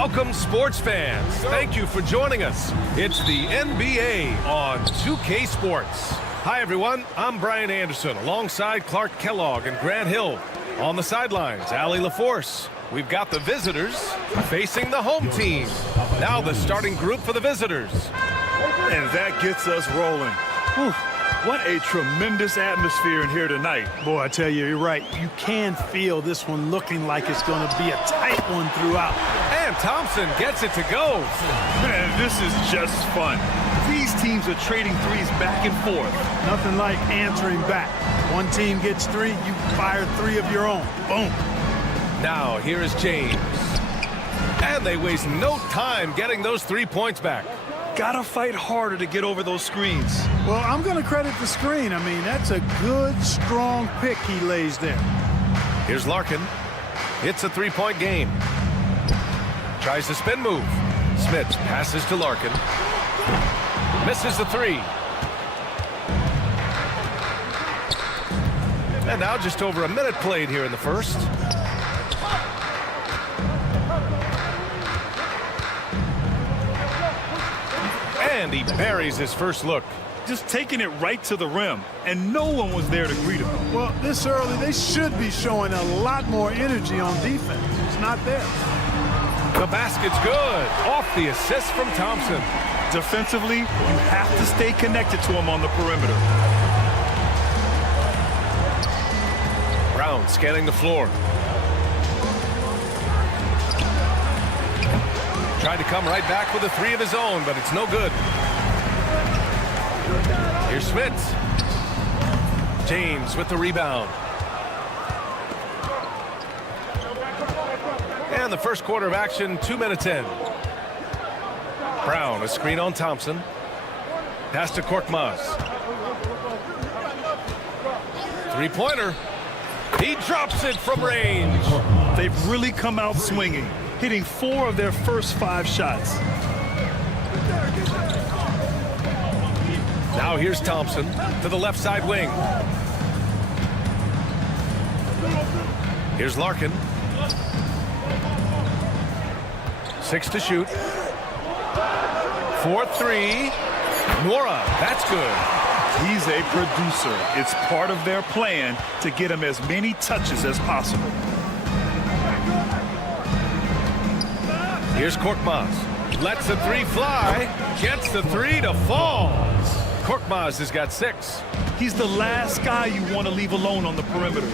Welcome, sports fans. Thank you for joining us. It's the NBA on 2K Sports. Hi, everyone. I'm Brian Anderson, alongside Clark Kellogg and Grant Hill. On the sidelines, Allie LaForce. We've got the visitors facing the home team. Now the starting group for the visitors. And that gets us rolling. Whew. What a tremendous atmosphere in here tonight. Boy, I tell you, you're right. You can feel this one looking like it's going to be a tight one throughout. And Thompson gets it to go. Man, this is just fun. These teams are trading threes back and forth. Nothing like answering back. One team gets three, you fire three of your own. Boom. Now, here is James. And they waste no time getting those 3 points back. Gotta fight harder to get over those screens. Well, I'm going to credit the screen. I mean, that's a good, strong pick he lays there. Here's Larkin. It's a three-point game. Tries the spin move. Smith passes to Larkin. Misses the three. And now just over a minute played here in the first. And he buries his first look. Just taking it right to the rim, and no one was there to greet him. Well, this early, they should be showing a lot more energy on defense. It's not there. The basket's good. Off the assist from Thompson. Defensively, you have to stay connected to him on the perimeter. Brown scanning the floor. Tried to come right back with a three of his own, but it's no good. Here's Smith. James with the rebound. And the first quarter of action, 2 minutes in. Brown, a screen on Thompson. Pass to Korkmaz. Three-pointer. He drops it from range. They've really come out swinging, hitting 4 of their first 5 shots. Now here's Thompson to the left side wing. Here's Larkin. 6 to shoot. 4-3. Nora, that's good. He's a producer. It's part of their plan to get him as many touches as possible. Here's Korkmaz. Lets the three fly. Gets the three to fall. Korkmaz has got 6. He's the last guy you want to leave alone on the perimeter.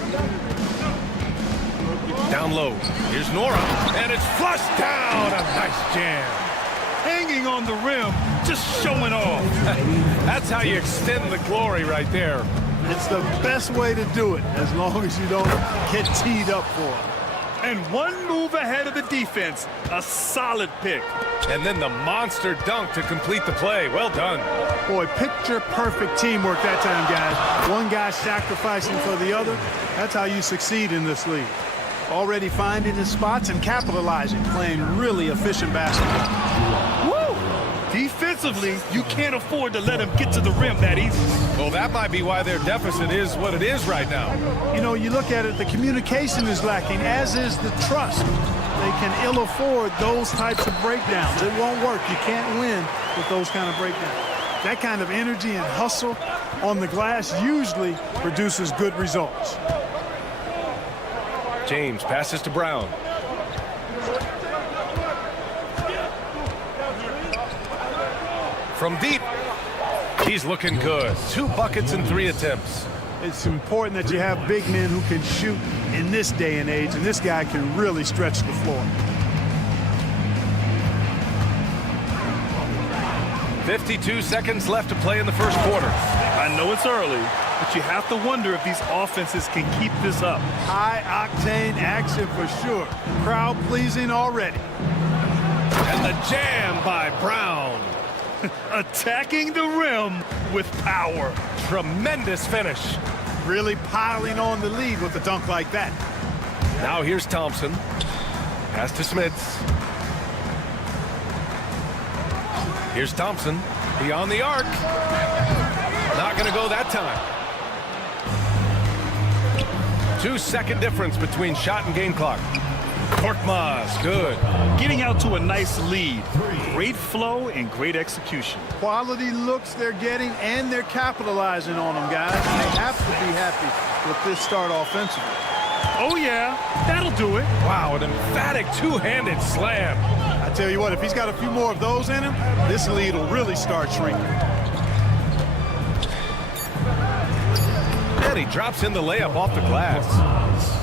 Down low. Here's Nora. And it's flushed down. A nice jam. Hanging on the rim, just showing off. That's how you extend the glory right there. It's the best way to do it, as long as you don't get teed up for it. And one move ahead of the defense. A solid pick. And then the monster dunk to complete the play. Well done. Boy, picture-perfect teamwork that time, guys. One guy sacrificing for the other. That's how you succeed in this league. Already finding his spots and capitalizing, playing really efficient basketball. Woo! Defensively, you can't afford to let him get to the rim that easily. Well, that might be why their deficit is what it is right now. You know, you look at it, the communication is lacking, as is the trust. They can ill afford those types of breakdowns. It won't work. You can't win with those kind of breakdowns. That kind of energy and hustle on the glass usually produces good results. James passes to Brown. From deep, he's looking good. 2 buckets and 3 attempts. It's important that you have big men who can shoot in this day and age, and this guy can really stretch the floor. 52 seconds left to play in the first quarter. I know it's early, but you have to wonder if these offenses can keep this up. High-octane action for sure. Crowd-pleasing already. And the jam by Brown. Attacking the rim with power. Tremendous finish. Really piling on the lead with a dunk like that. Now here's Thompson. Pass to Smith. Here's Thompson. Beyond the arc. Not going to go that time. 2-second difference between shot and game clock. Korkmaz, good. Getting out to a nice lead. Great flow and great execution. Quality looks they're getting, and they're capitalizing on them, guys. They have to be happy with this start offensively. Oh, yeah, that'll do it. Wow, an emphatic two-handed slam. I tell you what, if he's got a few more of those in him, this lead will really start shrinking. And he drops in the layup off the glass.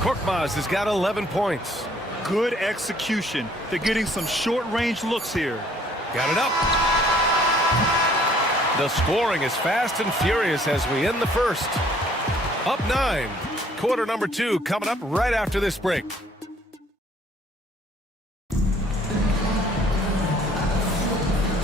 Korkmaz has got 11 points. Good execution. They're getting some short-range looks here. Got it up. The scoring is fast and furious as we end the first. Up 9. Quarter number 2 coming up right after this break.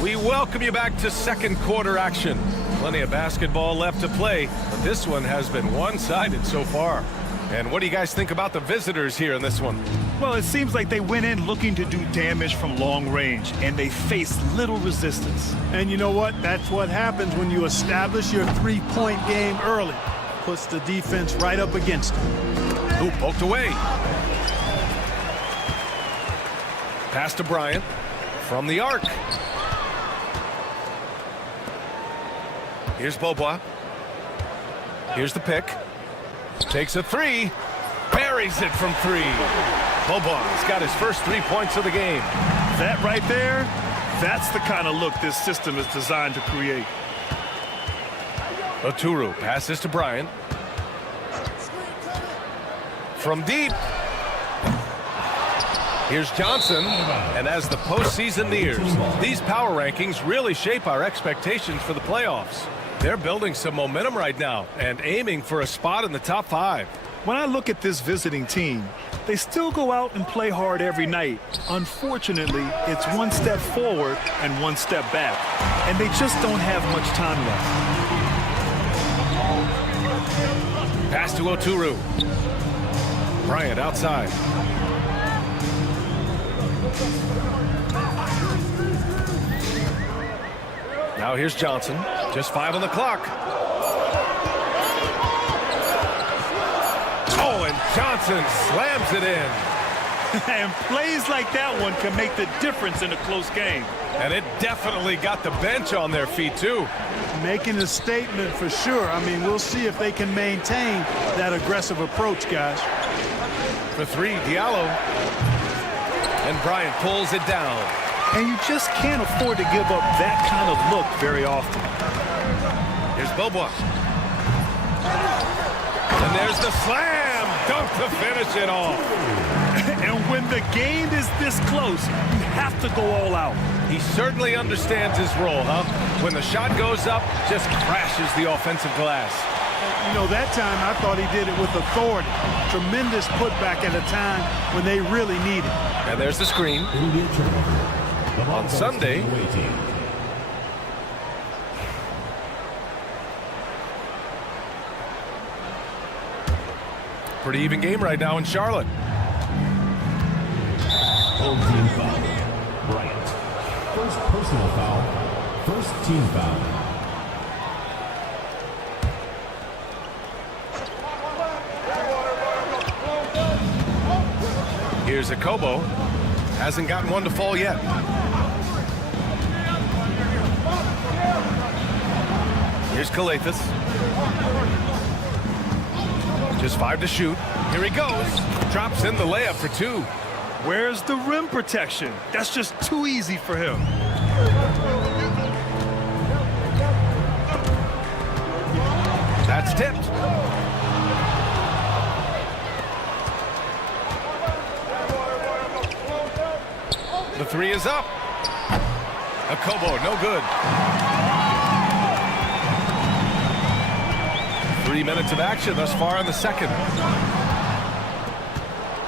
We welcome you back to second quarter action. Plenty of basketball left to play, but this one has been one-sided so far. And what do you guys think about the visitors here in this one? Well, it seems like they went in looking to do damage from long range, and they faced little resistance. And you know what? That's what happens when you establish your three-point game early. Puts the defense right up against it. Who poked away. Pass to Bryant from the arc. Here's Beaubois. Here's the pick. Takes a three. Buries it from 3. Beaubois got his first 3 points of the game. That right there, that's the kind of look this system is designed to create. Oturu passes to Bryant. From deep. Here's Johnson. And as the postseason nears, these power rankings really shape our expectations for the playoffs. They're building some momentum right now and aiming for a spot in the top 5. When I look at this visiting team, they still go out and play hard every night. Unfortunately, it's one step forward and one step back, and they just don't have much time left. Pass to Oturu. Bryant outside. Now here's Johnson. Just 5 on the clock. Oh, and Johnson slams it in. And plays like that one can make the difference in a close game. And it definitely got the bench on their feet, too. Making a statement for sure. I mean, we'll see if they can maintain that aggressive approach, guys. For 3, Diallo. And Bryant pulls it down. And you just can't afford to give up that kind of look very often. Here's Beaubois. And there's the slam. Dunk to finish it off. And when the game is this close, you have to go all out. He certainly understands his role, huh? When the shot goes up, just crashes the offensive glass. You know, that time I thought he did it with authority. Tremendous putback at a time when they really need it. And there's the screen. On Sunday, pretty even game right now in Charlotte. Home team foul. Bryant. First personal foul. First team foul. Here's Akobo. Hasn't gotten one to fall yet. Here's Kalathis. Just 5 to shoot. Here he goes. Drops in the layup for 2. Where's the rim protection? That's just too easy for him. That's tipped. The 3 is up. Akobo, no good. 3 minutes of action thus far in the second.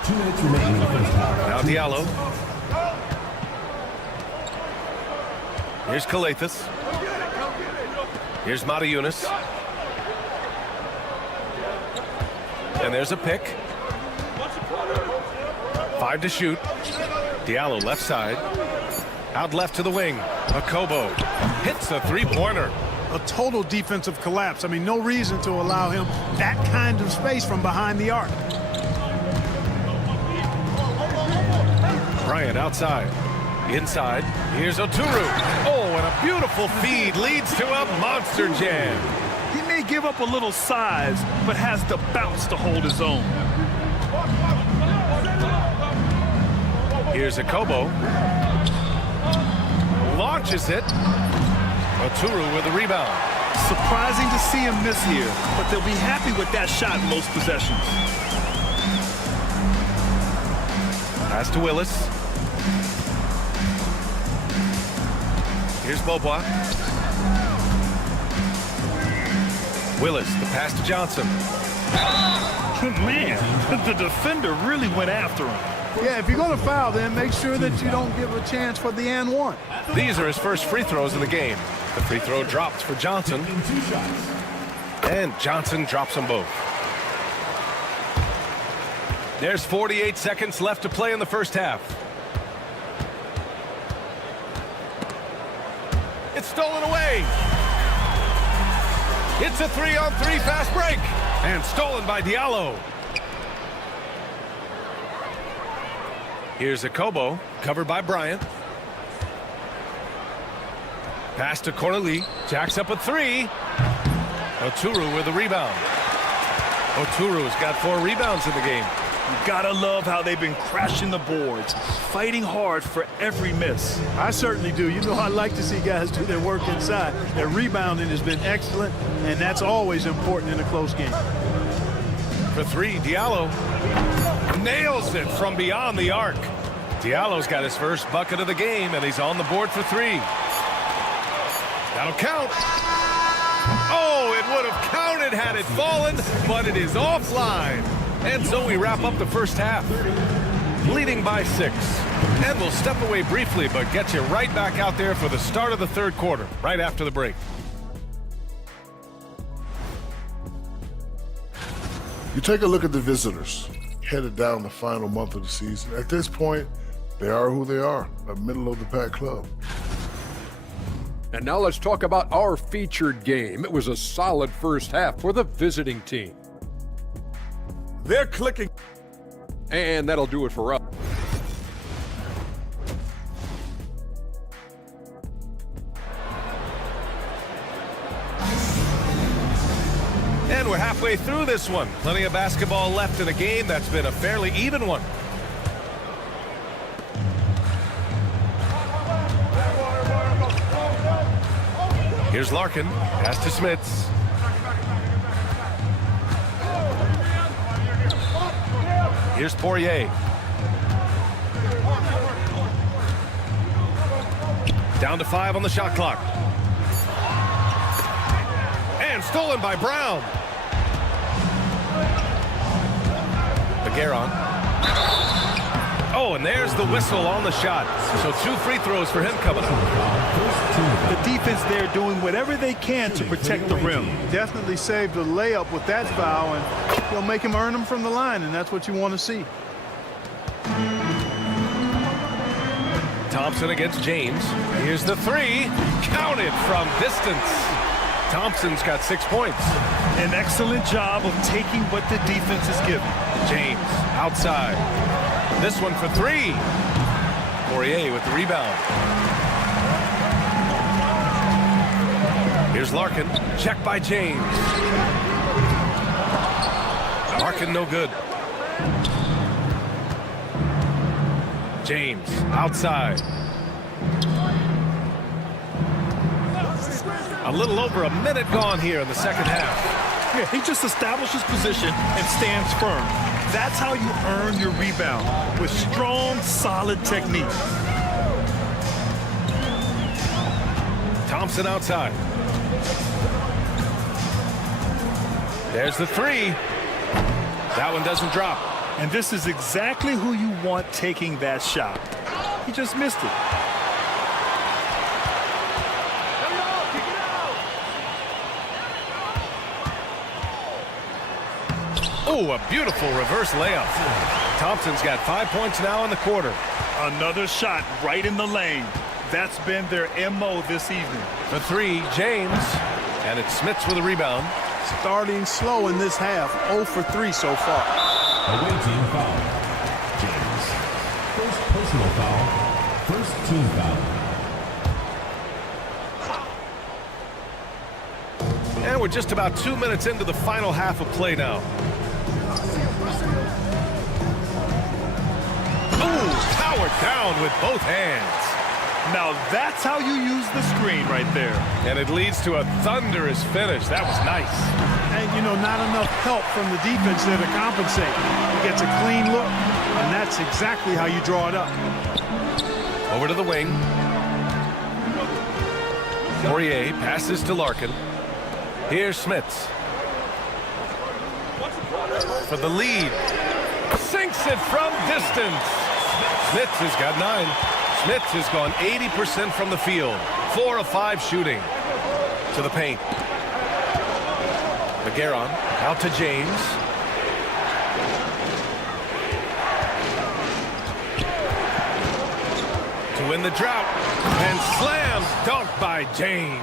2 minutes remaining in the first half. Now Diallo. Here's Kalathis. Here's Mata-Yunus. And there's a pick. 5 to shoot. Diallo left side. Out left to the wing. Akobo hits the three-pointer. A total defensive collapse. I mean, no reason to allow him that kind of space from behind the arc. Bryant outside. Inside. Here's Oturu. Oh, and a beautiful feed leads to a monster jam. He may give up a little size, but has the bounce to hold his own. Here's Akobo. Launches it. Oturu with the rebound. Surprising to see him miss here, but they'll be happy with that shot in most possessions. Pass to Willis. Here's Bobois. Willis, the pass to Johnson. Man, the defender really went after him. Yeah, if you're going to foul, then make sure that you don't give a chance for the and one. These are his first free throws in the game. The free throw drops for Johnson. And Johnson drops them both. There's 48 seconds left to play in the first half. It's stolen away. It's a 3-on-3 fast break. And stolen by Diallo. Here's Akobo, covered by Bryant. Pass to Corneli. Jacks up a three. Oturu with the rebound. Oturu's got 4 rebounds in the game. You gotta love how they've been crashing the boards, fighting hard for every miss. I certainly do. You know, I like to see guys do their work inside. Their rebounding has been excellent, and that's always important in a close game. For 3, Diallo nails it from beyond the arc. Diallo's got his first bucket of the game, and he's on the board for 3. That'll count. Oh, it would have counted had it fallen, but it is offline. And so we wrap up the first half, leading by 6. And we'll step away briefly, but get you right back out there for the start of the third quarter, right after the break. You take a look at the visitors, headed down the final month of the season. At this point, they are who they are, a middle-of-the-pack club. And now let's talk about our featured game. It was a solid first half for the visiting team. They're clicking. And that'll do it for us. And we're halfway through this one. Plenty of basketball left in a game that's been a fairly even one. Here's Larkin. Pass to Smits. Here's Poirier. Down to 5 on the shot clock. And stolen by Brown. Begueron. Oh, and there's the whistle on the shot. So 2 free throws for him coming up. The defense there doing whatever they can to protect the rim. Definitely saved a layup with that foul, and he'll make him earn them from the line, and that's what you want to see. Thompson against James. Here's the 3. Counted from distance. Thompson's got 6 points. An excellent job of taking what the defense is given. James outside. This one for 3. Poirier with the rebound. Here's Larkin. Check by James. Larkin no good. James outside. A little over a minute gone here in the second half. Yeah, he just establishes position and stands firm. That's how you earn your rebound, with strong, solid technique. Thompson outside. There's the 3. That one doesn't drop. And this is exactly who you want taking that shot. He just missed it. Oh, a beautiful reverse layup. Thompson's got 5 points now in the quarter. Another shot right in the lane. That's been their MO this evening. The 3, James. And it's Smits with a rebound. Starting slow in this half, 0 for 3 so far. Away team foul. James. First personal foul. First team foul. And we're just about 2 minutes into the final half of play now. Ooh, powered down with both hands. Now that's how you use the screen right there. And it leads to a thunderous finish. That was nice. And, you know, not enough help from the defense there to compensate. He gets a clean look, and that's exactly how you draw it up. Over to the wing. Poirier passes to Larkin. Here's Smits. For the lead. Sinks it from distance. Smits has got 9. Smits has gone 80% from the field. 4 of 5 shooting. To the paint. McGarron out to James. To win the drought. And slam dunk by James.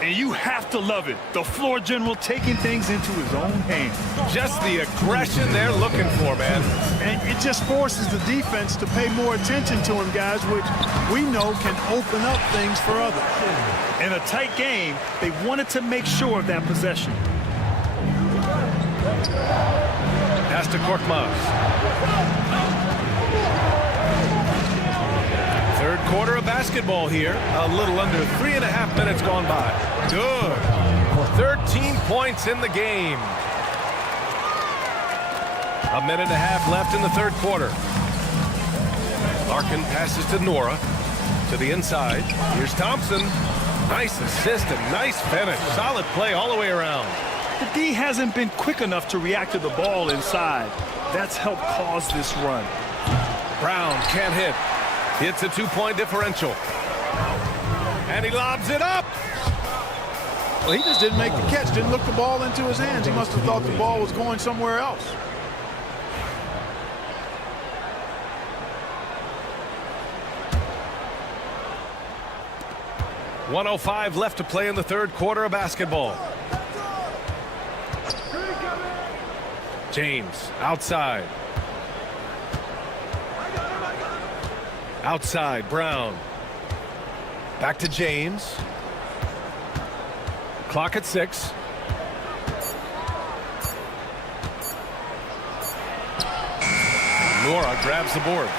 And you have to love it. The floor general taking things into his own hands. Just the aggression they're looking for, man. And it just forces the defense to pay more attention to him, guys, which we know can open up things for others. In a tight game, they wanted to make sure of that possession. Pass to Korkmaz. Third quarter of basketball here. A little under 3.5 minutes gone by. Good. 13 points in the game. A minute and a half left in the third quarter. Larkin passes to Nora. To the inside. Here's Thompson. Nice assist and nice finish. Solid play all the way around. The D hasn't been quick enough to react to the ball inside. That's helped cause this run. Brown can't hit. It's a 2-point differential. And he lobs it up. Well, he just didn't make the catch, didn't look the ball into his hands. He must have thought the ball was going somewhere else. .105 left to play in the third quarter of basketball. James outside. Outside, Brown. Back to James. Clock at 6. Nora grabs the board.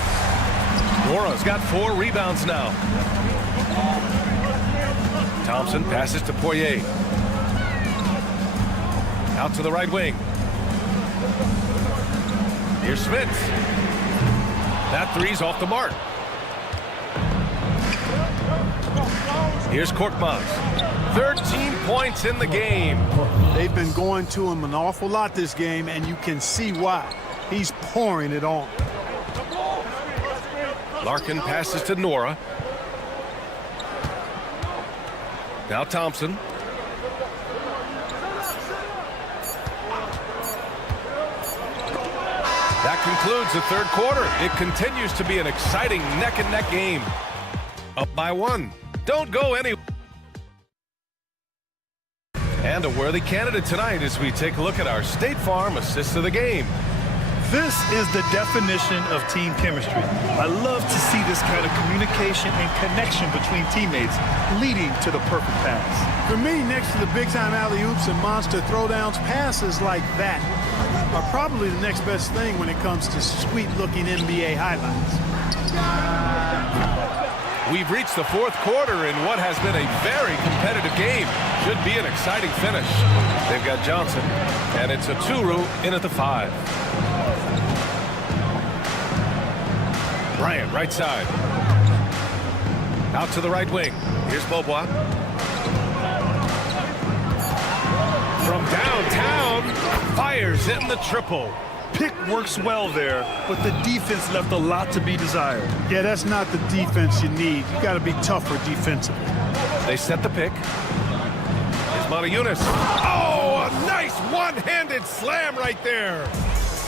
Nora's got 4 rebounds now. Thompson passes to Poirier. Out to the right wing. Here's Smith. That three's off the mark. Here's Korkmaz. 13 points in the game. They've been going to him an awful lot this game, and you can see why. He's pouring it on. Larkin passes to Nora. Now Thompson. That concludes the third quarter. It continues to be an exciting neck-and-neck game. Up by 1. Don't go anywhere. And a worthy candidate tonight as we take a look at our State Farm assist of the game. This is the definition of team chemistry. I love to see this kind of communication and connection between teammates leading to the perfect pass. For me, next to the big-time alley-oops and monster throwdowns, passes like that are probably the next best thing when it comes to sweet-looking NBA highlights. We've reached the fourth quarter in what has been a very competitive game. Should be an exciting finish. They've got Johnson, and it's a Turu in at the 5. Bryant, right side. Out to the right wing. Here's Beaubois. From downtown, fires in the triple. Pick works well there, but the defense left a lot to be desired. Yeah, that's not the defense you need. You got to be tougher defensively. They set the pick. Here's Montejunas. Oh, a nice one-handed slam right there.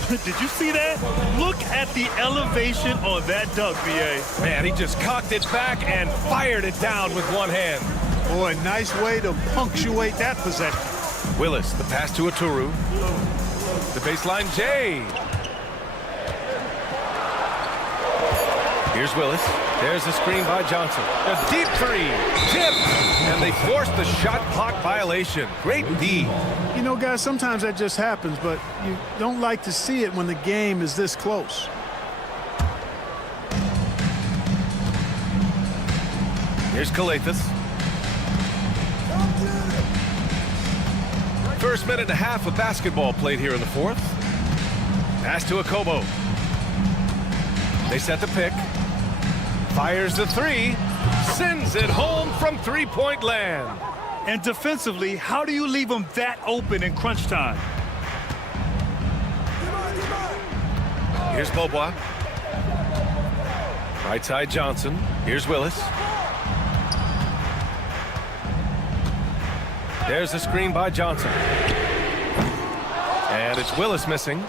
Did you see that? Look at the elevation on that dunk, B.A. Man, he just cocked it back and fired it down with one hand. Boy, nice way to punctuate that possession. Willis, the pass to Aturu. The baseline, Jay. Here's Willis. There's the screen by Johnson. A deep three. Tipped. And they forced the shot clock violation. Great D. You know, guys, sometimes that just happens, but you don't like to see it when the game is this close. Here's Kalathis. First minute and a half of basketball played here in the fourth. Pass to Akobo. They set the pick. Fires the three. Sends it home from three-point land. And defensively, how do you leave them that open in crunch time? Here's Beaubois. Right side Johnson. Here's Willis. There's the screen by Johnson. And it's Willis missing.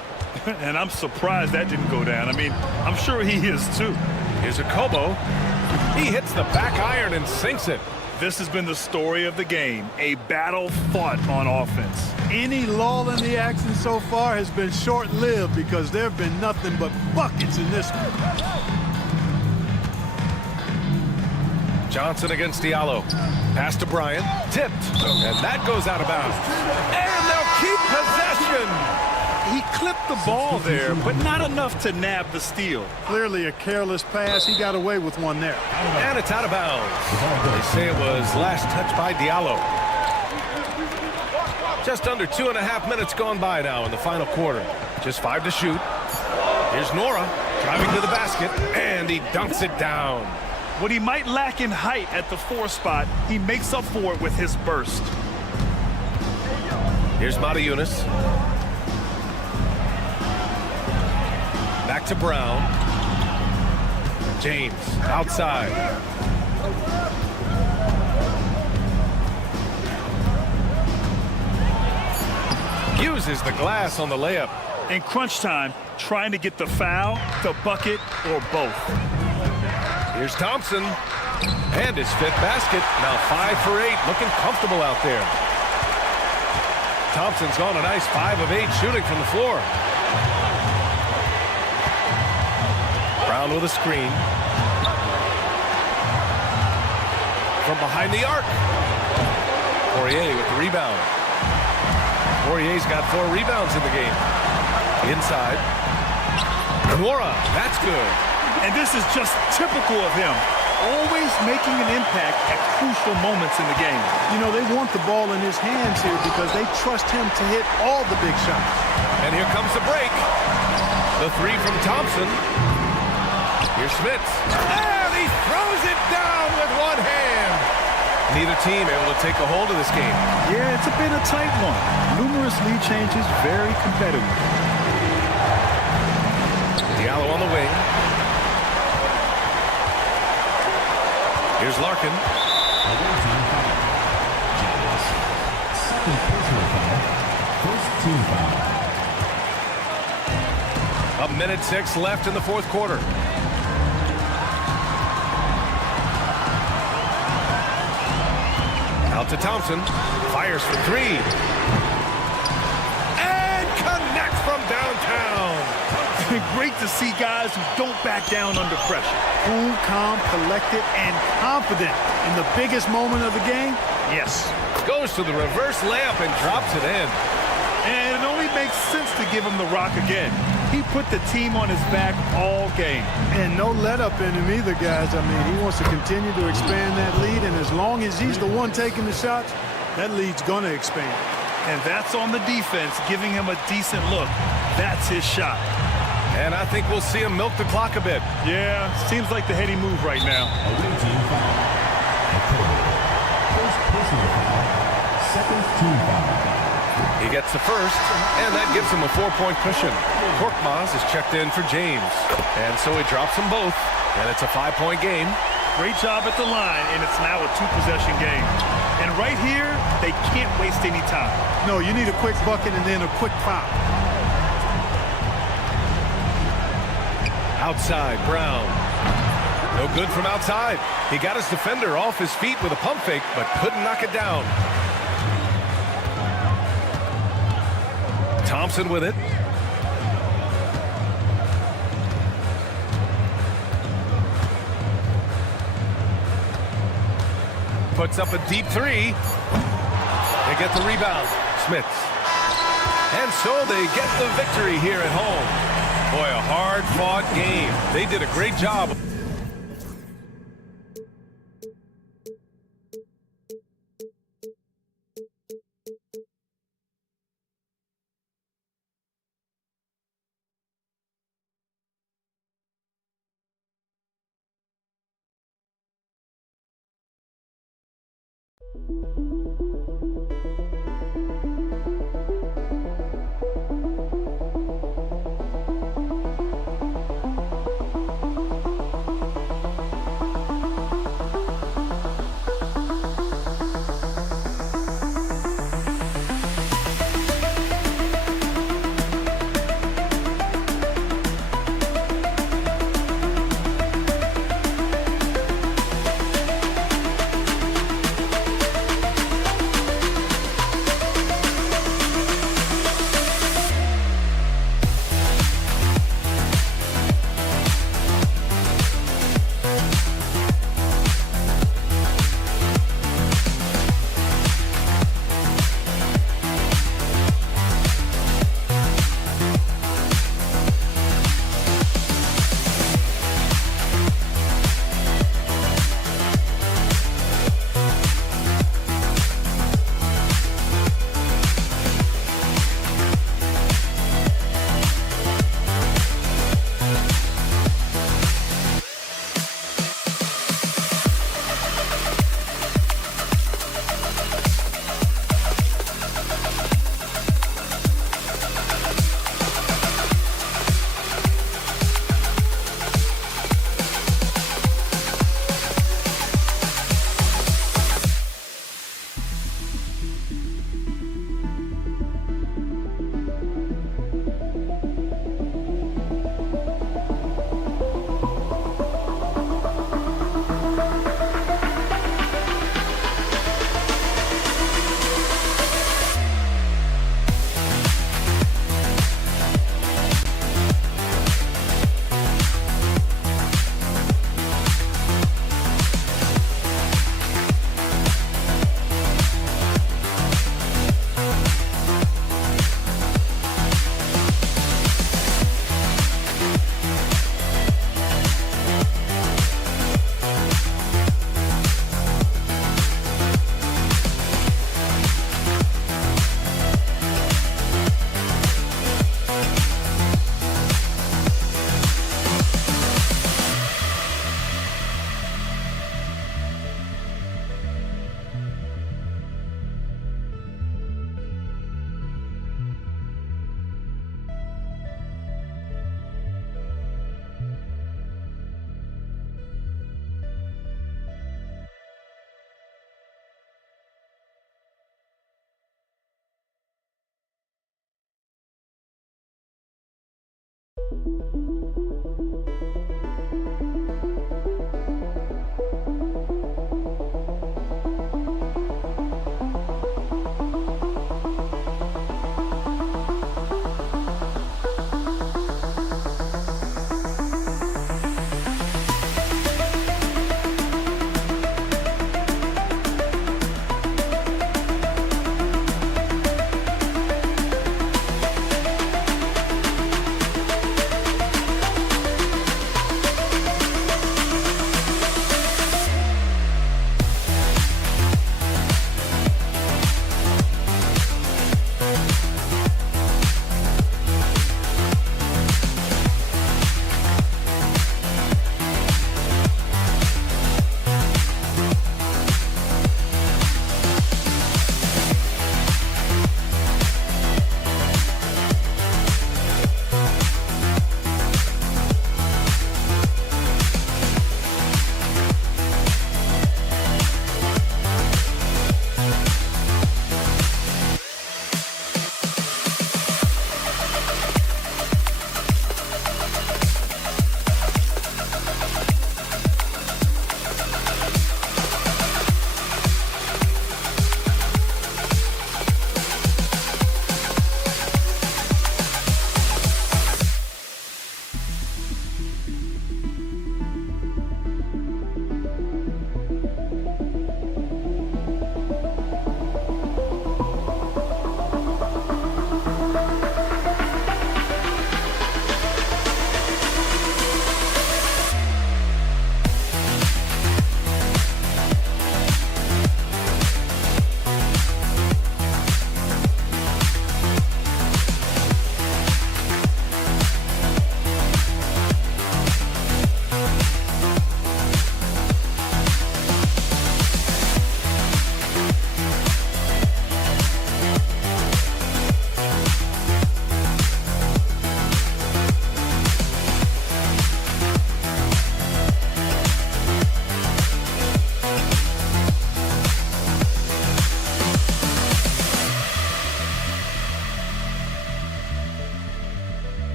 And I'm surprised that didn't go down. I mean, I'm sure he is too. Here's Akobo. He hits the back iron and sinks it. This has been the story of the game, a battle fought on offense. Any lull in the action so far has been short-lived because there have been nothing but buckets in this one. Johnson against Diallo. Pass to Bryant. Tipped. And that goes out of bounds. And they'll keep possession. He clipped the ball there, but not enough to nab the steal. Clearly a careless pass. He got away with one there. And it's out of bounds. They say it was last touched by Diallo. Just under 2.5 minutes gone by now in the final quarter. Just 5 to shoot. Here's Nora driving to the basket, and he dunks it down. What he might lack in height at the 4 spot, he makes up for it with his burst. Here's Mata-Yunus. Back to Brown. James outside. Uses the glass on the layup. In crunch time, trying to get the foul, the bucket, or both. Here's Thompson. And his 5th basket. Now 5 for 8. Looking comfortable out there. Thompson's gone a nice 5 of 8 shooting from the floor. Brown with a screen. From behind the arc. Poirier with the rebound. Poirier's got 4 rebounds in the game. Inside. Nora, that's good. And this is just typical of him. Always making an impact at crucial moments in the game. You know, they want the ball in his hands here because they trust him to hit all the big shots. And here comes the break. The 3 from Thompson. Here's Schmitz. And he throws it down with one hand. Neither team able to take a hold of this game. Yeah, it's been a tight one. Numerous lead changes, very competitive. Diallo on the wing. Here's Larkin. Second personal foul. First team foul. 1:06 left in the fourth quarter. Out to Thompson. Fires for 3. And connects from downtown. Great to see guys who don't back down under pressure. Cool, calm, collected, and confident in the biggest moment of the game. Yes. Goes to the reverse layup and drops it in. And it only makes sense to give him the rock again. He put the team on his back all game. And no let up in him either, guys. I mean, he wants to continue to expand that lead, and as long as he's the one taking the shots, that lead's going to expand. And that's on the defense, giving him a decent look. That's his shot. And I think we'll see him milk the clock a bit. Yeah, seems like the heady move right now. Away team foul. First personal foul. Second team foul. He gets the first, and that gives him a 4-point cushion. Korkmaz is checked in for James. And so he drops them both, and it's a 5-point game. Great job at the line, and it's now a 2-possession game. And right here, they can't waste any time. No, you need a quick bucket and then a quick foul. Outside, Brown. No good from outside. He got his defender off his feet with a pump fake, but couldn't knock it down. Thompson with it. puts up a deep three. They get the rebound. Smits. And so they get the victory here at home. Boy, a hard-fought game. They did a great job.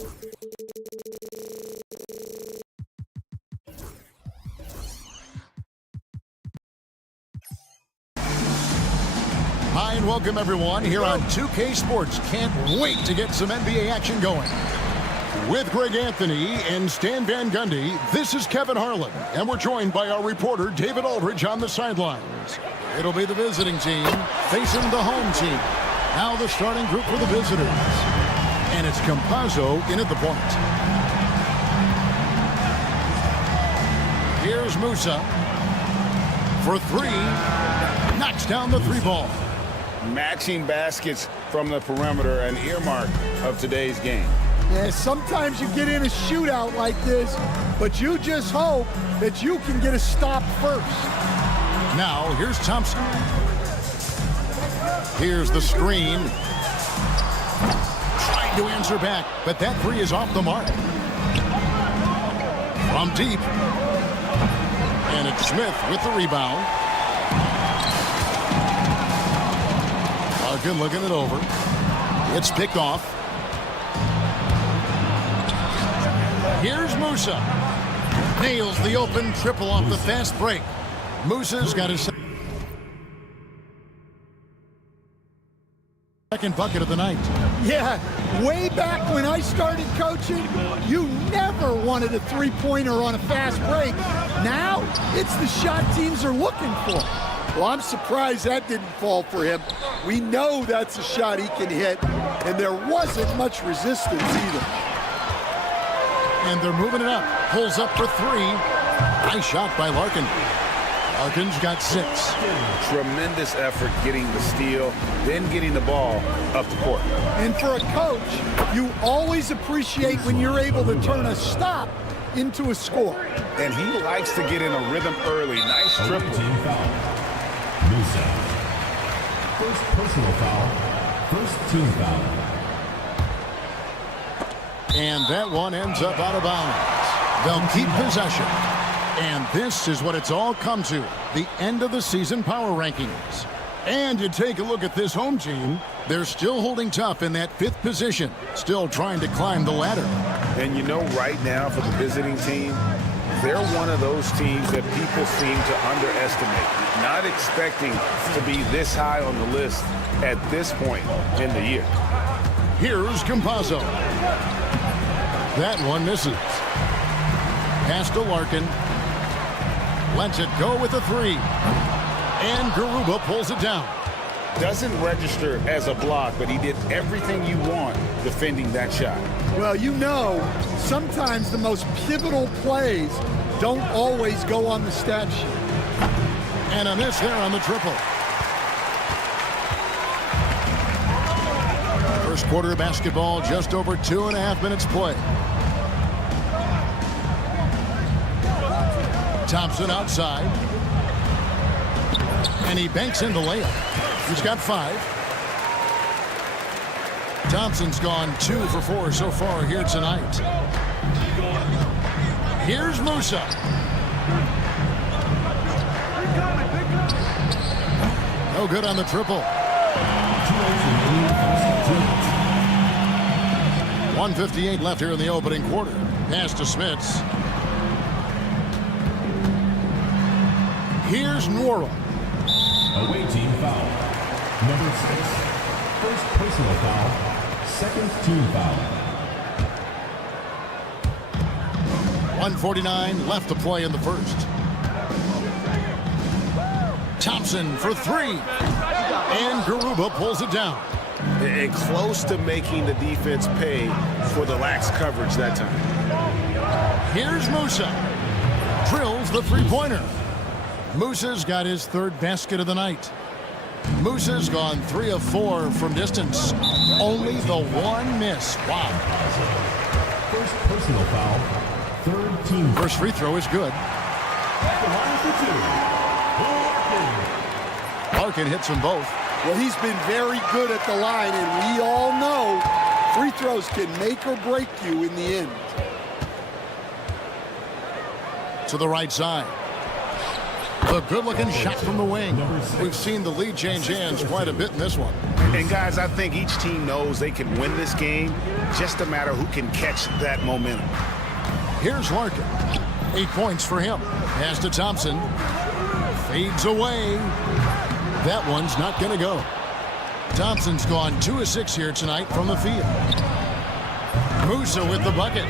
Hi and welcome everyone here on 2K Sports. Can't wait to get some NBA action going. With Greg Anthony and Stan Van Gundy, this is Kevin Harlan, and we're joined by our reporter David Aldridge on the sidelines. It'll be the visiting team facing the home team. Now the starting group for the visitors. And it's Campazzo in at the point. Here's Musa for three. Knocks down the three ball. Matching baskets from the perimeter, an earmark of today's game. Yeah, sometimes you get in a shootout like this, but you just hope that you can get a stop first. Now, here's Thompson. Here's the screen. Trying to answer back, but that three is off the mark. From deep. And it's Smith with the rebound. Larkin looking it over. It's picked off. Here's Musa. Nails the open triple off the fast break. Musa's got his second bucket of the night. Yeah, way back when I started coaching, you never wanted a three-pointer on a fast break. Now, it's the shot teams are looking for. Well, I'm surprised that didn't fall for him. We know that's a shot he can hit, and there wasn't much resistance either. And they're moving it up. Pulls up for three. Nice shot by Larkin. Larkin's got 6. Tremendous effort getting the steal, then getting the ball up the court. And for a coach, you always appreciate when you're able to turn a stop into a score. And he likes to get in a rhythm early. Nice triple. Team foul. Musa. First personal foul. First team foul. And that one ends up out of bounds. They'll keep possession. And this is what it's all come to, the end of the season power rankings. And you take a look at this home team, they're still holding tough in that 5th position, still trying to climb the ladder. And you know right now for the visiting team, they're one of those teams that people seem to underestimate. Not expecting to be this high on the list at this point in the year. Here's Campazzo. That one misses. Pass to Larkin. Lets it go with a 3. And Garuba pulls it down. Doesn't register as a block, but he did everything you want defending that shot. Well, you know, sometimes the most pivotal plays don't always go on the stat sheet. And a miss there on the triple. First quarter of basketball, just over 2.5 minutes play. Thompson outside. And he banks in the layup. He's got 5. Thompson's gone 2 for 4 so far here tonight. Here's Musa. No good on the triple. 1:58 left here in the opening quarter. Pass to Smits. Here's Nwora. Away team foul. Number 6. First personal foul. Second team foul. 1:49 left to play in the first. Thompson for 3. And Garuba pulls it down. And close to making the defense pay for the lax coverage that time. Here's Musa. Drills the three-pointer. Musa's got his 3rd basket of the night. Musa's gone 3 of 4 from distance. Only the 1 miss. Wow. First personal foul. Third team. First free throw is good. Larkin hits them both. Well, he's been very good at the line, and we all know free throws can make or break you in the end. To the right side. A good-looking shot from the wing. We've seen the lead change hands quite a bit in this one. And guys, I think each team knows they can win this game. Just a matter who can catch that momentum. Here's Larkin. 8 points for him. Pass to Thompson. Fades away. That one's not going to go. Thompson's gone 2 of 6 here tonight from the field. Musa with the bucket.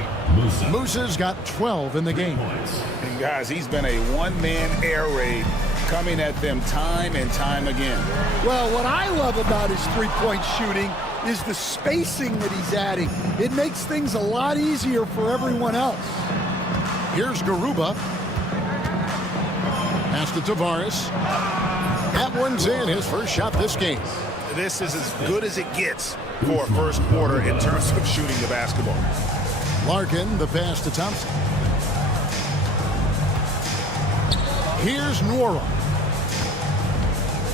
Musa's got 12 in the game. And guys, he's been a one-man air raid coming at them time and time again. Well, what I love about his three-point shooting is the spacing that he's adding. It makes things a lot easier for everyone else. Here's Garuba. Pass to Tavares. That one's in, his first shot this game. This is as good as it gets for a first quarter in terms of shooting the basketball. Larkin, the pass to Thompson. Here's Nwora.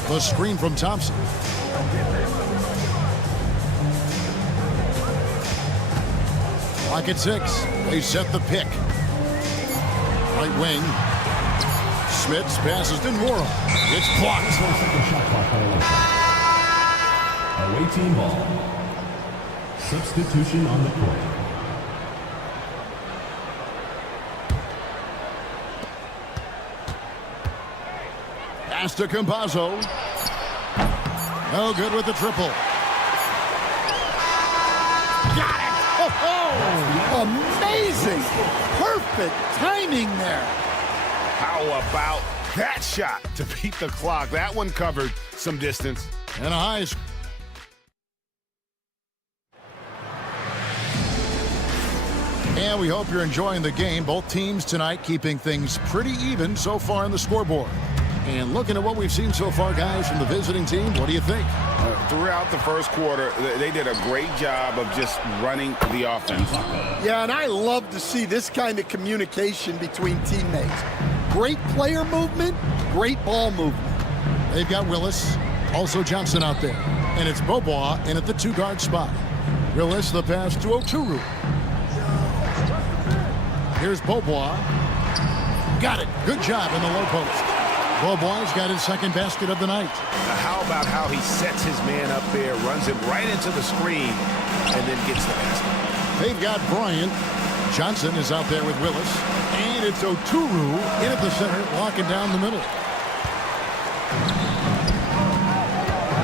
The screen from Thompson. Clock at 6. They set the pick. Right wing. Smits passes to Nwora. It's blocked. Away team ball. Substitution on the court. Pass to Campazzo. No good with the triple. Got it! Oh, amazing! Perfect timing there. How about that shot to beat the clock? That one covered some distance. And a high score. And we hope you're enjoying the game. Both teams tonight keeping things pretty even so far on the scoreboard. And looking at what we've seen so far, guys, from the visiting team, what do you think? Throughout the first quarter, they did a great job of just running the offense. Yeah, and I love to see this kind of communication between teammates. Great player movement, great ball movement. They've got Willis, also Johnson out there. And it's Bobois in at the 2-guard spot. Willis, the pass to Oturu. Here's Bobois. Got it. Good job in the low post. Bobois got his second basket of the night. How about how he sets his man up there, runs him right into the screen, and then gets the basket. They've got Bryant. Johnson is out there with Willis. And it's Oturu in at the center, locking down the middle.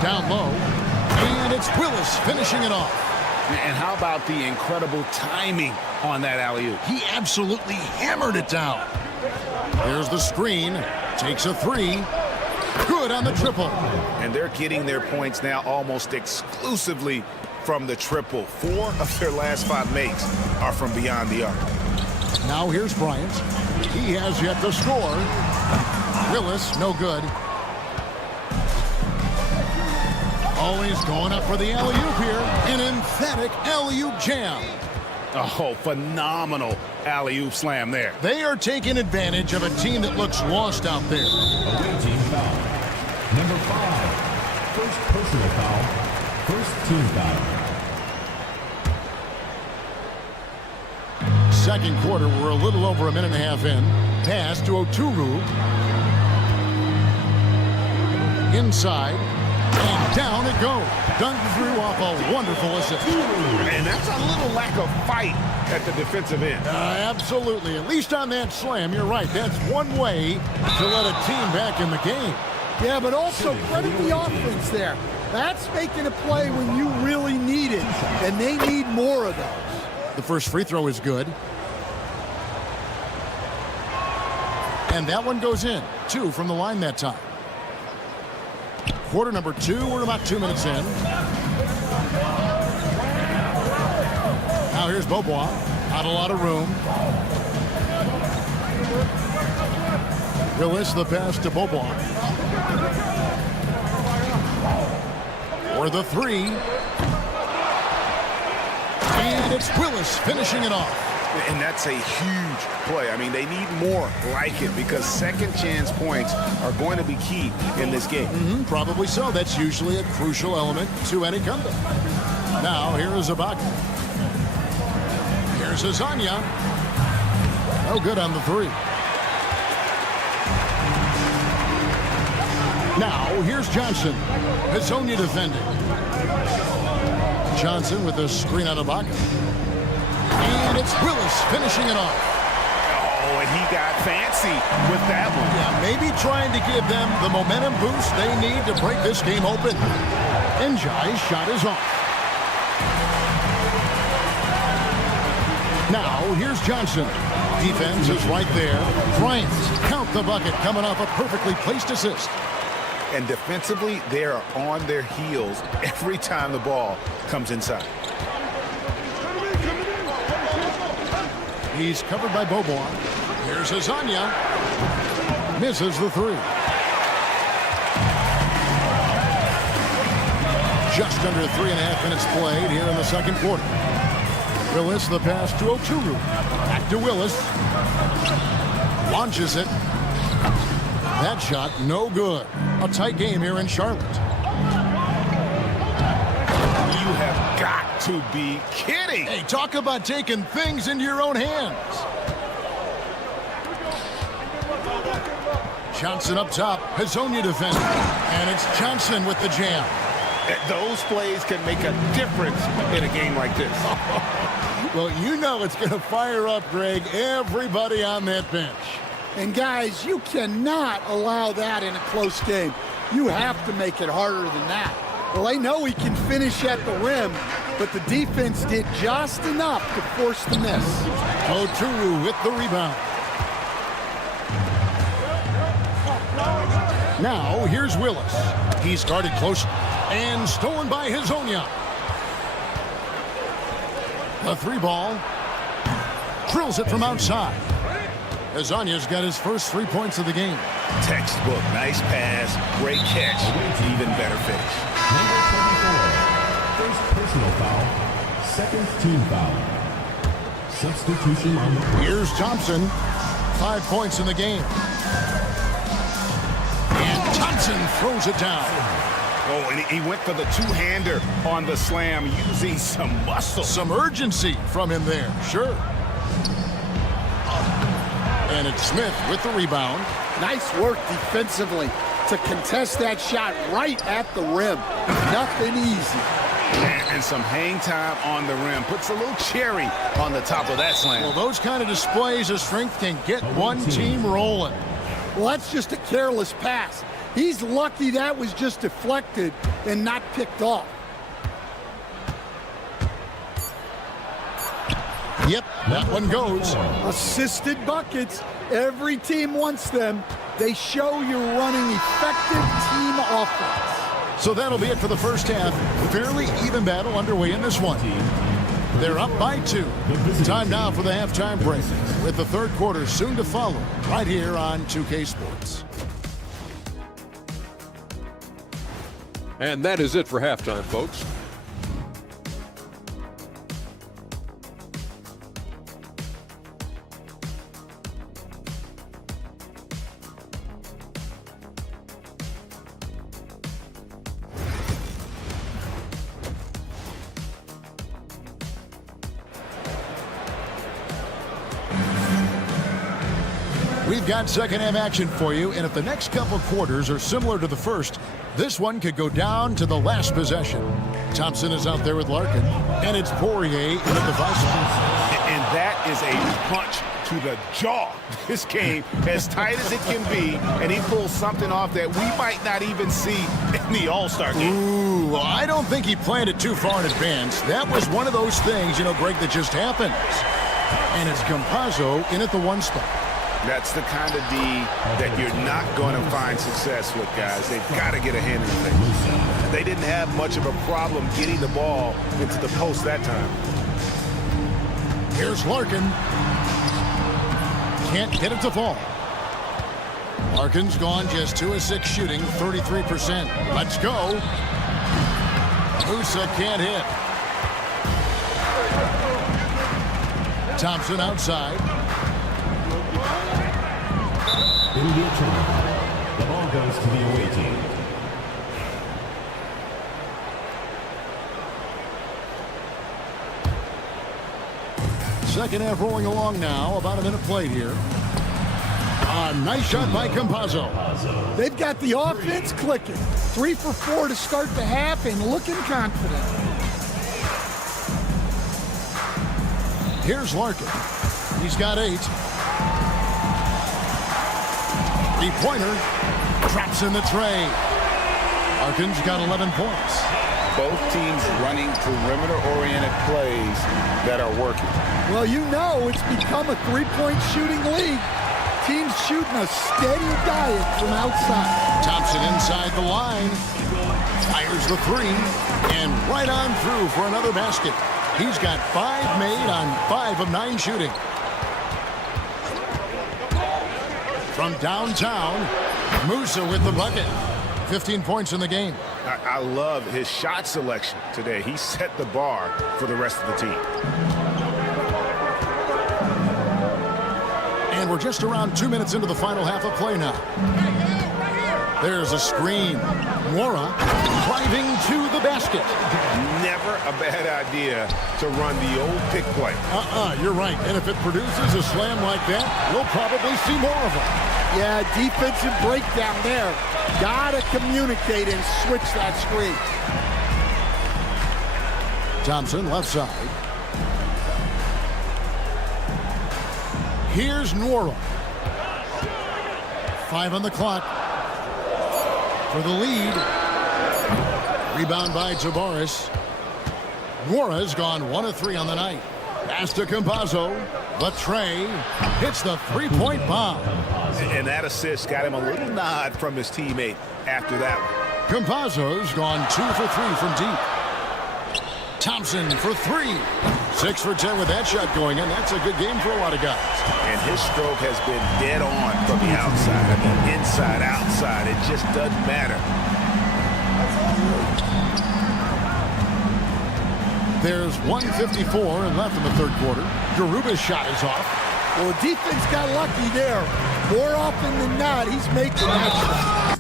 Down low. And it's Willis finishing it off. And how about the incredible timing on that alley-oop? He absolutely hammered it down. There's the screen. Takes a 3. Good on the triple. And they're getting their points now almost exclusively from the triple. 4 of their last 5 makes are from beyond the arc. Now here's Bryant. He has yet to score. Willis, no good. Always going up for the alley-oop here. An emphatic alley-oop jam. Oh, phenomenal alley-oop slam there. They are taking advantage of a team that looks lost out there. Away team foul. Number 5. First personal foul. First team foul. Second quarter, we're a little over a minute and a half in. Pass to Oturu. Inside. And down it goes. Dunk through off a wonderful assist. And that's a little lack of fight at the defensive end. Absolutely. At least on that slam, you're right. That's one way to let a team back in the game. Yeah, but also credit the offense there. That's making a play when you really need it, and they need more of those. The first free throw is good. And that one goes in. 2 from the line that time. Quarter number 2, we're about 2 minutes in. Now here's Bobois. Not a lot of room. Willis, the pass to Bobois. For the 3. And it's Willis finishing it off. And that's a huge play. I mean, they need more like it because second chance points are going to be key in this game. Probably so. That's usually a crucial element to any comeback. Now, here is Ibaka. Here's Azania. No good on the 3. Now, here's Johnson. Hazonia defending. Johnson with a screen out of Baca. And it's Willis finishing it off. Oh, and he got fancy with that one. Yeah, maybe trying to give them the momentum boost they need to break this game open. Njai's shot is off. Now, here's Johnson. Defense is right there. Bryant, count the bucket, coming off a perfectly placed assist. And defensively, they are on their heels every time the ball comes inside. He's covered by Bobois. Here's Hazonia. Misses the three. Just under 3.5 minutes played here in the second quarter. Willis, the pass to Oturu. Back to Willis. Launches it. That shot, no good. A tight game here in Charlotte. You have got to be kidding. Hey, talk about taking things into your own hands. Johnson up top. Hazonia defending. And it's Johnson with the jam. Those plays can make a difference in a game like this. Well, you know it's going to fire up, Greg, everybody on that bench. And guys, you cannot allow that in a close game. You have to make it harder than that. Well, they know he can finish at the rim, but the defense did just enough to force the miss. Oturu with the rebound. Now, here's Willis. He's guarded close and stolen by Hazonia. The three ball. Drills it from outside. Hazonia's got his first 3 points of the game. Textbook, nice pass, great catch, even better finish. Number 24, first personal foul, second team foul. Substitution on the court. Here's Thompson, 5 points in the game. And Thompson throws it down. Oh, and he went for the two-hander on the slam, using some muscle. Some urgency from him there, sure. And it's Smith with the rebound. Nice work defensively to contest that shot right at the rim. Nothing easy. And some hang time on the rim. Puts a little cherry on the top of that slam. Well, those kind of displays of strength can get one team rolling. Well, that's just a careless pass. He's lucky that was just deflected and not picked off. Yep, that one goes. Assisted buckets. Every team wants them. They show you're running effective team offense. So that'll be it for the first half. Fairly even battle underway in this one. They're up by 2. Time now for the halftime break, with the third quarter soon to follow, right here on 2K Sports. And that is it for halftime, folks. We've got second half action for you, and if the next couple quarters are similar to the first, this one could go down to the last possession. Thompson is out there with Larkin, and it's Poirier in the device. And that is a punch to the jaw. This game, as tight as it can be, and he pulls something off that we might not even see in the All-Star game. Ooh, I don't think he planned it too far in advance. That was one of those things, Greg, that just happens. And it's Campazzo in at the one spot. That's the kind of D that you're not going to find success with, guys. They've got to get a hand in the thing. They didn't have much of a problem getting the ball into the post that time. Here's Larkin. Can't get it to fall. Larkin's gone just 2 of 6 shooting, 33%. Let's go. Musa can't hit. Thompson outside. It'll be a turnover. The ball goes to the away team. Second half rolling along now. About a minute played here. A nice shot by Campazzo. They've got the offense clicking. 3 for 4 to start the half and looking confident. Here's Larkin. He's got 8. Three-pointer. Drops in the tray. Larkin's got 11 points. Both teams running perimeter-oriented plays that are working. Well, you know it's become a three-point shooting league. Teams shooting a steady diet from outside. Thompson inside the line. Fires the 3. And right on through for another basket. He's got 5 made on 5 of 9 shooting. From downtown, Musa with the bucket. 15 points in the game. I love his shot selection today. He set the bar for the rest of the team. And we're just around 2 minutes into the final half of play now. There's a screen. Mora driving to the basket. Never a bad idea to run the old pick play. You're right. And if it produces a slam like that, we'll probably see more of them. Yeah, defensive breakdown there. Gotta communicate and switch that screen. Thompson left side. Here's Nora. 5 on the clock. For the lead. Rebound by Tavares. Nora's gone 1 of 3 on the night. Pass to Campazzo. The tray hits the three-point bomb. And that assist got him a little nod from his teammate after that one. Campazzo's gone 2 for 3 from deep. Thompson for 3. 6 for 10 with that shot going in. That's a good game for a lot of guys. And his stroke has been dead on from the outside. I mean, inside, outside. It just doesn't matter. There's 1:54 left in the third quarter. Garuba's shot is off. Well, the defense got lucky there. More often than not, he's making that shot.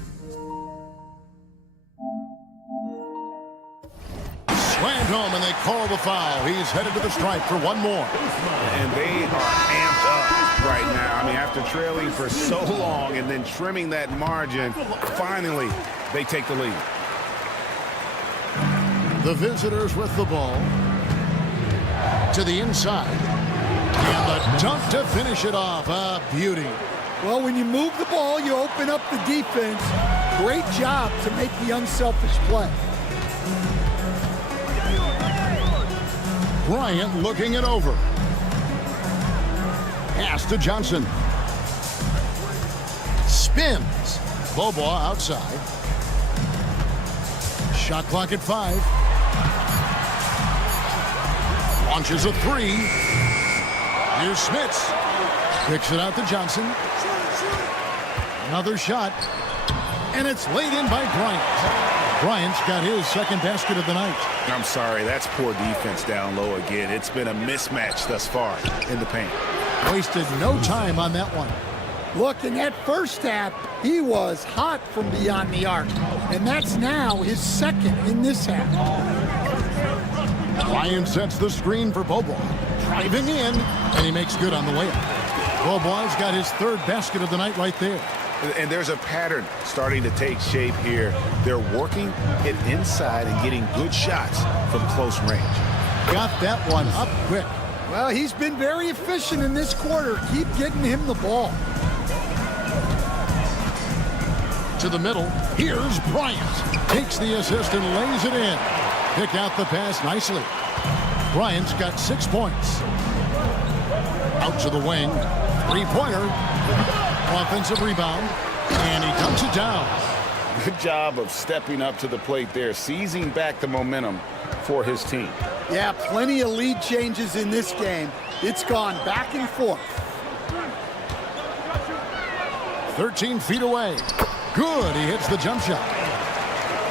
Slammed home, and they call the foul. He's headed to the stripe for one more. And they are amped up right now. I mean, after trailing for so long and then trimming that margin, finally they take the lead. The visitors with the ball. To the inside. And the dunk to finish it off. A beauty. Well, when you move the ball, you open up the defense. Great job to make the unselfish play. Bryant looking it over. Pass to Johnson. Spins. Bobo outside. Shot clock at 5. Launches a 3. Here's Smits. Picks it out to Johnson. Another shot. And it's laid in by Bryant. Bryant's got his second basket of the night. I'm sorry, that's poor defense down low again. It's been a mismatch thus far in the paint. Wasted no time on that one. Look, in that first half, he was hot from beyond the arc. And that's now his second in this half. Bryant sets the screen for Bobo. Driving in, and he makes good on the layup. Bobo's got his third basket of the night right there. And there's a pattern starting to take shape here. They're working it inside and getting good shots from close range. Got that one up quick. Well, he's been very efficient in this quarter. Keep getting him the ball. To the middle. Here's Bryant. Takes the assist and lays it in. Pick out the pass nicely. Bryant's got 6 points. Out to the wing. Three-pointer. Offensive rebound. And he dunks it down. Good job of stepping up to the plate there, seizing back the momentum for his team. Yeah, plenty of lead changes in this game. It's gone back and forth. 13 feet away. Good. He hits the jump shot.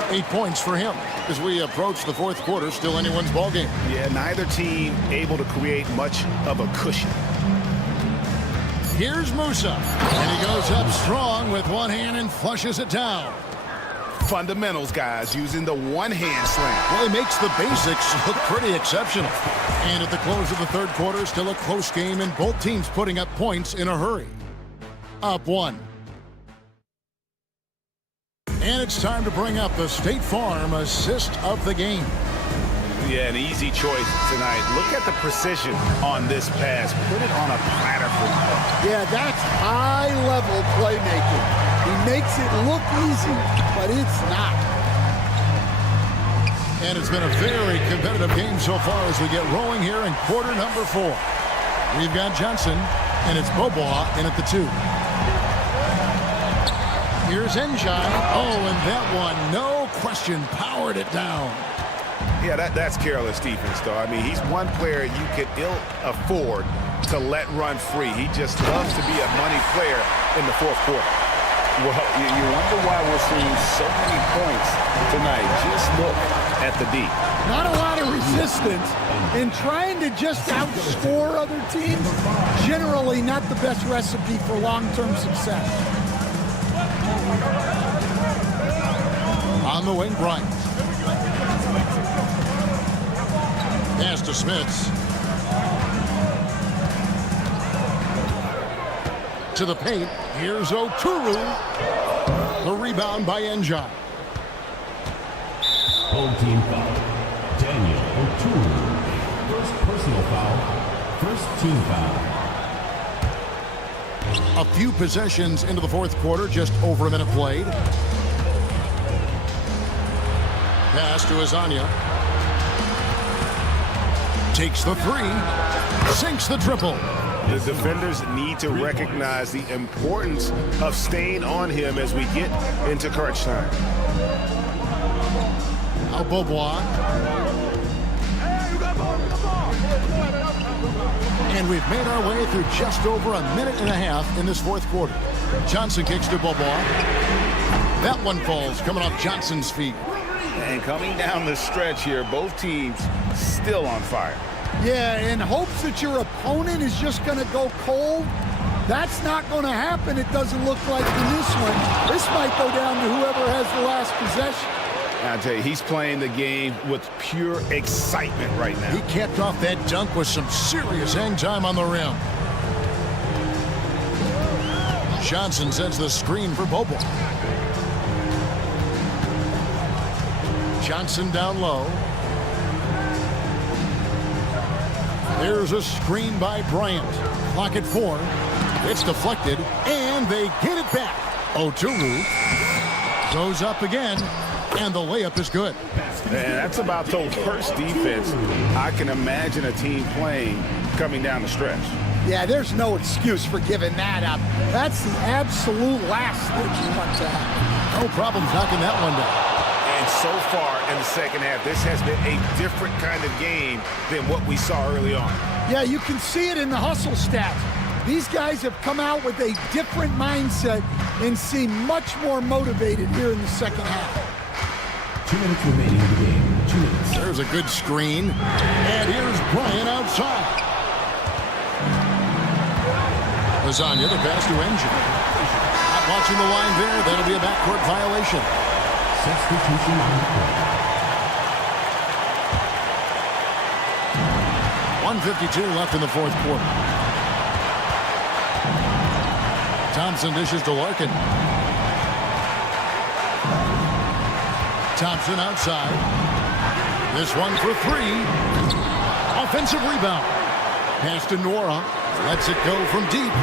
8 points for him. As we approach the fourth quarter, still anyone's ballgame. Yeah, neither team able to create much of a cushion. Here's Musa. And he goes up strong with one hand and flushes it down. Fundamentals, guys, using the one-hand slam. Well, he makes the basics look pretty exceptional. And at the close of the third quarter, still a close game, and both teams putting up points in a hurry. up 1. And it's time to bring up the State Farm assist of the game. Yeah, an easy choice tonight. Look at the precision on this pass. Put it on a platter for him. Yeah, that's high-level playmaking. He makes it look easy, but it's not. And it's been a very competitive game so far as we get rolling here in quarter number 4. We've got Johnson, and it's Bobois in at the 2. Here's Njai. Oh, and that one, no question, powered it down. Yeah, that's careless defense, though. I mean, he's one player you could ill afford to let run free. He just loves to be a money player in the fourth quarter. Well, you wonder why we're seeing so many points tonight. Just look at the D. Not a lot of resistance, and trying to just outscore other teams, generally not the best recipe for long-term success. On the wing, Bryant. Pass to Smits. To the paint. Here's Oturu. The rebound by Njai. Home team foul. Daniel Oturu. First personal foul. First team foul. A few possessions into the fourth quarter, just over a minute played. Pass to Azania. Takes the 3. Sinks the triple. The defenders need to recognize the importance of staying on him as we get into crunch time. Now Bobois. And we've made our way through just over a minute and a half in this fourth quarter. Johnson kicks to Bobois. That one falls, coming off Johnson's feet. And coming down the stretch here, both teams still on fire. Yeah, in hopes that your opponent is just going to go cold. That's not going to happen, it doesn't look like in this one. This might go down to whoever has the last possession. I'll tell you, he's playing the game with pure excitement right now. He capped off that dunk with some serious hang time on the rim. Johnson sends the screen for Bobo. Johnson down low. There's a screen by Bryant. Clock at 4. It's deflected, and they get it back. Oturu goes up again, and the layup is good. And that's about the worst defense I can imagine a team playing coming down the stretch. Yeah, there's no excuse for giving that up. That's the absolute last thing you want to have. No problems knocking that one down. And so far in the second half, this has been a different kind of game than what we saw early on. Yeah, you can see it in the hustle stats. These guys have come out with a different mindset and seem much more motivated here in the second half. 2 minutes remaining in the game. 2 minutes. There's a good screen. And here's Bryant outside. Lasagna, the pass to Engine. Not watching the line there. That'll be a backcourt violation. Substitution on the court. 1:52 left in the fourth quarter. Thompson dishes to Larkin. Thompson outside. This one for 3. Offensive rebound. Pass to Nora. Lets it go from deep.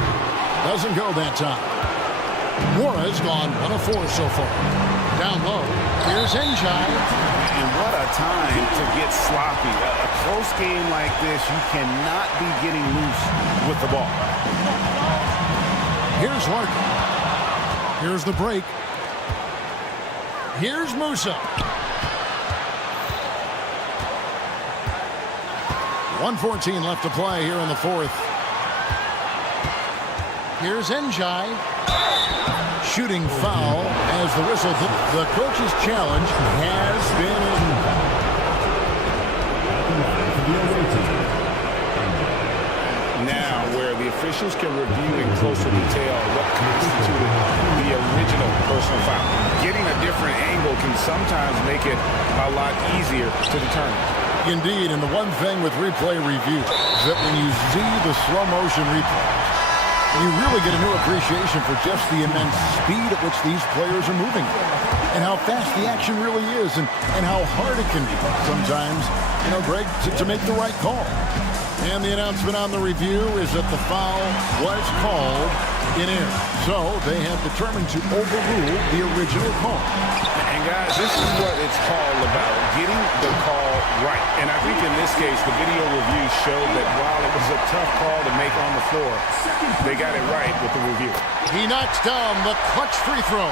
Doesn't go that time. Nora's gone 1 of 4 so far. Down low. Here's Njai. And what a time to get sloppy. A close game like this, you cannot be getting loose with the ball. Here's Larkin. Here's the break. Here's Musa. 1:14 left to play here in the fourth. Here's Njai. Shooting foul as the whistle. The coach's challenge has been now where the officials can review in closer detail what constituted the original personal foul. Getting a different angle can sometimes make it a lot easier to determine. Indeed, and the one thing with replay review is that when you see the slow motion replay, You really get a new appreciation for just the immense speed at which these players are moving and how fast the action really is and how hard it can be sometimes, Greg, to make the right call. And the announcement on the review is that the foul was called in air. So they have determined to overrule the original call. And guys, this is what it's all about, getting the call right. And I think in this case, the video review showed that while it was a tough call to make on the floor, they got it right with the review. He knocks down the clutch free throw.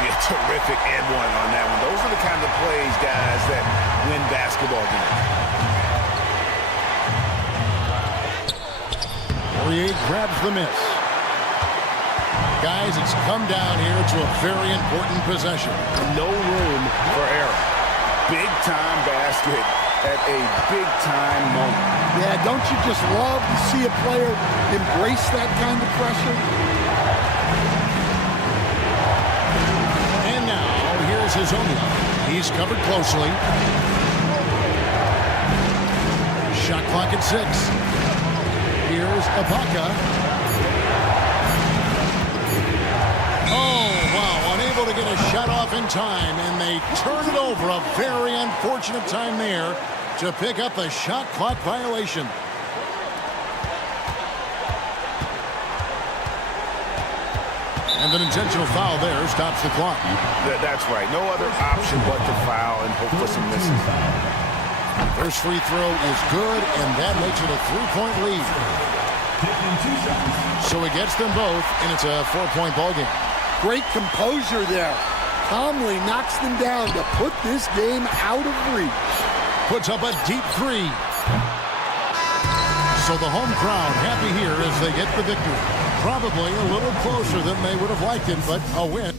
Yeah, terrific and one on that one. Those are the kind of plays, guys, that win basketball games. Poirier grabs the miss. Guys, it's come down here to a very important possession. No room for error. Big-time basket at a big-time moment. Yeah, don't you just love to see a player embrace that kind of pressure? And now, here's Hezonja. He's covered closely. Shot clock at 6. Here's Ibaka. Oh, wow, unable to get a shot off in time, and they turn it over. A very unfortunate time there to pick up the shot clock violation. And an intentional foul there stops the clock. That's right. No other option but to foul and hope for some misses. First free throw is good, and that makes it a 3-point lead. So he gets them both, and it's a 4-point ball game. Great composure there. Calmly knocks them down to put this game out of reach. Puts up a deep 3. So the home crowd happy here as they get the victory. Probably a little closer than they would have liked it, but a win.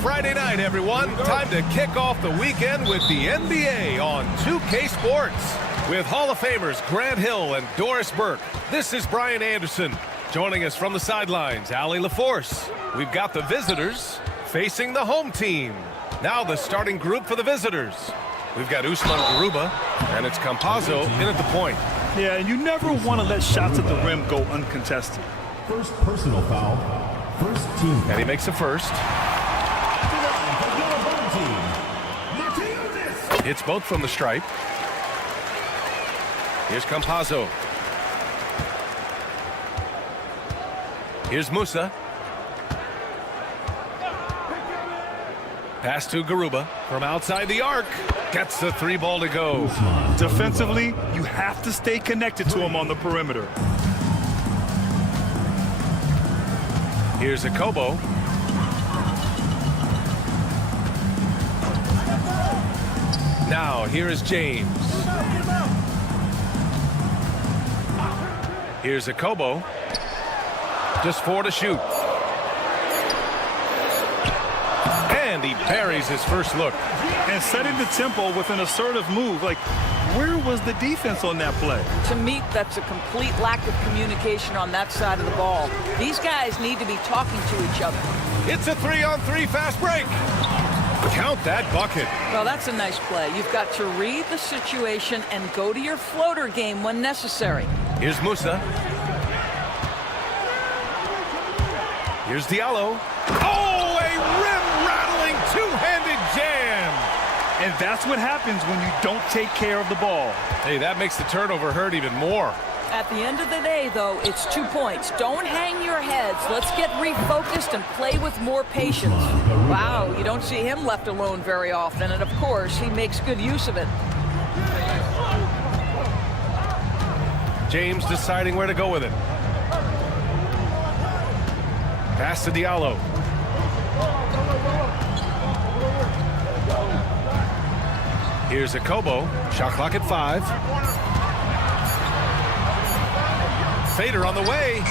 Friday night, everyone. Time to kick off the weekend with the NBA on 2K Sports. With Hall of Famers Grant Hill and Doris Burke, this is Brian Anderson. Joining us from the sidelines, Allie LaForce. We've got the visitors facing the home team. Now the starting group for the visitors. We've got Usman Garuba, and it's Campazzo in at the point. Yeah, and you never want to let shots at the rim go uncontested. First personal foul. First team foul. And he makes the first. It's both from the stripe. Here's Campazzo. Here's Musa. Pass to Garuba from outside the arc. Gets the three ball to go. Defensively, you have to stay connected to him on the perimeter. Here's Akobo. Now, here is James. Here's Akobo. Just 4 to shoot. And he buries his first look. And setting the tempo with an assertive move. Like, where was the defense on that play? To me, that's a complete lack of communication on that side of the ball. These guys need to be talking to each other. It's a 3-on-3 fast break. Count that bucket. Well, that's a nice play. You've got to read the situation and go to your floater game when necessary. Here's Musa. Here's Diallo. Oh, a rim-rattling two-handed jam. And that's what happens when you don't take care of the ball. Hey, that makes the turnover hurt even more. At the end of the day, though, it's 2 points. Don't hang your heads. Let's get refocused and play with more patience. Wow, you don't see him left alone very often, and of course, he makes good use of it. James deciding where to go with it. Pass to Diallo. Here's Akobo. Shot clock at 5. Fader on the way.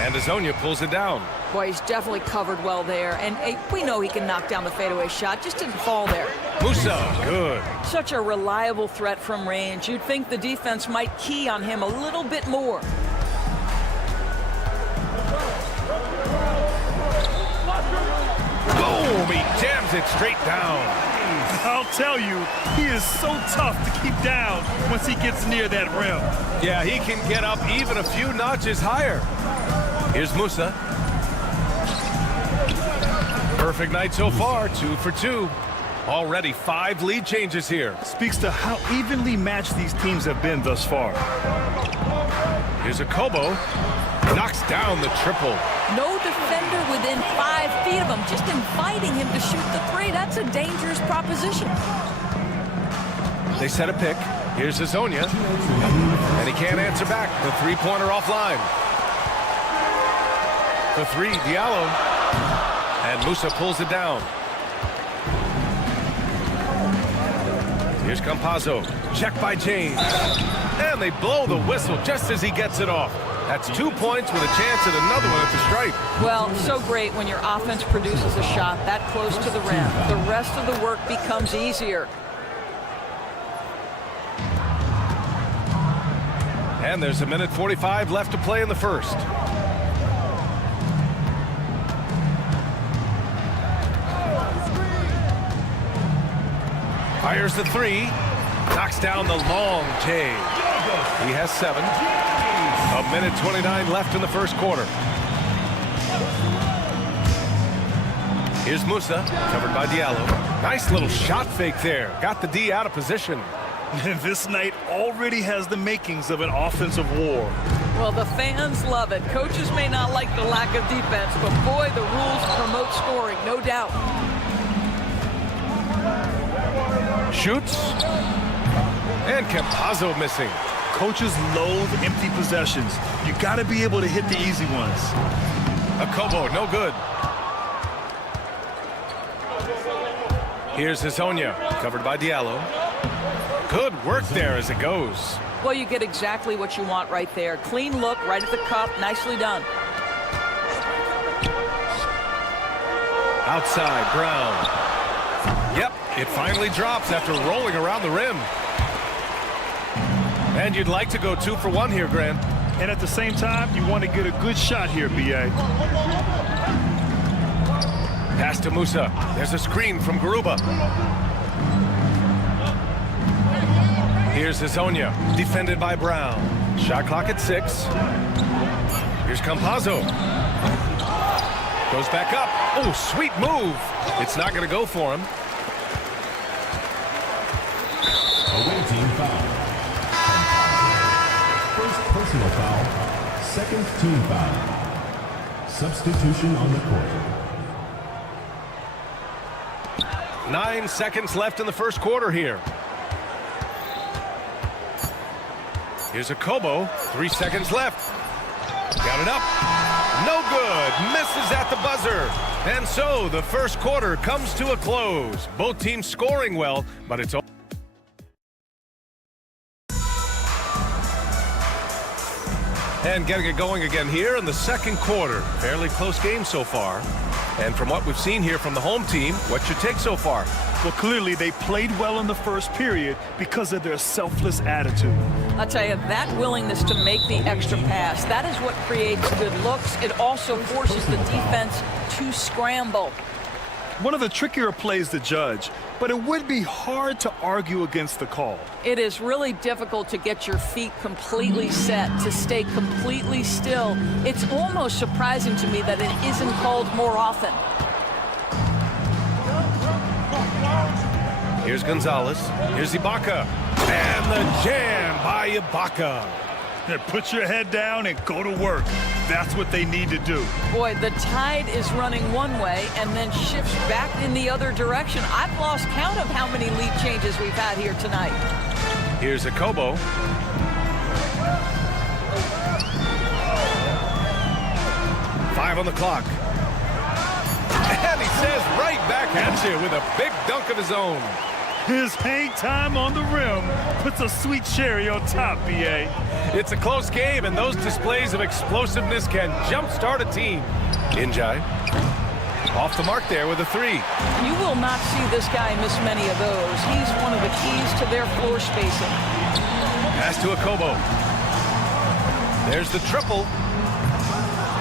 And Azonia pulls it down. Boy, he's definitely covered well there. And we know he can knock down the fadeaway shot. Just didn't fall there. Musa, good. Such a reliable threat from range. You'd think the defense might key on him a little bit more. Boom! He jams it straight down. I'll tell you, he is so tough to keep down once he gets near that rim. Yeah, he can get up even a few notches higher. Here's Musa. Perfect night so far, 2 for 2. Already 5 lead changes here. Speaks to how evenly matched these teams have been thus far. Here's Akobo. Knocks down the triple. No defender within 5 feet of him, just inviting him to shoot the three. That's a dangerous proposition. They set a pick. Here's Azonia. And he can't answer back. The three-pointer offline. The 3, Diallo. And Musa pulls it down. Here's Campazzo. Check by James. And they blow the whistle just as he gets it off. That's 2 points with a chance at another one at the stripe. Well, so great when your offense produces a shot that close to the rim. The rest of the work becomes easier. And there's 1:45 left to play in the first. Fires the 3. Knocks down the long J. He has 7. 1:29 left in the first quarter. Here's Musa, covered by Diallo. Nice little shot fake there. Got the D out of position. This night already has the makings of an offensive war. Well, the fans love it. Coaches may not like the lack of defense, but boy, the rules promote scoring, no doubt. Shoots. And Campazzo missing. Coaches loathe empty possessions. You got to be able to hit the easy ones. Akobo, no good. Here's Azonia, covered by Diallo. Good work there as it goes. Well, you get exactly what you want right there. Clean look, right at the cup, nicely done. Outside, Brown. Yep, it finally drops after rolling around the rim. And you'd like to go 2 for 1 here, Grant. And at the same time, you want to get a good shot here, B.A. Pass to Musa. There's a screen from Garuba. Here's Hazonia, defended by Brown. Shot clock at 6. Here's Campazzo. Goes back up. Oh, sweet move. It's not going to go for him. Away team foul. First personal foul. Second team foul. Substitution on the court. 9 seconds left in the first quarter here. Here's a Kobo. 3 seconds left. Got it up. No good. Misses at the buzzer. And so the first quarter comes to a close. Both teams scoring well, but it's... And getting it going again here in the second quarter. Fairly close game so far. And from what we've seen here from the home team, what's your take so far? Well, clearly they played well in the first period because of their selfless attitude. I'll tell you, that willingness to make the extra pass, that is what creates good looks. It also forces the defense to scramble. One of the trickier plays to judge, but it would be hard to argue against the call. It is really difficult to get your feet completely set, to stay completely still. It's almost surprising to me that it isn't called more often. Here's Gonzalez. Here's Ibaka. And the jam by Ibaka. Put your head down and go to work. That's what they need to do. Boy, the tide is running one way and then shifts back in the other direction. I've lost count of how many lead changes we've had here tonight. Here's a Kobo. Five on the clock. And he says right back at you with a big dunk of his own. His hang time on the rim puts a sweet cherry on top, B.A. It's a close game, and those displays of explosiveness can jumpstart a team. Injai off the mark there with a 3. You will not see this guy miss many of those. He's one of the keys to their floor spacing. Pass to Akobo. There's the triple.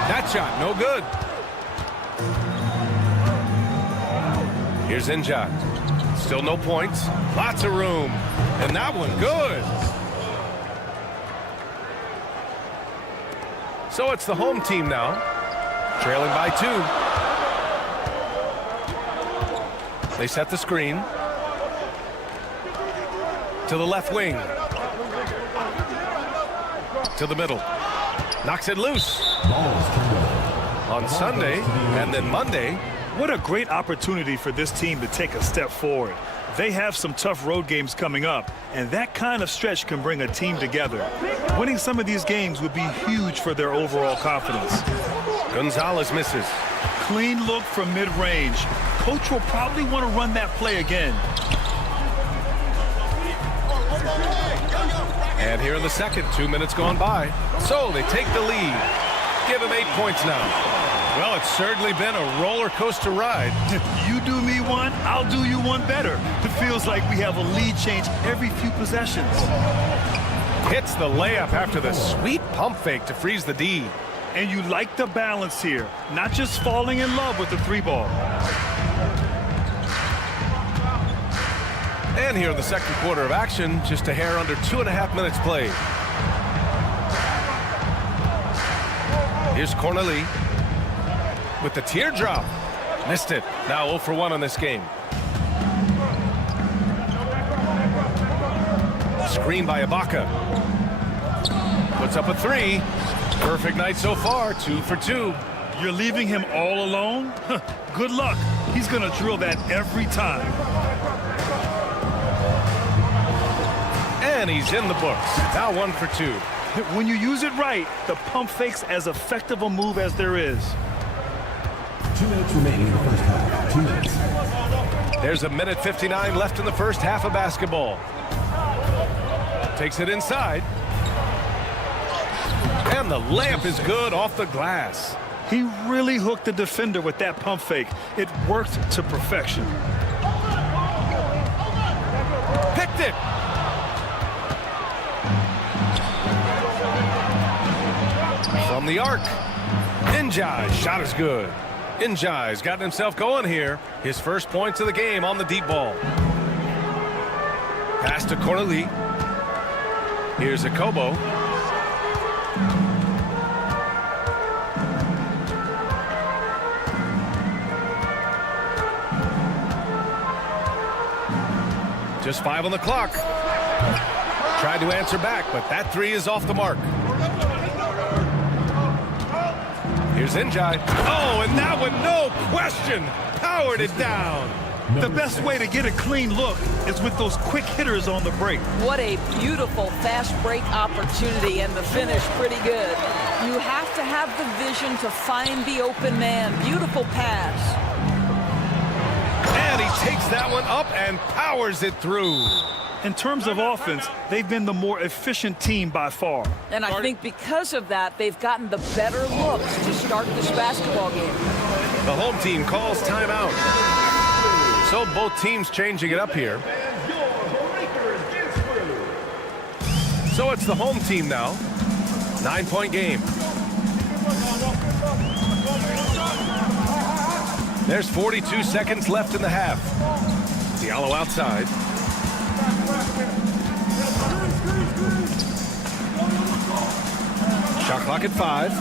That shot, no good. Here's Injai. Still no points. Lots of room. And that one good. So it's the home team now. Trailing by 2. They set the screen. To the left wing. To the middle. Knocks it loose. On Sunday and then Monday. What a great opportunity for this team to take a step forward. They have some tough road games coming up, and that kind of stretch can bring a team together. Winning some of these games would be huge for their overall confidence. Gonzalez misses. Clean look from mid-range. Coach will probably want to run that play again. And here in the second, 2 minutes gone by. So they take the lead. Give them 8 points now. Well, it's certainly been a roller coaster ride. You do me one, I'll do you one better. It feels like we have a lead change every few possessions. Hits the layup after the sweet pump fake to freeze the D. And you like the balance here, not just falling in love with the 3-ball. And here in the second quarter of action, just a hair under 2.5 minutes played. Here's Corneli with the teardrop. Missed it. Now 0 for 1 on this game. Screen by Ibaka. Puts up a 3. Perfect night so far. 2 for 2. You're leaving him all alone? Good luck. He's going to drill that every time. And he's in the books. Now 1 for 2. When you use it right, the pump fake's as effective a move as there is. 2 minutes remaining in the first half. 2 minutes. There's a minute 59 left in the first half of basketball. Takes it inside. And the layup is good off the glass. He really hooked the defender with that pump fake. It worked to perfection. Picked it. From the arc. Njai's shot is good. Njai's gotten himself going here. His first points of the game on the deep ball. Pass to Corneli. Here's Akobo. Just 5 on the clock. Tried to answer back, but that 3 is off the mark. Here's Njai. Oh, and that one, no question, powered it down. The best way to get a clean look is with those quick hitters on the break. What a beautiful fast break opportunity, and the finish pretty good. You have to have the vision to find the open man. Beautiful pass. And he takes that one up and powers it through. In terms of offense, they've been the more efficient team by far. And I think because of that, they've gotten the better looks to start this basketball game. The home team calls timeout. So both teams changing it up here. So it's the home team now. 9-point game. There's 42 seconds left in the half. Diallo outside. Shot clock at 5.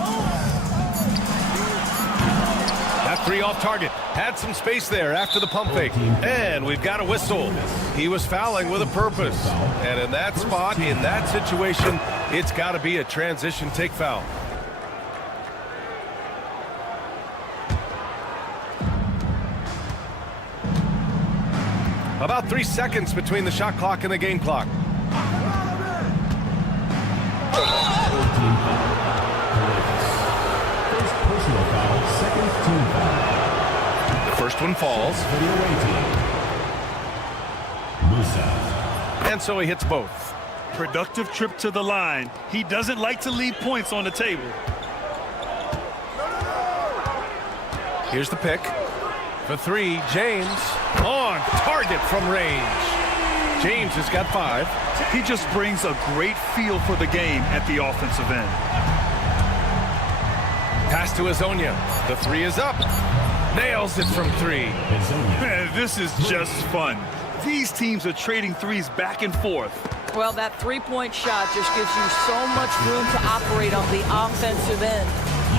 That 3 off target. Had some space there after the pump fake. And we've got a whistle. He was fouling with a purpose. And in that spot, in that situation, it's got to be a transition take foul. About 3 seconds between the shot clock and the game clock. First personal foul, second team foul. First one falls. Musa. And so he hits both. Productive trip to the line. He doesn't like to leave points on the table. Here's the pick. For 3, James on target from range. James has got 5. He just brings a great feel for the game at the offensive end. Pass to Azonia. The 3 is up. Nails it from 3. Man, this is just fun. These teams are trading threes back and forth. Well, that three-point shot just gives you so much room to operate on the offensive end.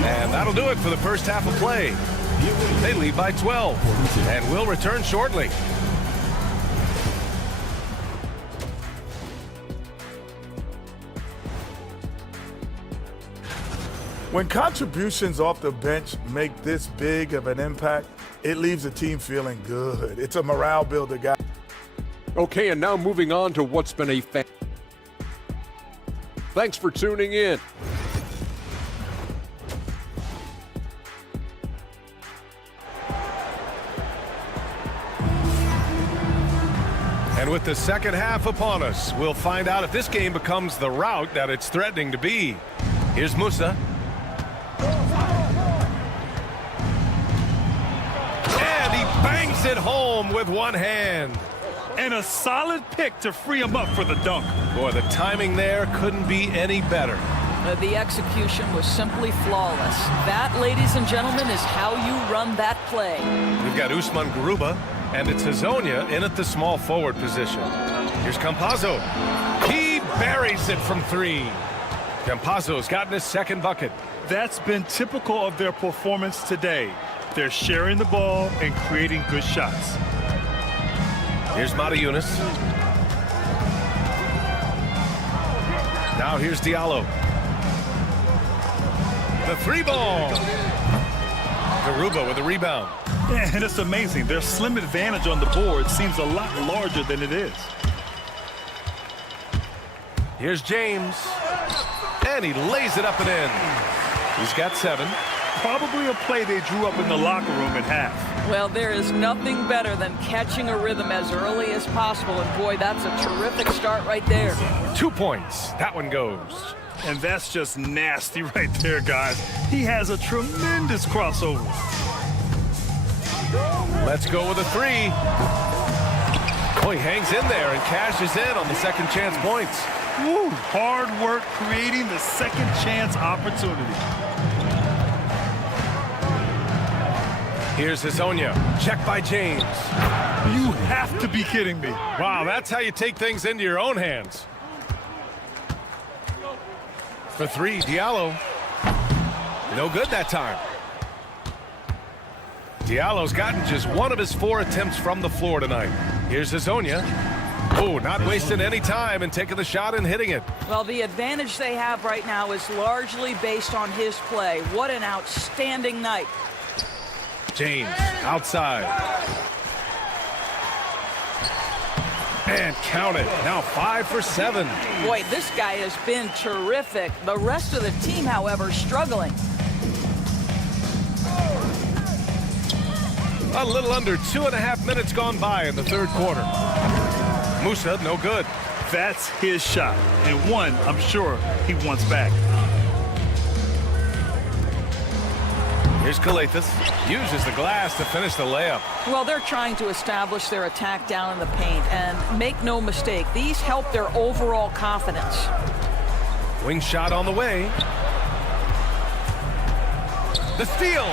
And that'll do it for the first half of play. They lead by 12 and will return shortly. When contributions off the bench make this big of an impact, it leaves the team feeling good. It's a morale builder, guys. Okay, and now moving on to what's been a Thanks for tuning in. And with the second half upon us, we'll find out if this game becomes the rout that it's threatening to be. Here's Musa. And he bangs it home with one hand. And a solid pick to free him up for the dunk. Boy, the timing there couldn't be any better. The execution was simply flawless. That, ladies and gentlemen, is how you run that play. We've got Usman Garuba, and it's Hazonia in at the small forward position. Here's Campazzo. He buries it from 3. Campazzo's gotten his second bucket. That's been typical of their performance today. They're sharing the ball and creating good shots. Here's Mata Yunus. Now here's Diallo. The 3 ball. Garuba with a rebound. Yeah, and it's amazing. Their slim advantage on the board seems a lot larger than it is. Here's James. And he lays it up and in. He's got 7. Probably a play they drew up in the locker room at half. Well, there is nothing better than catching a rhythm as early as possible. And boy, that's a terrific start right there. 2 points. That one goes. And that's just nasty right there, guys. He has a tremendous crossover. Let's go with a three. Oh, he hangs in there and cashes in on the second chance points. Woo, hard work creating the second chance opportunity. Here's Hazonia. Check by James. You have to be kidding me. Wow, that's how you take things into your own hands. For three, Diallo. No good that time. Diallo's gotten just one of his 4 attempts from the floor tonight. Here's Hazonia. Oh, not wasting any time and taking the shot and hitting it. Well, the advantage they have right now is largely based on his play. What an outstanding night. James outside. And count it. Now 5 for 7. Boy, this guy has been terrific. The rest of the team, however, struggling. A little under 2.5 minutes gone by in the third quarter. Musa, no good. That's his shot, and one I'm sure he wants back. Here's Calathis. Uses the glass to finish the layup. Well, they're trying to establish their attack down in the paint, and make no mistake, these help their overall confidence. Wing shot on the way. The steal.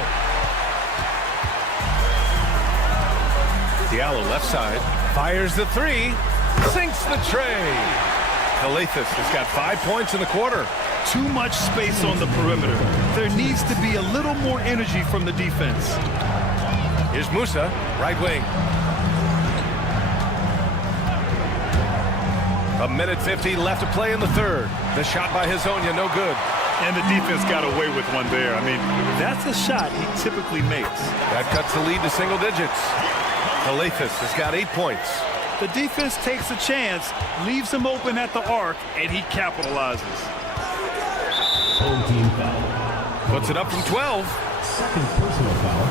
Diallo left side. Fires the three. Sinks the tray. Calathis has got 5 points in the quarter. Too much space on the perimeter. There needs to be a little more energy from the defense. Here's Musa, right wing. 1:50 left to play in the third. The shot by Hazonia, no good. And the defense got away with one there. I mean, that's a shot he typically makes. That cuts the lead to single digits. Calathis has got 8 points. The defense takes a chance, leaves him open at the arc, and he capitalizes. Home team foul. Puts it up from 12. Second personal foul.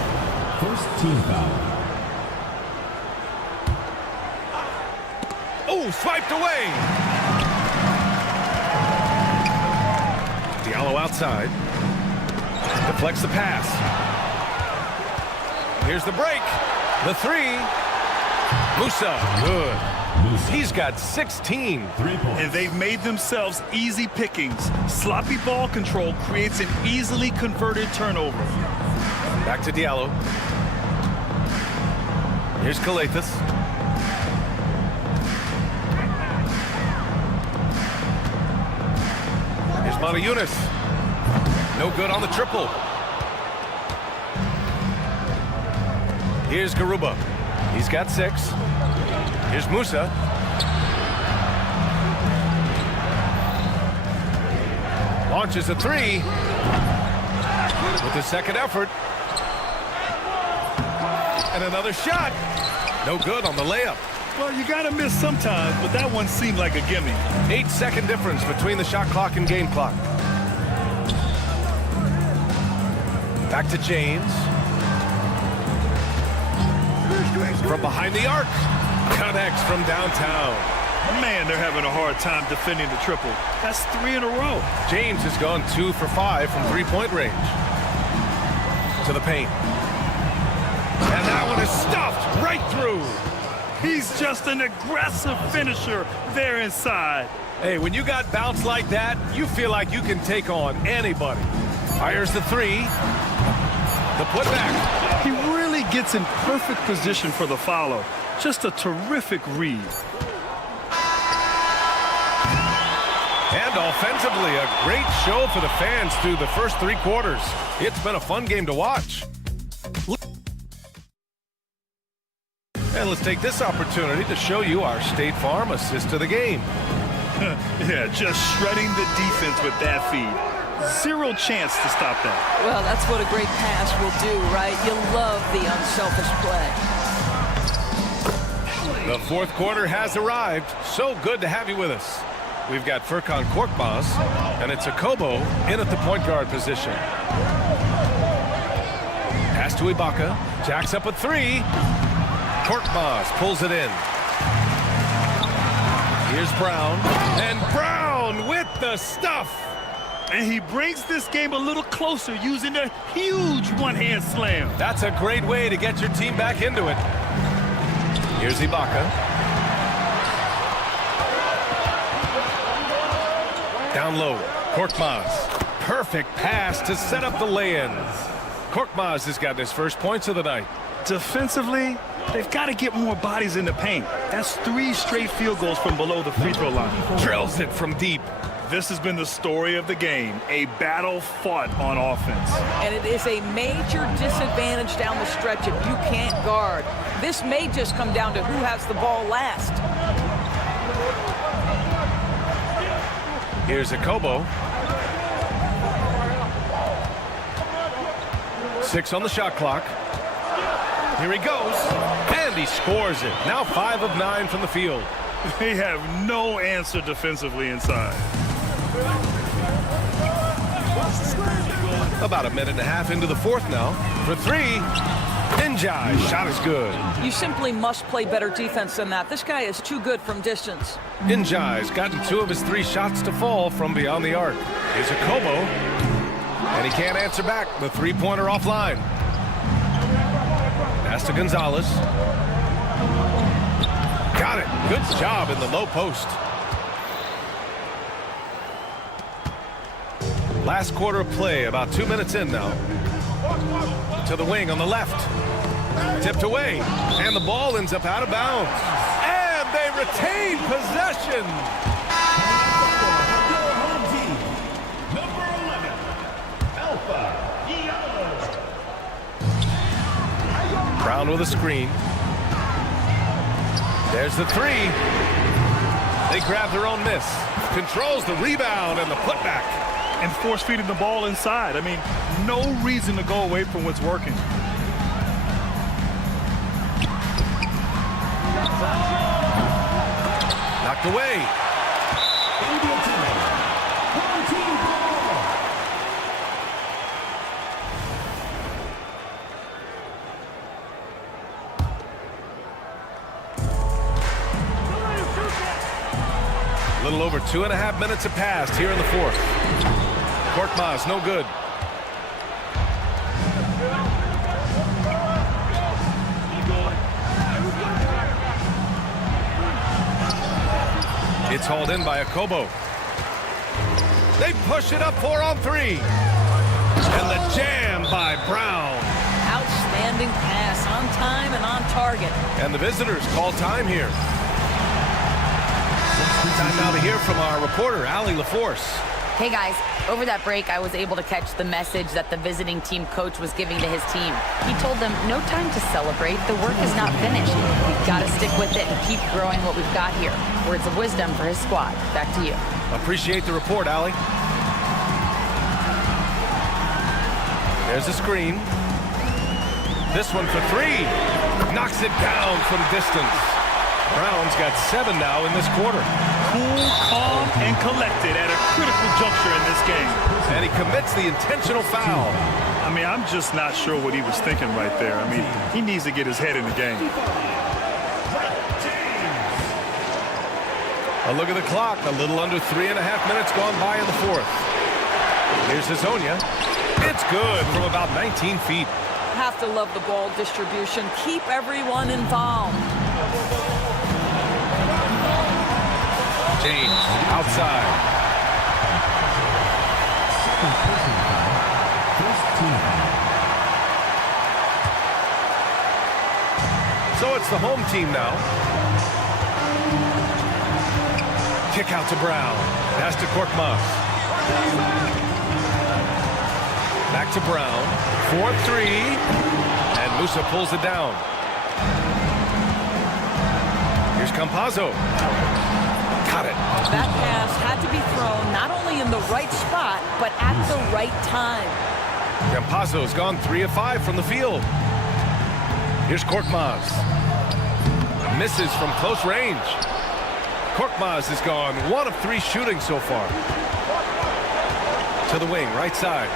First team foul. Oh, swiped away. Diallo outside. Deflects the pass. Here's the break. The three. Musa, good. He's got 16. 3 points. And they've made themselves easy pickings. Sloppy ball control creates an easily converted turnover. Back to Diallo. Here's Calathis. Here's Motiejunas. No good on the triple. Here's Garuba. He's got 6. Here's Musa. Launches a three. With the second effort. And another shot. No good on the layup. Well, you got to miss sometimes, but that one seemed like a gimme. 8-second difference between the shot clock and game clock. Back to James. From behind the arc. Connects from downtown. Man, they're having a hard time defending the triple. That's 3 in a row. James has gone 2 for 5 from three-point range. To the paint. And that one is stuffed right through. He's just an aggressive finisher there inside. Hey, when you got bounce like that, you feel like you can take on anybody. Fires the three. The putback. He really gets in perfect position for the follow. Just a terrific read. And offensively, a great show for the fans through the first 3 quarters. It's been a fun game to watch. And let's take this opportunity to show you our State Farm assist to the game. Yeah, just shredding the defense with that feed. 0 chance to stop that. Well, that's what a great pass will do, right? You love the unselfish play. The fourth quarter has arrived. So good to have you with us. We've got Furkan Korkmaz, and it's Akobo in at the point guard position. Pass to Ibaka. Jacks up a 3. Korkmaz pulls it in. Here's Brown. And Brown with the stuff. And he brings this game a little closer using a huge one-hand slam. That's a great way to get your team back into it. Here's Ibaka. Down low, Korkmaz. Perfect pass to set up the lay-in. Korkmaz has gotten his first points of the night. Defensively, they've got to get more bodies in the paint. That's 3 straight field goals from below the free throw line. Drills it from deep. This has been the story of the game, a battle fought on offense. And it is a major disadvantage down the stretch if you can't guard. This may just come down to who has the ball last. Here's Akobo. 6 on the shot clock. Here he goes, and he scores it. Now 5 of 9 from the field. They have no answer defensively inside. About a minute and a half into the fourth now. For 3, Njai. Shot is good. You simply must play better defense than that. This guy is too good from distance. Njai's gotten 2 of his 3 shots to fall from beyond the arc. Here's Akobo, and he can't answer back. The 3-pointer offline. Pass to Gonzalez. Got it. Good job in the low post. Last quarter of play, about 2 minutes in now. To the wing on the left. Tipped away, and the ball ends up out of bounds. And they retain possession. Number 11, Alpha Brown with a screen. There's the 3. They grab their own miss. Controls the rebound and the putback. And force feeding the ball inside. I mean, no reason to go away from what's working. Knocked away. A little over 2.5 minutes have passed here in the fourth. Korkmaz, no good. It's hauled in by Akobo. They push it up 4 on 3. And the jam by Brown. Outstanding pass, on time and on target. And the visitors call time here. Time now to hear from our reporter, Allie LaForce. Hey guys, over that break I was able to catch the message that the visiting team coach was giving to his team. He told them, no time to celebrate, the work is not finished. We've got to stick with it and keep growing what we've got here. Words of wisdom for his squad. Back to you. Appreciate the report, Allie. There's a screen. This one for 3. Knocks it down from distance. Brown's got 7 now in this quarter. Cool, calm, and collected at a critical juncture in this game. And he commits the intentional foul. I mean, I'm just not sure what he was thinking right there. I mean, he needs to get his head in the game. A look at the clock. A little under 3.5 minutes gone by in the fourth. Here's Hazonia. It's good from about 19 feet. Have to love the ball distribution. Keep everyone involved. James outside. So it's the home team now. Kick out to Brown. Pass to Korkmaz. Back to Brown. 4-3. And Musa pulls it down. Here's Campazzo. Got it. That pass had to be thrown not only in the right spot, but at the right time. Campazzo's gone 3 of 5 from the field. Here's Korkmaz. Misses from close range. Korkmaz has gone 1 of 3 shooting so far. To the wing, right side.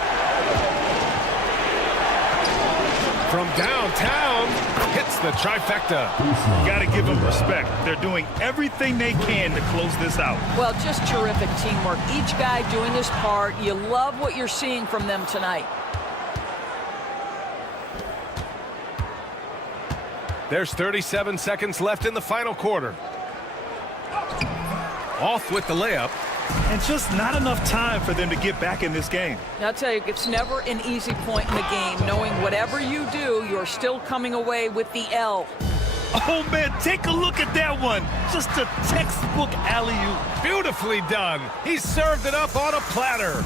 From downtown, hits the trifecta. Got to give them respect. They're doing everything they can to close this out. Well, just terrific teamwork. Each guy doing his part. You love what you're seeing from them tonight. There's 37 seconds left in the final quarter. Off with the layup. And just not enough time for them to get back in this game. I'll tell you, it's never an easy point in the game, knowing whatever you do, you're still coming away with the L. Oh, man, take a look at that one. Just a textbook alley-oop. Beautifully done. He served it up on a platter.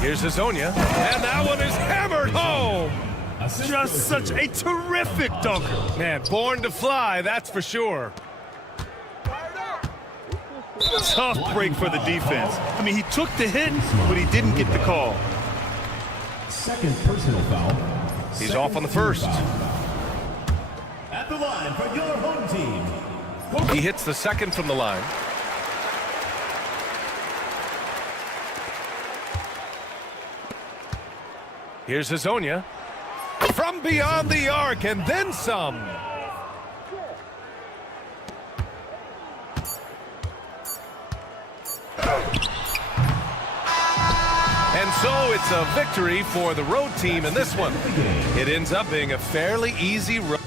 Here's Hazonia, and that one is hammered home. Just such a terrific dunker. Man, born to fly, that's for sure. Tough break for the defense. I mean, he took the hit, but he didn't get the call. Second personal foul. He's off on the first. At the line for your home team. He hits the second from the line. Here's Hazonia. From beyond the arc and then some. And so it's a victory for the road team in this one. It ends up being a fairly easy road.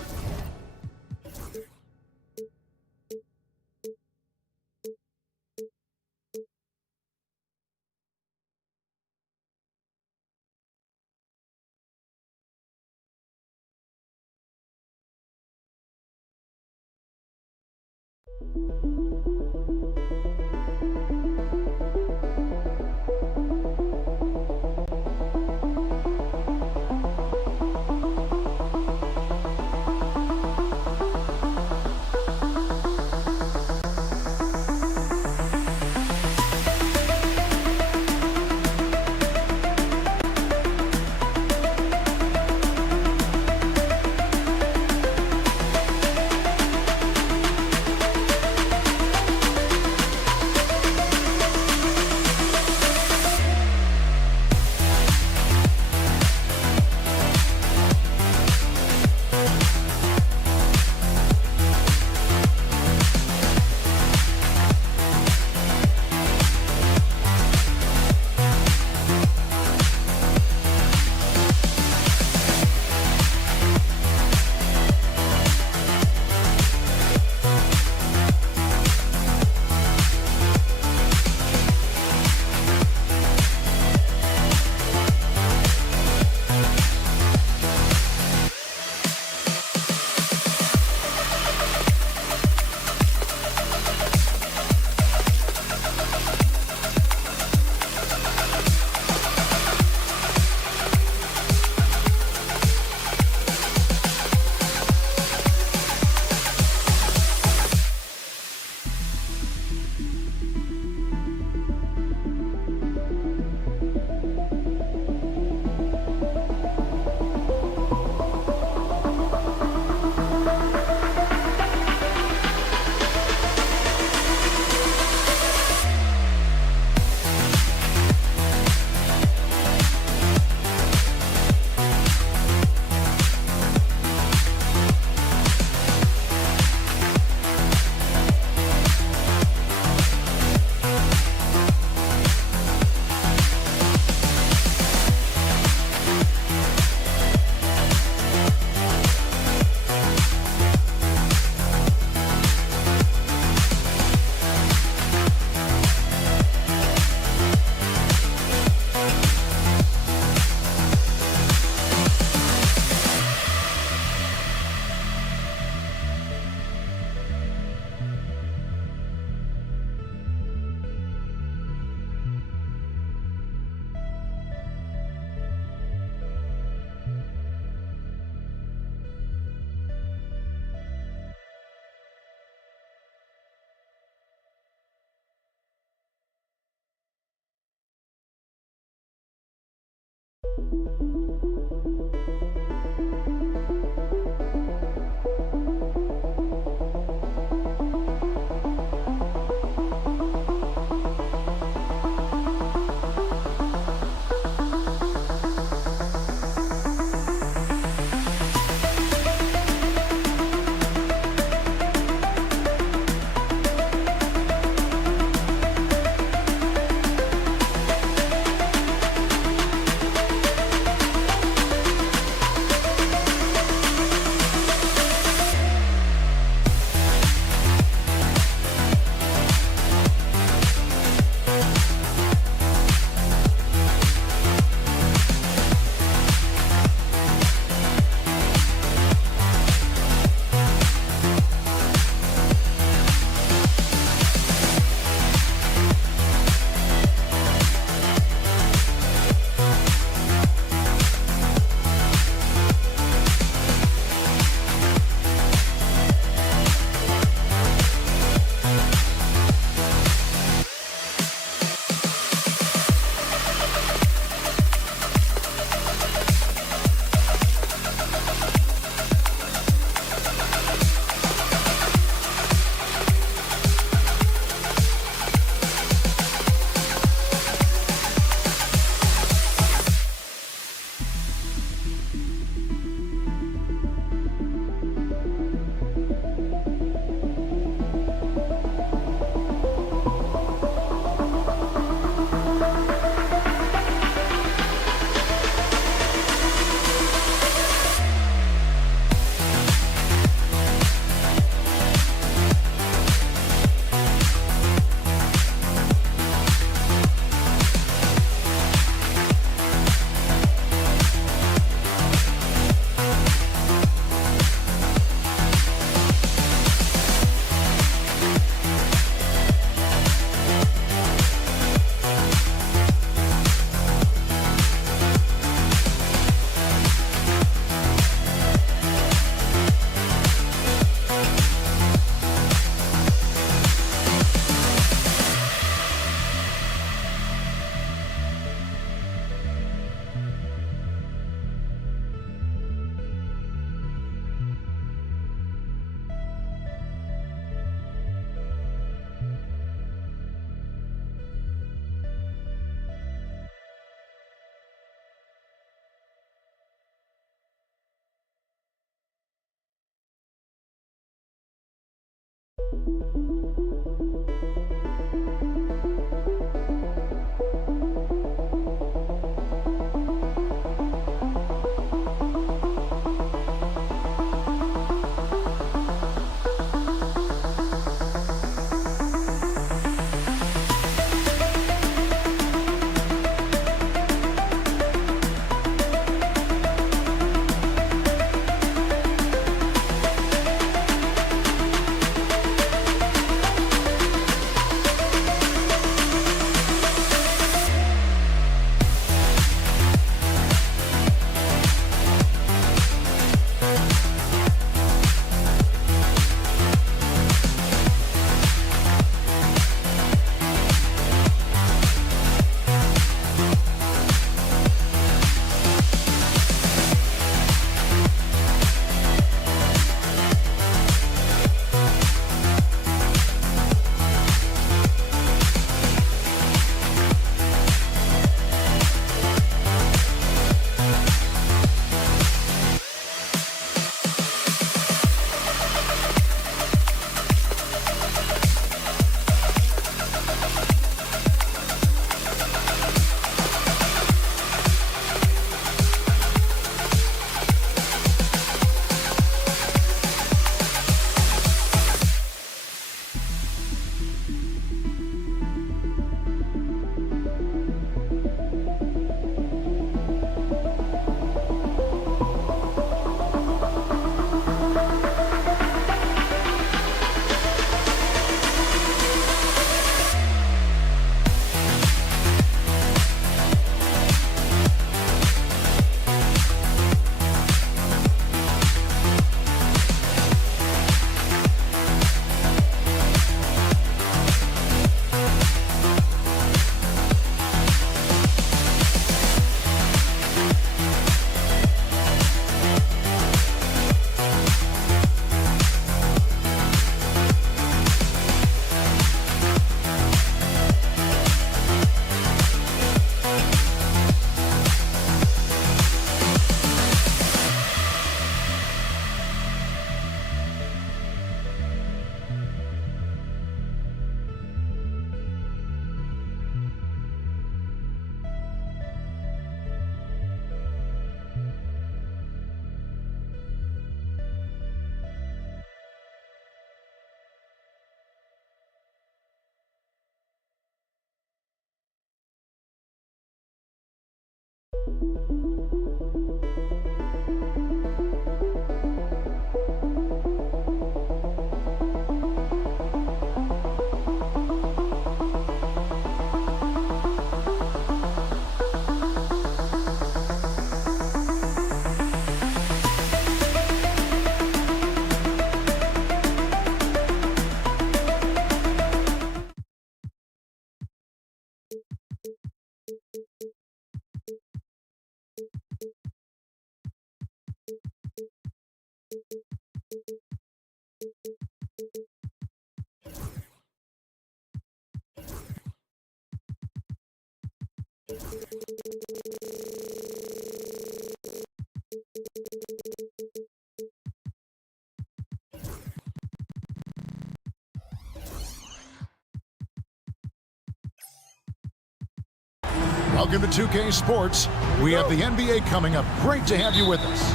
Welcome to 2K Sports. We have the NBA coming up. Great to have you with us.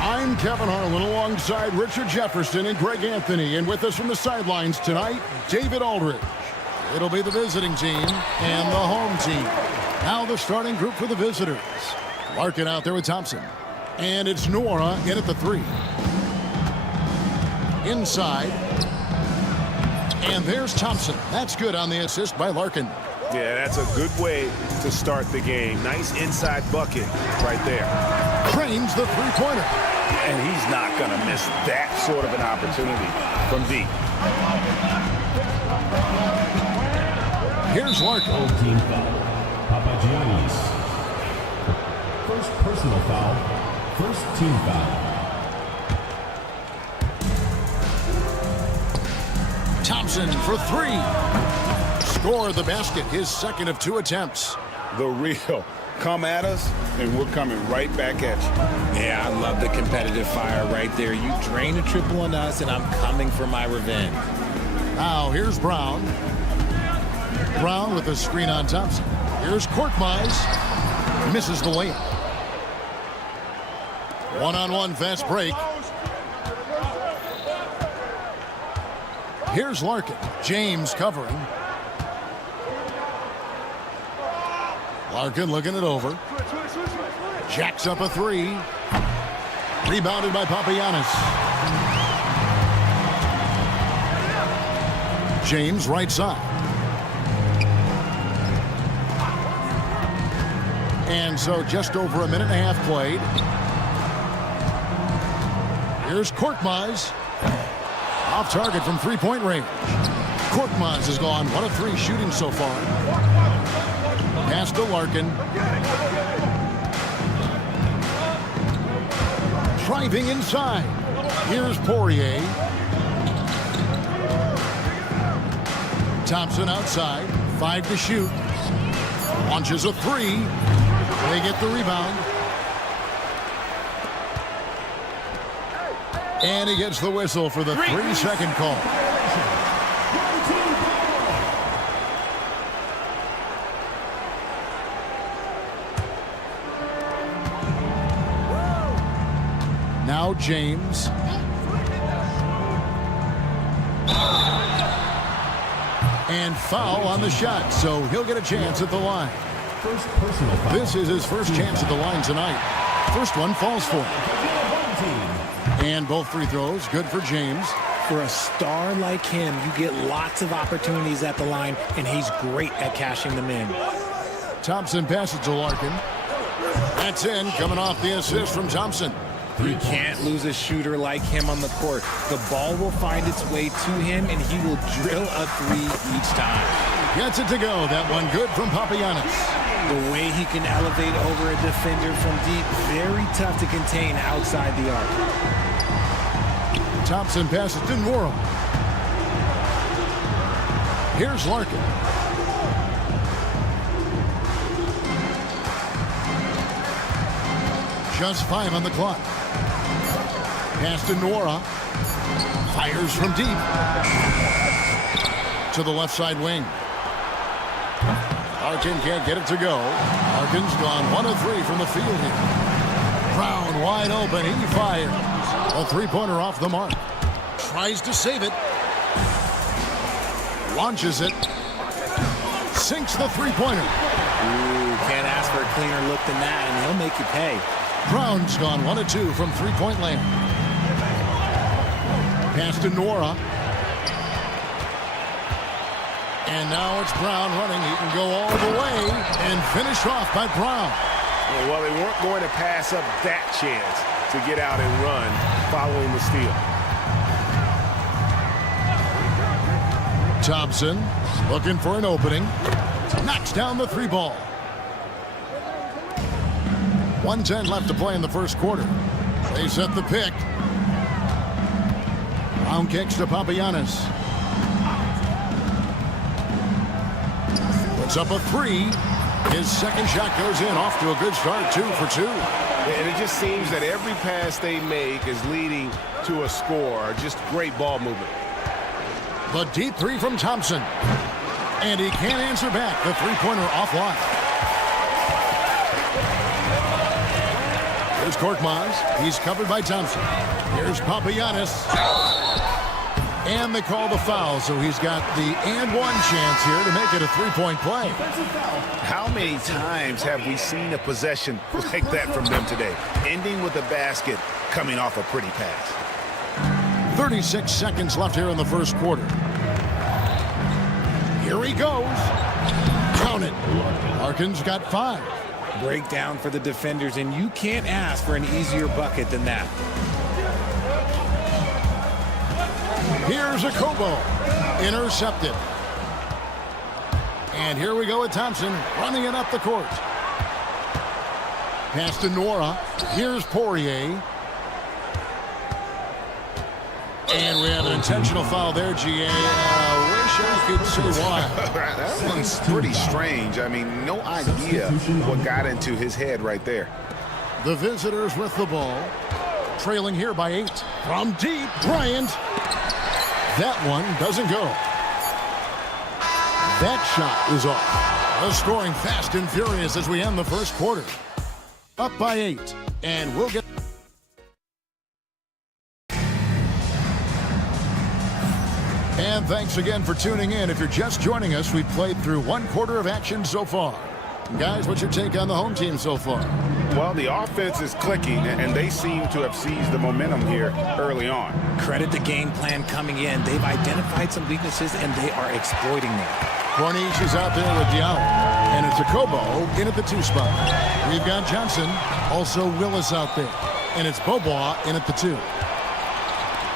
I'm Kevin Harlan alongside Richard Jefferson and Greg Anthony. And with us from the sidelines tonight, David Aldridge. It'll be the visiting team and the home team. Now the starting group for the visitors. Larkin out there with Thompson. And it's Nora in at the 3. Inside. And there's Thompson. That's good on the assist by Larkin. Yeah, that's a good way to start the game. Nice inside bucket right there. Cranes the three-pointer. And he's not going to miss that sort of an opportunity from deep. Here's Larkin. Old team foul. Papagiannis. First personal foul. First team foul. Thompson for 3. Score the basket, his second of 2 attempts. The real. Come at us, and we're coming right back at you. Yeah, I love the competitive fire right there. You drain a triple on us, and I'm coming for my revenge. Now here's Brown. Brown with the screen on Thompson. Here's Korkmaz. Misses the layup. One-on-one fast break. Here's Larkin. James covering. Larkin looking it over. Jacks up a three. Rebounded by Papagiannis. James right side. And so just over a minute and a half played. Here's Korkmaz. Off target from three-point range. Korkmaz has gone 1 of 3 shooting so far. Pass to Larkin. Driving inside. Here's Poirier. Thompson outside. 5 to shoot. Launches a 3. They get the rebound. And he gets the whistle for the 3-second call. Now James. And foul on the shot, so he'll get a chance at the line. This is his first chance at the line tonight. First one falls for him. And both free throws good for James. For a star like him, you get lots of opportunities at the line, and he's great at cashing them in. Thompson passes to Larkin. That's in, coming off the assist from Thompson. You can't lose a shooter like him on the court. The ball will find its way to him, and he will drill a 3 each time. Gets it to go. That one good from Papagiannis. The way he can elevate over a defender from deep, very tough to contain outside the arc. Thompson passes to Nwora. Here's Larkin. Just 5 on the clock. Pass to Nwora. Fires from deep. To the left side wing. Larkin can't get it to go. Larkin's gone 1 of 3 from the field here. Brown wide open. He fires. A 3-pointer off the mark. Tries to save it. Launches it. Sinks the 3-pointer. Ooh, can't ask for a cleaner look than that, and he'll make you pay. Brown's gone 1 of 2 from 3-point land. Pass to Nwora. And now it's Brown running. He can go all the way and finish off by Brown. Well, they weren't going to pass up that chance to get out and run following the steal. Thompson looking for an opening. Knocks down the 3 ball. 1:10 left to play in the first quarter. They set the pick. Brown kicks to Papagiannis. Puts up a 3. His second shot goes in. Off to a good start. 2 for 2. And it just seems that every pass they make is leading to a score. Just great ball movement. The deep 3 from Thompson. And he can't answer back. The 3-pointer offline. Here's Korkmaz. He's covered by Thompson. Here's Papagiannis. And they call the foul, so he's got the and 1 chance here to make it a 3-point play. How many times have we seen a possession like that from them today? Ending with a basket, coming off a pretty pass. 36 seconds left here in the first quarter. Here he goes. Count it. Larkin's got 5. Breakdown for the defenders, and you can't ask for an easier bucket than that. Here's a Kobo. Intercepted. And here we go with Thompson running it up the court. Pass to Nwora. Here's Poirier. And we have an intentional foul there, GA. Wish I could say why. That one's pretty strange. I mean, no idea what got into his head right there. The visitors with the ball. Trailing here by 8. From deep, Bryant. That one doesn't go. That shot is off. The scoring fast and furious as we end the first quarter. Up by 8, and we'll get... And thanks again for tuning in. If you're just joining us, we've played through 1 quarter of action so far. Guys, what's your take on the home team so far? Well, the offense is clicking, and they seem to have seized the momentum here early on. Credit the game plan coming in. They've identified some weaknesses, and they are exploiting them. Corniche is out there with Diallo, and it's Okobo in at the 2 spot. We've got Johnson, also Willis out there, and it's Bobois in at the 2.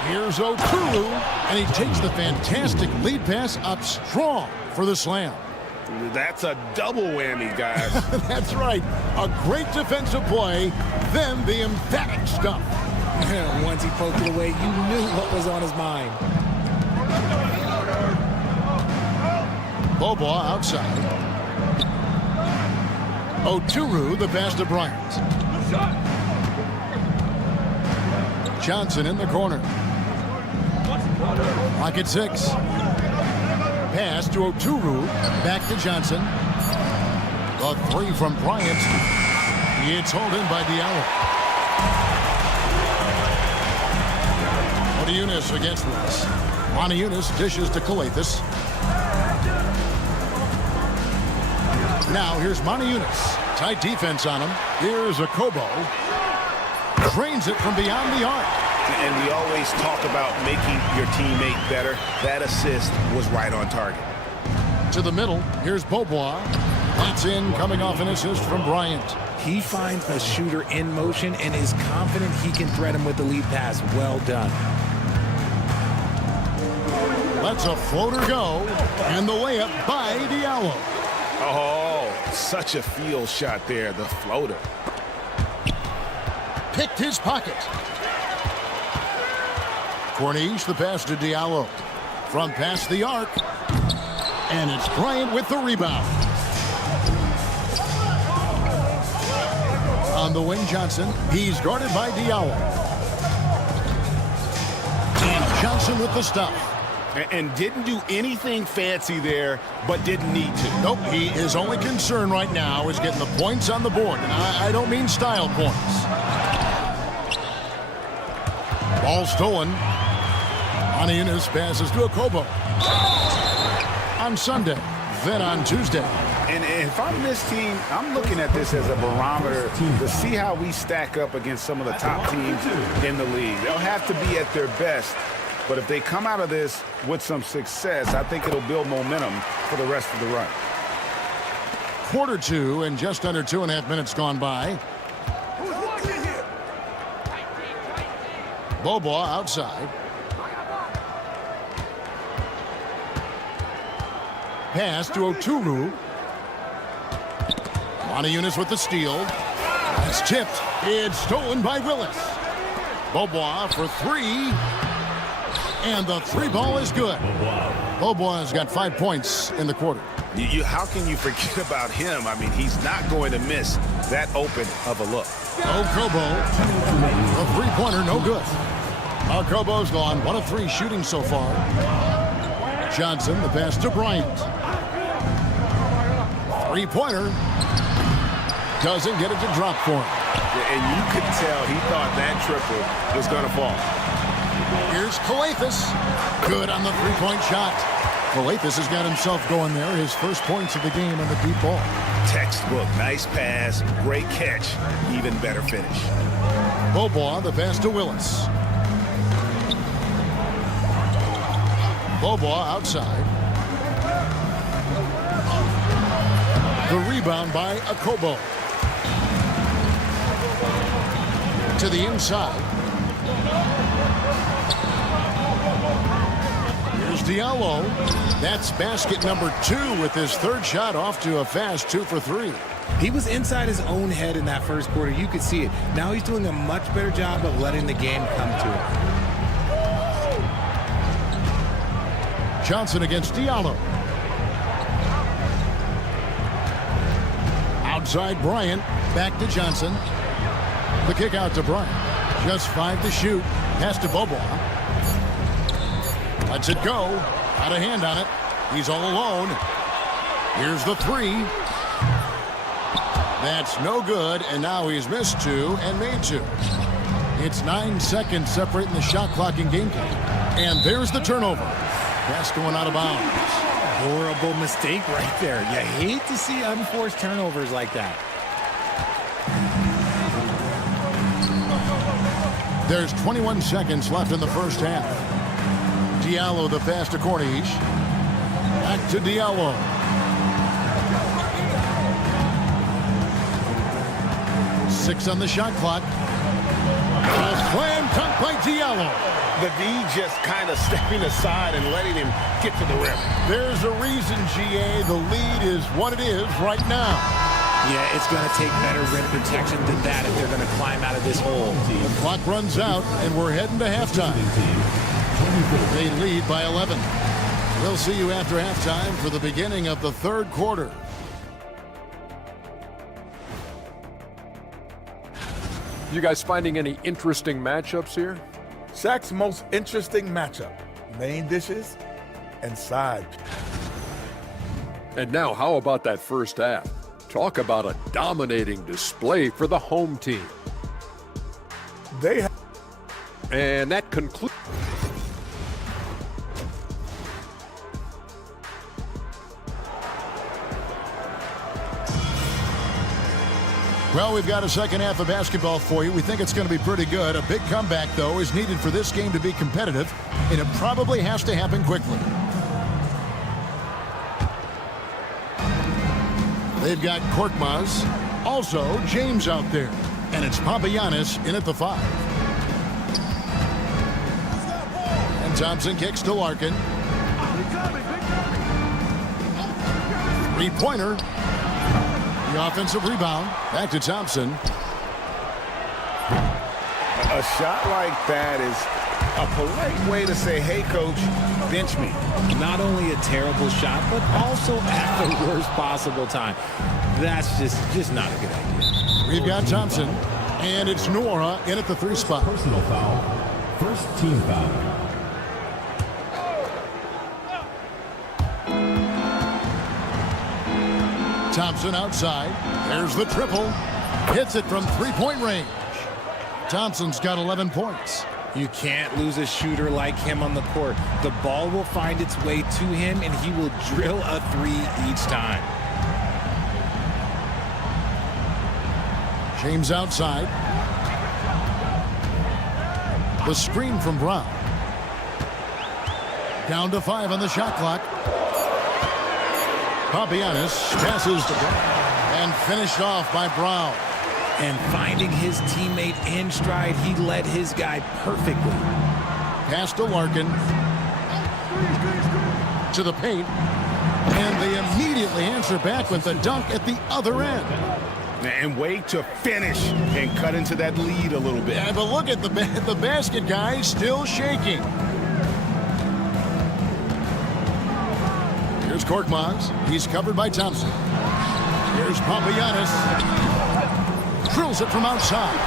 Here's Oturu, and he takes the fantastic lead pass up strong for the slam. That's a double whammy, guys. That's right. A great defensive play, then the emphatic stuff. Once he poked it away, you knew what was on his mind. Bobois outside. Oturu, the pass to Bryant. Johnson in the corner. Lock at 6. Pass to Oturu. Back to Johnson. The 3 from Bryant. It's hauled in by Diallo. Moniunas against Willis. Moniunas dishes to Calathes. Now here's Moniunas. Tight defense on him. Here's Okobo. Drains it from beyond the arc. And we always talk about making your teammate better. That assist was right on target. To the middle, here's Bobois. That's in, coming off an assist from Bryant. He finds a shooter in motion and is confident he can thread him with the lead pass. Well done. Lets a floater go, and the layup by Diallo. Oh, such a field shot there, the floater. Picked his pocket. Corniche, the pass to Diallo. From past the arc. And it's Bryant with the rebound. On the wing, Johnson. He's guarded by Diallo. And Johnson with the stop. And didn't do anything fancy there, but didn't need to. Nope, his only concern right now is getting the points on the board. And I don't mean style points. Ball stolen. Moniunas passes to Okobo. On Sunday, then on Tuesday. And if I'm this team, I'm looking at this as a barometer to see how we stack up against some of the top teams in the league. They'll have to be at their best, but if they come out of this with some success, I think it'll build momentum for the rest of the run. Quarter 2 and just under 2.5 minutes gone by. Bobois outside. Pass to Oturu. Moniunas with the steal. It's tipped. It's stolen by Willis. Bobois for 3. And the 3 ball is good. Bobois has got 5 points in the quarter. How can you forget about him? I mean, he's not going to miss that open of a look. Okobo. A 3-pointer, no good. Okobo's gone 1 of 3 shooting so far. Johnson, the pass to Bryant. 3-pointer. Doesn't get it to drop for him. And you could tell he thought that triple was going to fall. Here's Calathes. Good on the 3-point shot. Calathes has got himself going there. His first points of the game on the deep ball. Textbook. Nice pass. Great catch. Even better finish. Bobois, the pass to Willis. Bobois outside. The rebound by Okobo. To the inside. Here's Diallo. That's basket number 2 with his 3rd shot off to a fast 2 for 3. He was inside his own head in that first quarter. You could see it. Now he's doing a much better job of letting the game come to him. Johnson against Diallo. Outside Bryant. Back to Johnson. The kick out to Bryant. Just 5 to shoot. Pass to Bobois. Lets it go. Got a hand on it. He's all alone. Here's the three. That's no good, and now he's missed two and made two. It's 9 seconds separating the shot clock and game time. And there's the turnover. Pass going out of bounds. Horrible mistake right there. You hate to see unforced turnovers like that. There's 21 seconds left in the first half. Diallo the pass to Corniche. Back to Diallo. Six on the shot clock. A slam dunk by Diallo. The D just kind of stepping aside and letting him get to the rim. There's a reason, GA. The lead is what it is right now. Yeah, it's going to take better rim protection than that if they're going to climb out of this hole. The clock runs out, and we're heading to halftime. They lead by 11. We'll see you after halftime for the beginning of the third quarter. You guys finding any interesting matchups here? Shaq's most interesting matchup, main dishes and side. And now, how about that first half? Talk about a dominating display for the home team. And that concludes. Well, we've got a second half of basketball for you. We think it's going to be pretty good. A big comeback, though, is needed for this game to be competitive, and it probably has to happen quickly. They've got Korkmaz, also James out there, and it's Papagiannis in at the 5. And Thompson kicks to Larkin. Three-pointer. The offensive rebound. Back to Thompson. A shot like that is a polite way to say, hey, coach, bench me. Not only a terrible shot, but also at the worst possible time. That's just not a good idea. We've got Thompson, and it's Nora in at the 3 spot. Personal foul. First team foul. Thompson outside. There's the triple. Hits it from three-point range. Thompson's got 11 points. You can't lose a shooter like him on the court. The ball will find its way to him, and he will drill a 3 each time. James outside. The screen from Brown. Down to 5 on the shot clock. Papagiannis passes to Brown and finished off by Brown. And finding his teammate in stride, he led his guy perfectly. Pass to Larkin. To the paint. And they immediately answer back with the dunk at the other end. And wait to finish and cut into that lead a little bit. Yeah, but look at the basket guy still shaking. Here's Korkmaz. He's covered by Thompson. Here's Papagiannis. Drills it from outside.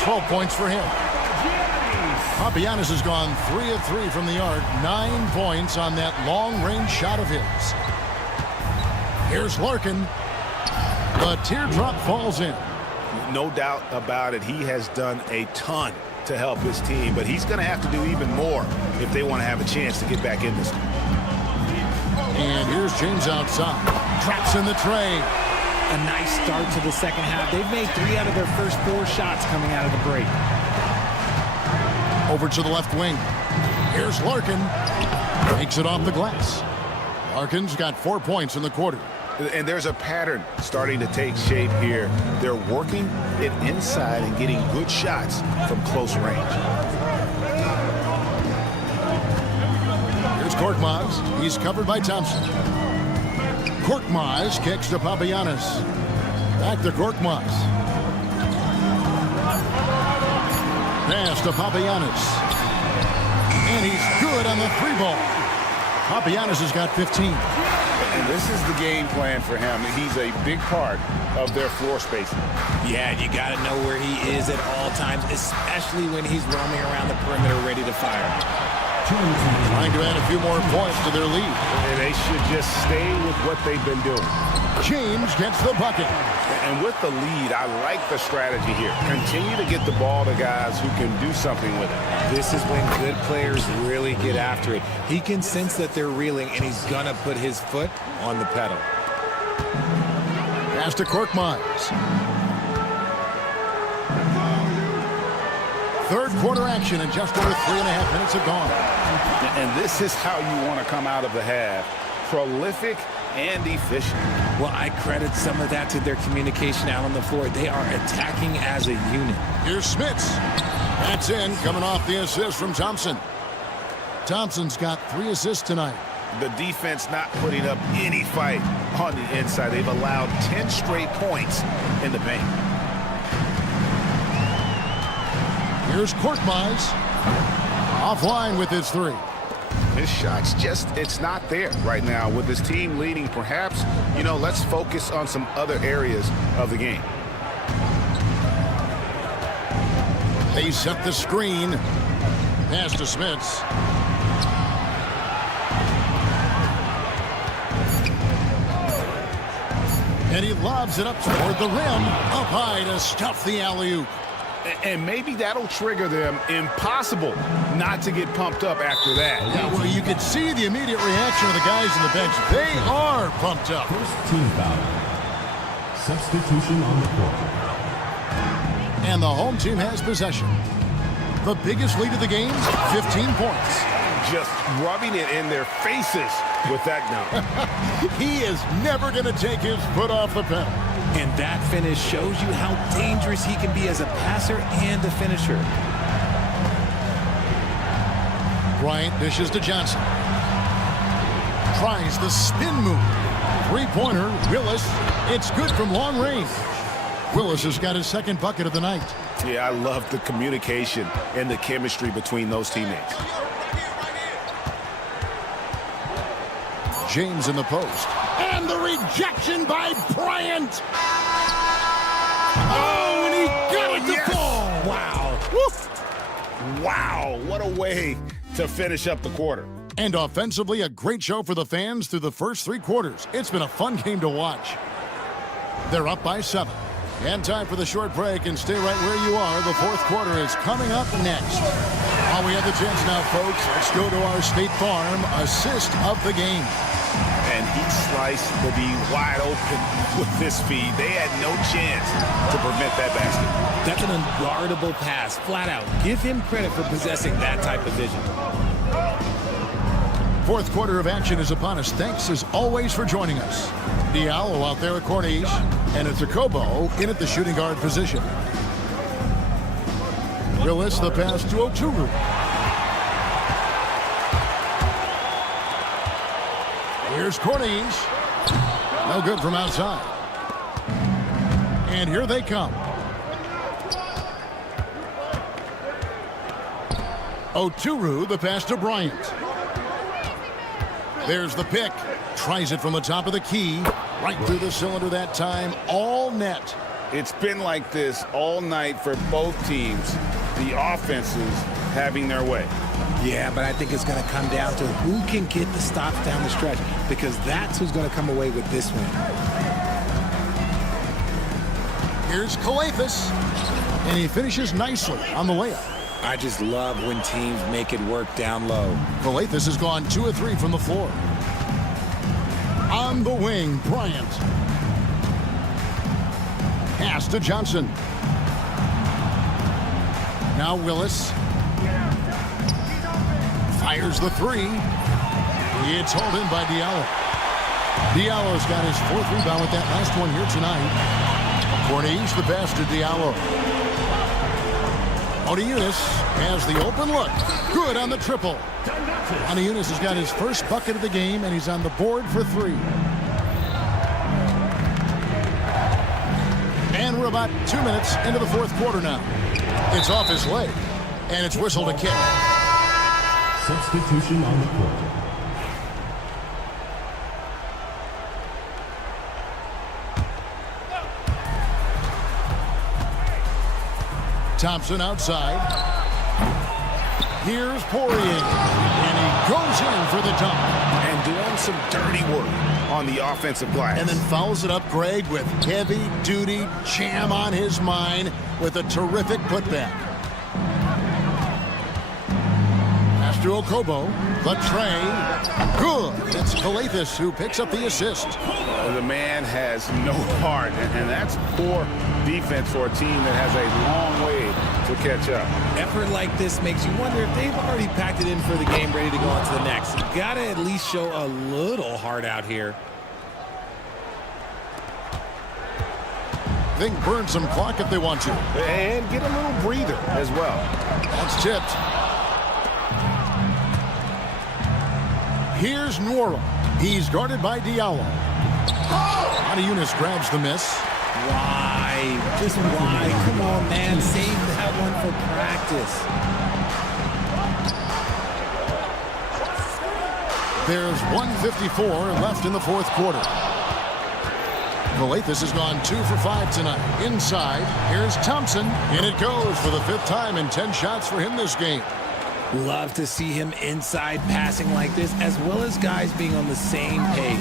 12 points for him. Papagiannis has gone 3 of 3 from the arc. 9 points on that long-range shot of his. Here's Larkin. The teardrop falls in. No doubt about it. He has done a ton to help his team, but he's going to have to do even more if they want to have a chance to get back in this one. And here's James outside. Drops in the tray. A nice start to the second half. They've made 3 out of their first 4 shots coming out of the break. Over to the left wing. Here's Larkin. Takes it off the glass. Larkin's got 4 points in the quarter. And there's a pattern starting to take shape here. They're working it inside and getting good shots from close range. Here's Korkmaz. He's covered by Thompson. Korkmaz kicks to Papagiannis. Back to Korkmaz. Pass to Papagiannis. And he's good on the 3-ball. Papagiannis has got 15. And this is the game plan for him. He's a big part of their floor spacing. Yeah, you got to know where he is at all times, especially when he's roaming around the perimeter ready to fire. Trying to add a few more points to their lead. And they should just stay with what they've been doing. James gets the bucket. And with the lead, I like the strategy here. Continue to get the ball to guys who can do something with it. This is when good players really get after it. He can sense that they're reeling, and he's going to put his foot on the pedal. Pass to Korkmaz. Third quarter action, and just over 3.5 minutes have gone. And this is how you want to come out of the half. Prolific and efficient. Well, I credit some of that to their communication out on the floor. They are attacking as a unit. Here's Smits. That's in, coming off the assist from Thompson. Thompson's got 3 assists tonight. The defense not putting up any fight on the inside. They've allowed 10 straight points in the paint. Here's Korkmaz. Offline with his 3. His shot's just, it's not there right now. With his team leading, perhaps, let's focus on some other areas of the game. They set the screen. Pass to Smits. And he lobs it up toward the rim. Up high to stuff the alley-oop. And maybe that'll trigger them. Impossible not to get pumped up after that. Yeah, well, you could see the immediate reaction of the guys on the bench. They are pumped up. First team foul. Substitution on the court. And the home team has possession. The biggest lead of the game, 15 points. Just rubbing it in their faces with that number. He is never going to take his foot off the pedal. And that finish shows you how dangerous he can be as a passer and a finisher. Bryant dishes to Johnson. Tries the spin move. 3-pointer, Willis. It's good from long range. Willis has got his second bucket of the night. Yeah, I love the communication and the chemistry between those teammates. James in the post. And the rejection by Bryant. Oh, and he got it to fall. Wow. Woo. Wow, what a way to finish up the quarter. And offensively, a great show for the fans through the first 3 quarters. It's been a fun game to watch. They're up by 7. And time for the short break, and stay right where you are. The fourth quarter is coming up next. While we have the chance now, folks, let's go to our State Farm assist of the game. And he sliced the D wide open with this feed. They had no chance to prevent that basket. That's an unguardable pass, flat out. Give him credit for possessing that type of vision. Fourth quarter of action is upon us. Thanks, as always, for joining us. Diallo out there at Corniche, and it's Jacobo in at the shooting guard position. Willis, the pass to Oturu. Here's Corniche. No good from outside. And here they come. Oturu, the pass to Bryant. There's the pick. Tries it from the top of the key. Right through the cylinder that time. All net. It's been like this all night for both teams. The offenses having their way. Yeah, but I think it's going to come down to who can get the stops down the stretch, because that's who's going to come away with this win. Here's Kalafis. And he finishes nicely on the layup. I just love when teams make it work down low. Kalafis has gone 2 of 3 from the floor. On the wing, Bryant. Pass to Johnson. Now Willis. Fires the 3. It's hauled in by Diallo. Diallo's got his 4th rebound with that last one here tonight. Corniche, the pass to Diallo. Oniunas has the open look. Good on the triple. Oniunas has got his first bucket of the game, and he's on the board for 3. And we're about 2 minutes into the fourth quarter now. It's off his leg, and it's whistled a kick. Substitution on the court. Thompson outside. Here's Poirier, and he goes in for the dunk. And doing some dirty work on the offensive glass. And then fouls it up, Greg, with heavy-duty jam on his mind with a terrific putback. Pass to Okobo, the tray, good. It's Calathes who picks up the assist. The man has no heart, and that's poor defense for a team that has a long way to catch up. Effort like this makes you wonder if they've already packed it in for the game, ready to go on to the next. You got to at least show a little heart out here. They can burn some clock if they want to. And get a little breather as well. That's tipped. Here's Nwora. He's guarded by Diallo. Yunus grabs the miss. Why? Just why? Come on, man. Save that one for practice. There's 1:54 left in the fourth quarter. Calathes has gone 2 for 5 tonight. Inside, here's Thompson. And it goes for the 5th time in 10 shots for him this game. Love to see him inside passing like this, as well as guys being on the same page.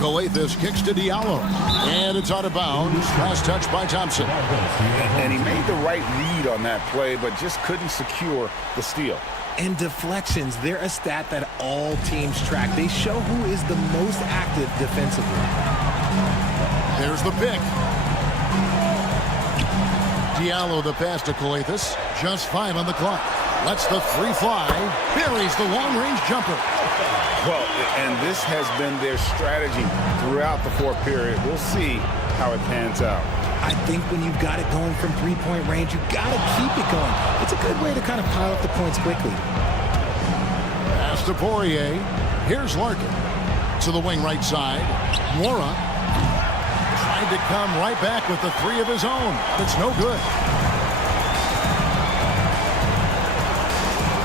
Calathes kicks to Diallo. And it's out of bounds. Last touch by Thompson. And he made the right read on that play, but just couldn't secure the steal. And deflections, they're a stat that all teams track. They show who is the most active defensively. There's the pick. Diallo the pass to Calathes. Just 5 on the clock. Lets the 3 fly. Buries the long-range jumper. Well, and this has been their strategy throughout the fourth period. We'll see how it pans out. I think when you've got it going from three-point range, you've got to keep it going. It's a good way to kind of pile up the points quickly. Pass to Poirier. Here's Larkin. To the wing right side. Nwora tried to come right back with the 3 of his own. It's no good.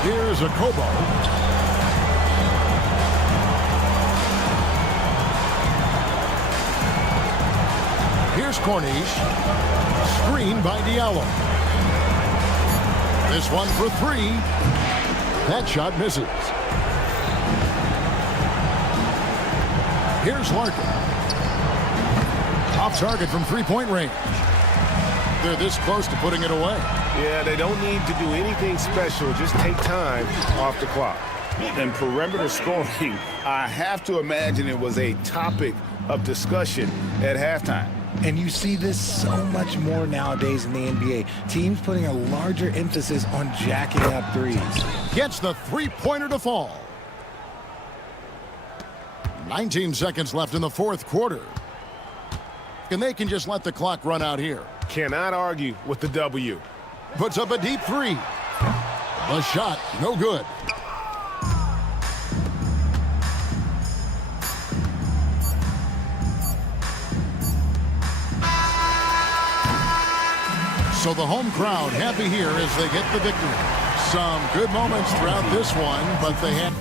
Here's Okobo. Here's Corniche. Screen by Diallo. This one for 3. That shot misses. Here's Larkin. Off target from 3-point range. They're this close to putting it away. Yeah, they don't need to do anything special. Just take time off the clock. And perimeter scoring, I have to imagine it was a topic of discussion at halftime. And you see this so much more nowadays in the NBA. Teams putting a larger emphasis on jacking up threes. Gets the 3-pointer to fall. 19 seconds left in the fourth quarter. And they can just let the clock run out here. Cannot argue with the W. Puts up a deep 3. The shot, no good. So the home crowd happy here as they get the victory. Some good moments throughout this one, but they had...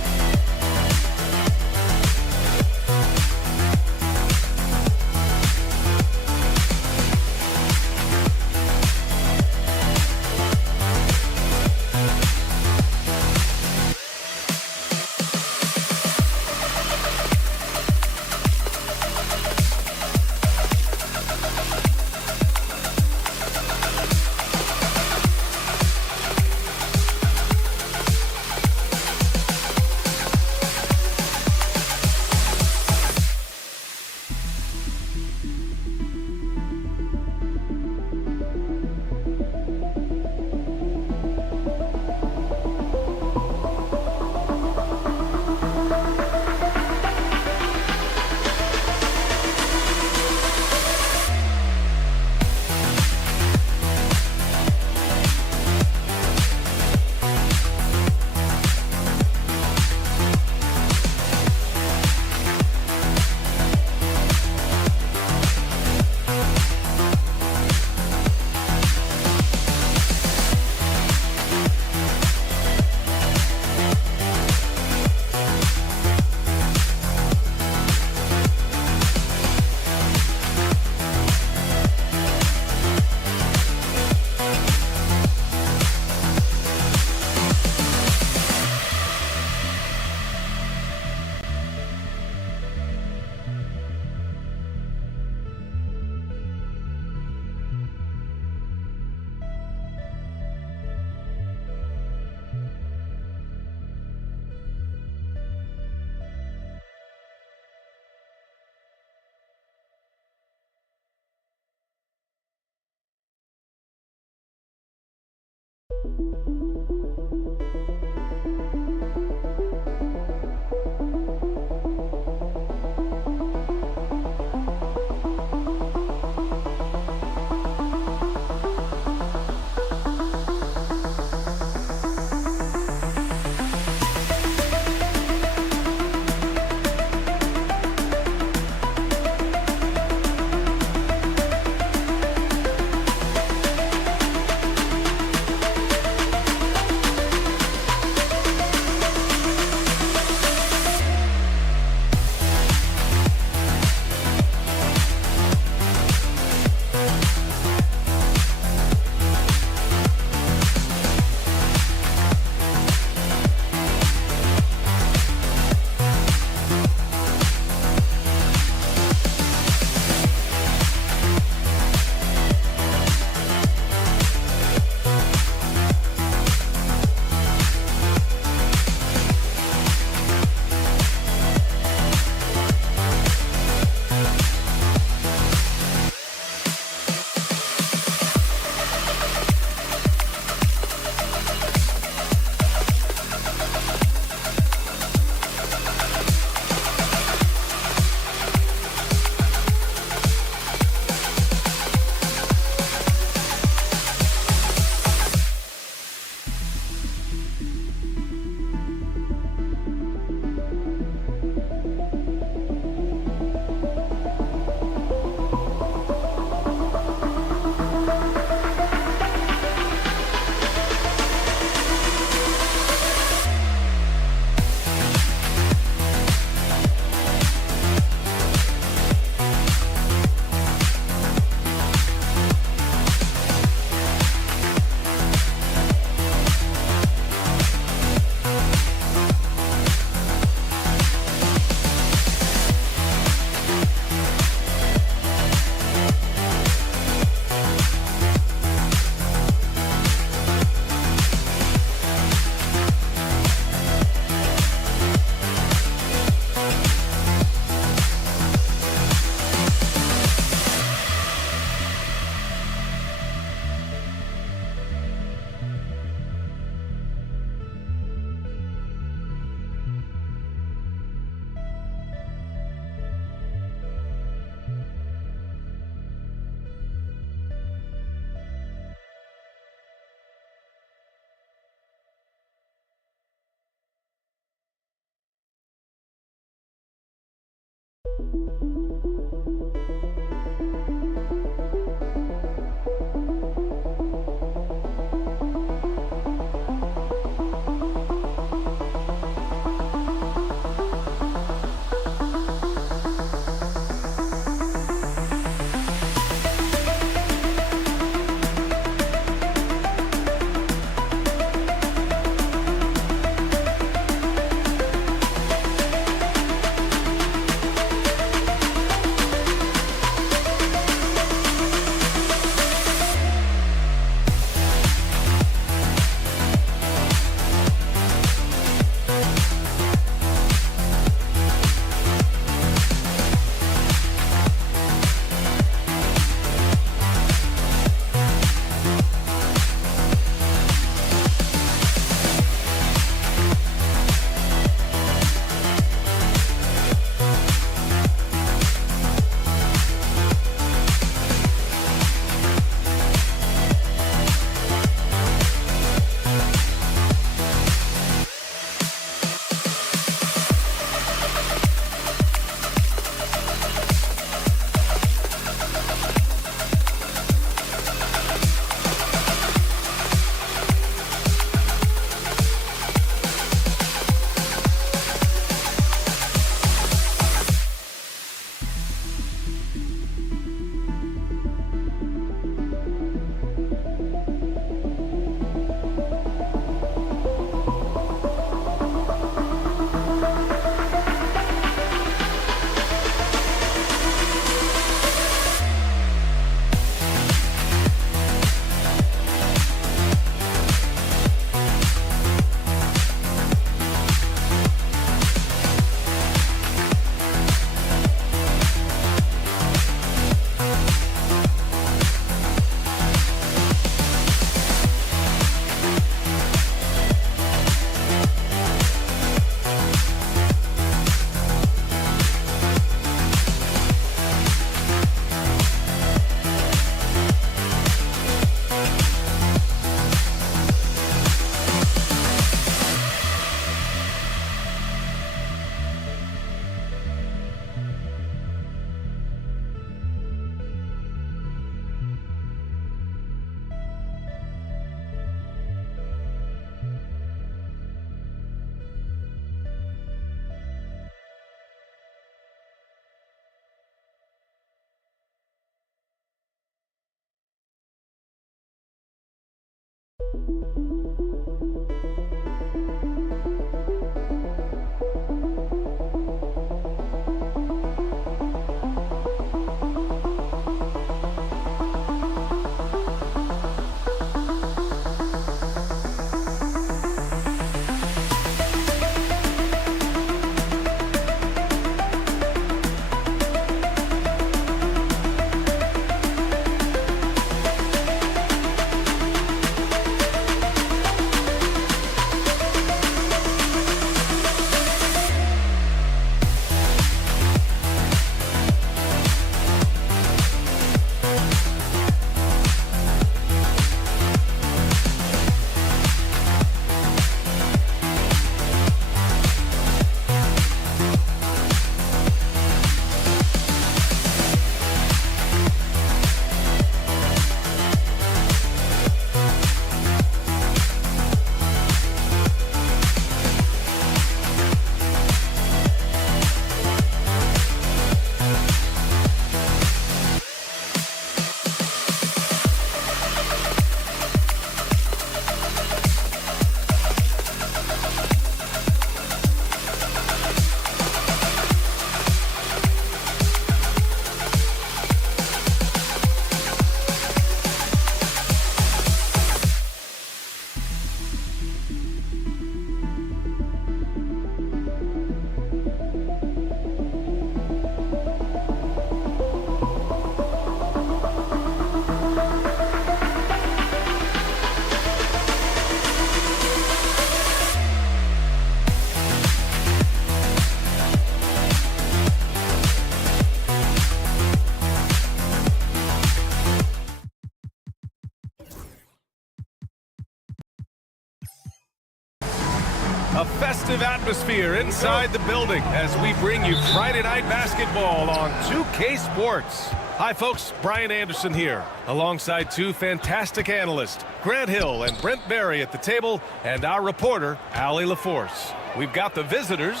A festive atmosphere inside the building as we bring you Friday Night Basketball on 2K Sports. Hi, folks. Brian Anderson here, alongside two fantastic analysts, Grant Hill and Brent Berry at the table, and our reporter, Allie LaForce. We've got the visitors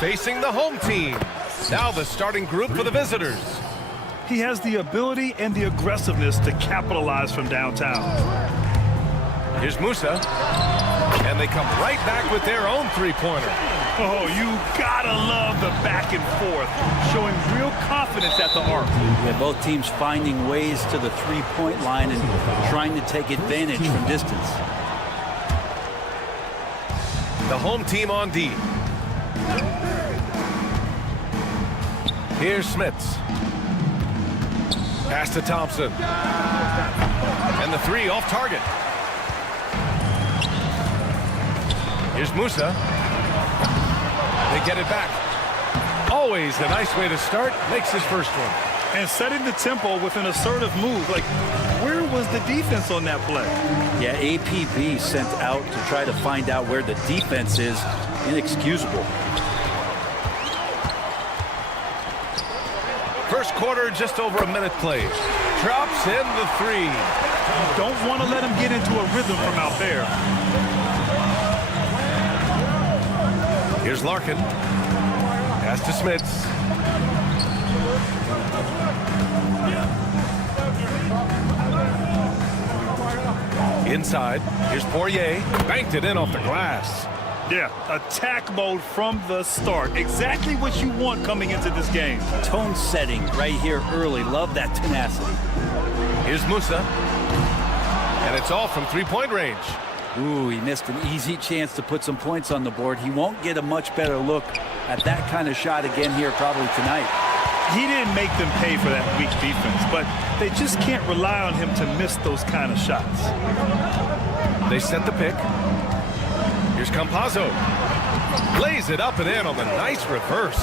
facing the home team. Now the starting group for the visitors. He has the ability and the aggressiveness to capitalize from downtown. Here's Musa. And they come right back with their own three-pointer. Oh, you gotta love the back and forth, showing real confidence at the arc. Yeah, both teams finding ways to the three-point line and trying to take advantage from distance. The home team on D. Here's Smits. Pass to Thompson. And the three off target. Here's Musa. They get it back. Always a nice way to start. Makes his first one. And setting the tempo with an assertive move. Like, where was the defense on that play? Yeah, APB sent out to try to find out where the defense is. Inexcusable. First quarter, just over a minute played. Drops in the three. Don't want to let him get into a rhythm from out there. Here's Larkin. Pass to Smits. Inside. Here's Poirier. Banked it in off the glass. Yeah, attack mode from the start. Exactly what you want coming into this game. Tone setting right here early. Love that tenacity. Here's Musa. And it's all from three-point range. Ooh, he missed an easy chance to put some points on the board. He won't get a much better look at that kind of shot again here probably tonight. He didn't make them pay for that weak defense, but they just can't rely on him to miss those kind of shots. They set the pick. Here's Campazzo. Lays it up and in on the nice reverse.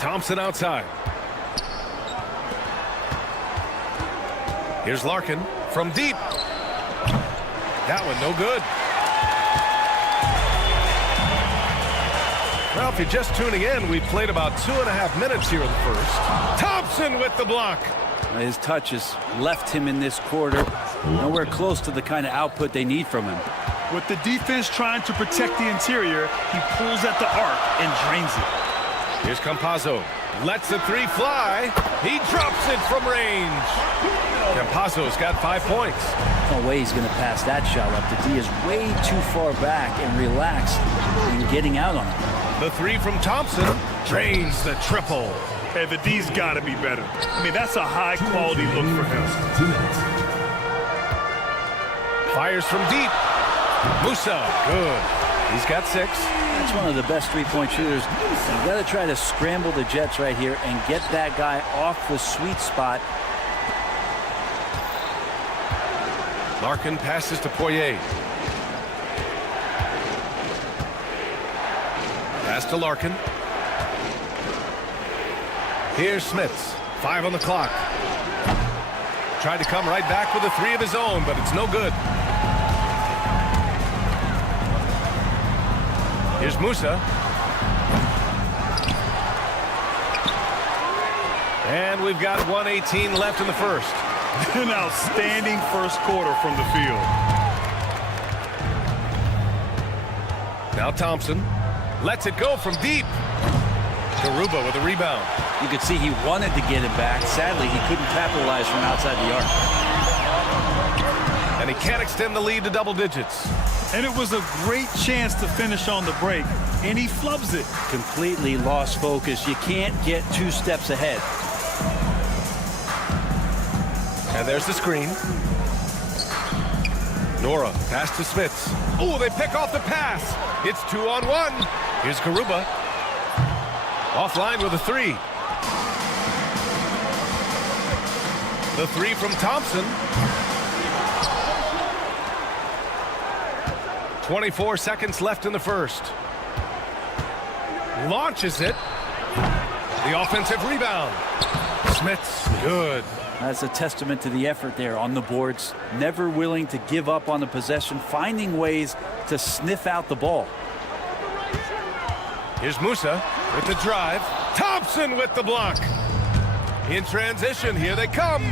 Thompson outside. Here's Larkin from deep. That one no good. Well, if you're just tuning in, we've played about 2.5 minutes here in the first. Thompson with the block. His touch has left him in this quarter. Nowhere close to the kind of output they need from him. With the defense trying to protect the interior, he pulls at the arc and drains it. Here's Campazzo. Lets the three fly. He drops it from range. Campazzo's got 5 points. No way he's going to pass that shot up. The D is way too far back and relaxed in getting out on it. The three from Thompson drains the triple. Hey, the D's got to be better. I mean, that's a high-quality look for him. Fires from deep. Musa, good. He's got 6. That's one of the best three-point shooters. You've got to try to scramble the Jets right here and get that guy off the sweet spot. Larkin passes to Poirier. Pass to Larkin. Here's Smits. 5 on the clock. Tried to come right back with a 3 of his own, but it's no good. Here's Musa. And we've got 1:18 left in the first. An outstanding first quarter from the field. Now Thompson lets it go from deep. Garuba with a rebound. You could see he wanted to get it back. Sadly, he couldn't capitalize from outside the arc. And he can't extend the lead to double digits. And it was a great chance to finish on the break, and he flubs it. Completely lost focus. You can't get 2 steps ahead. And there's the screen. Nora, pass to Smits. Oh, they pick off the pass. It's 2-on-1. Here's Garuba. Offline with a 3. The 3 from Thompson. 24 seconds left in the first. Launches it. The offensive rebound. Schmitz, good. That's a testament to the effort there on the boards. Never willing to give up on the possession, finding ways to sniff out the ball. Here's Musa with the drive. Thompson with the block. In transition, here they come.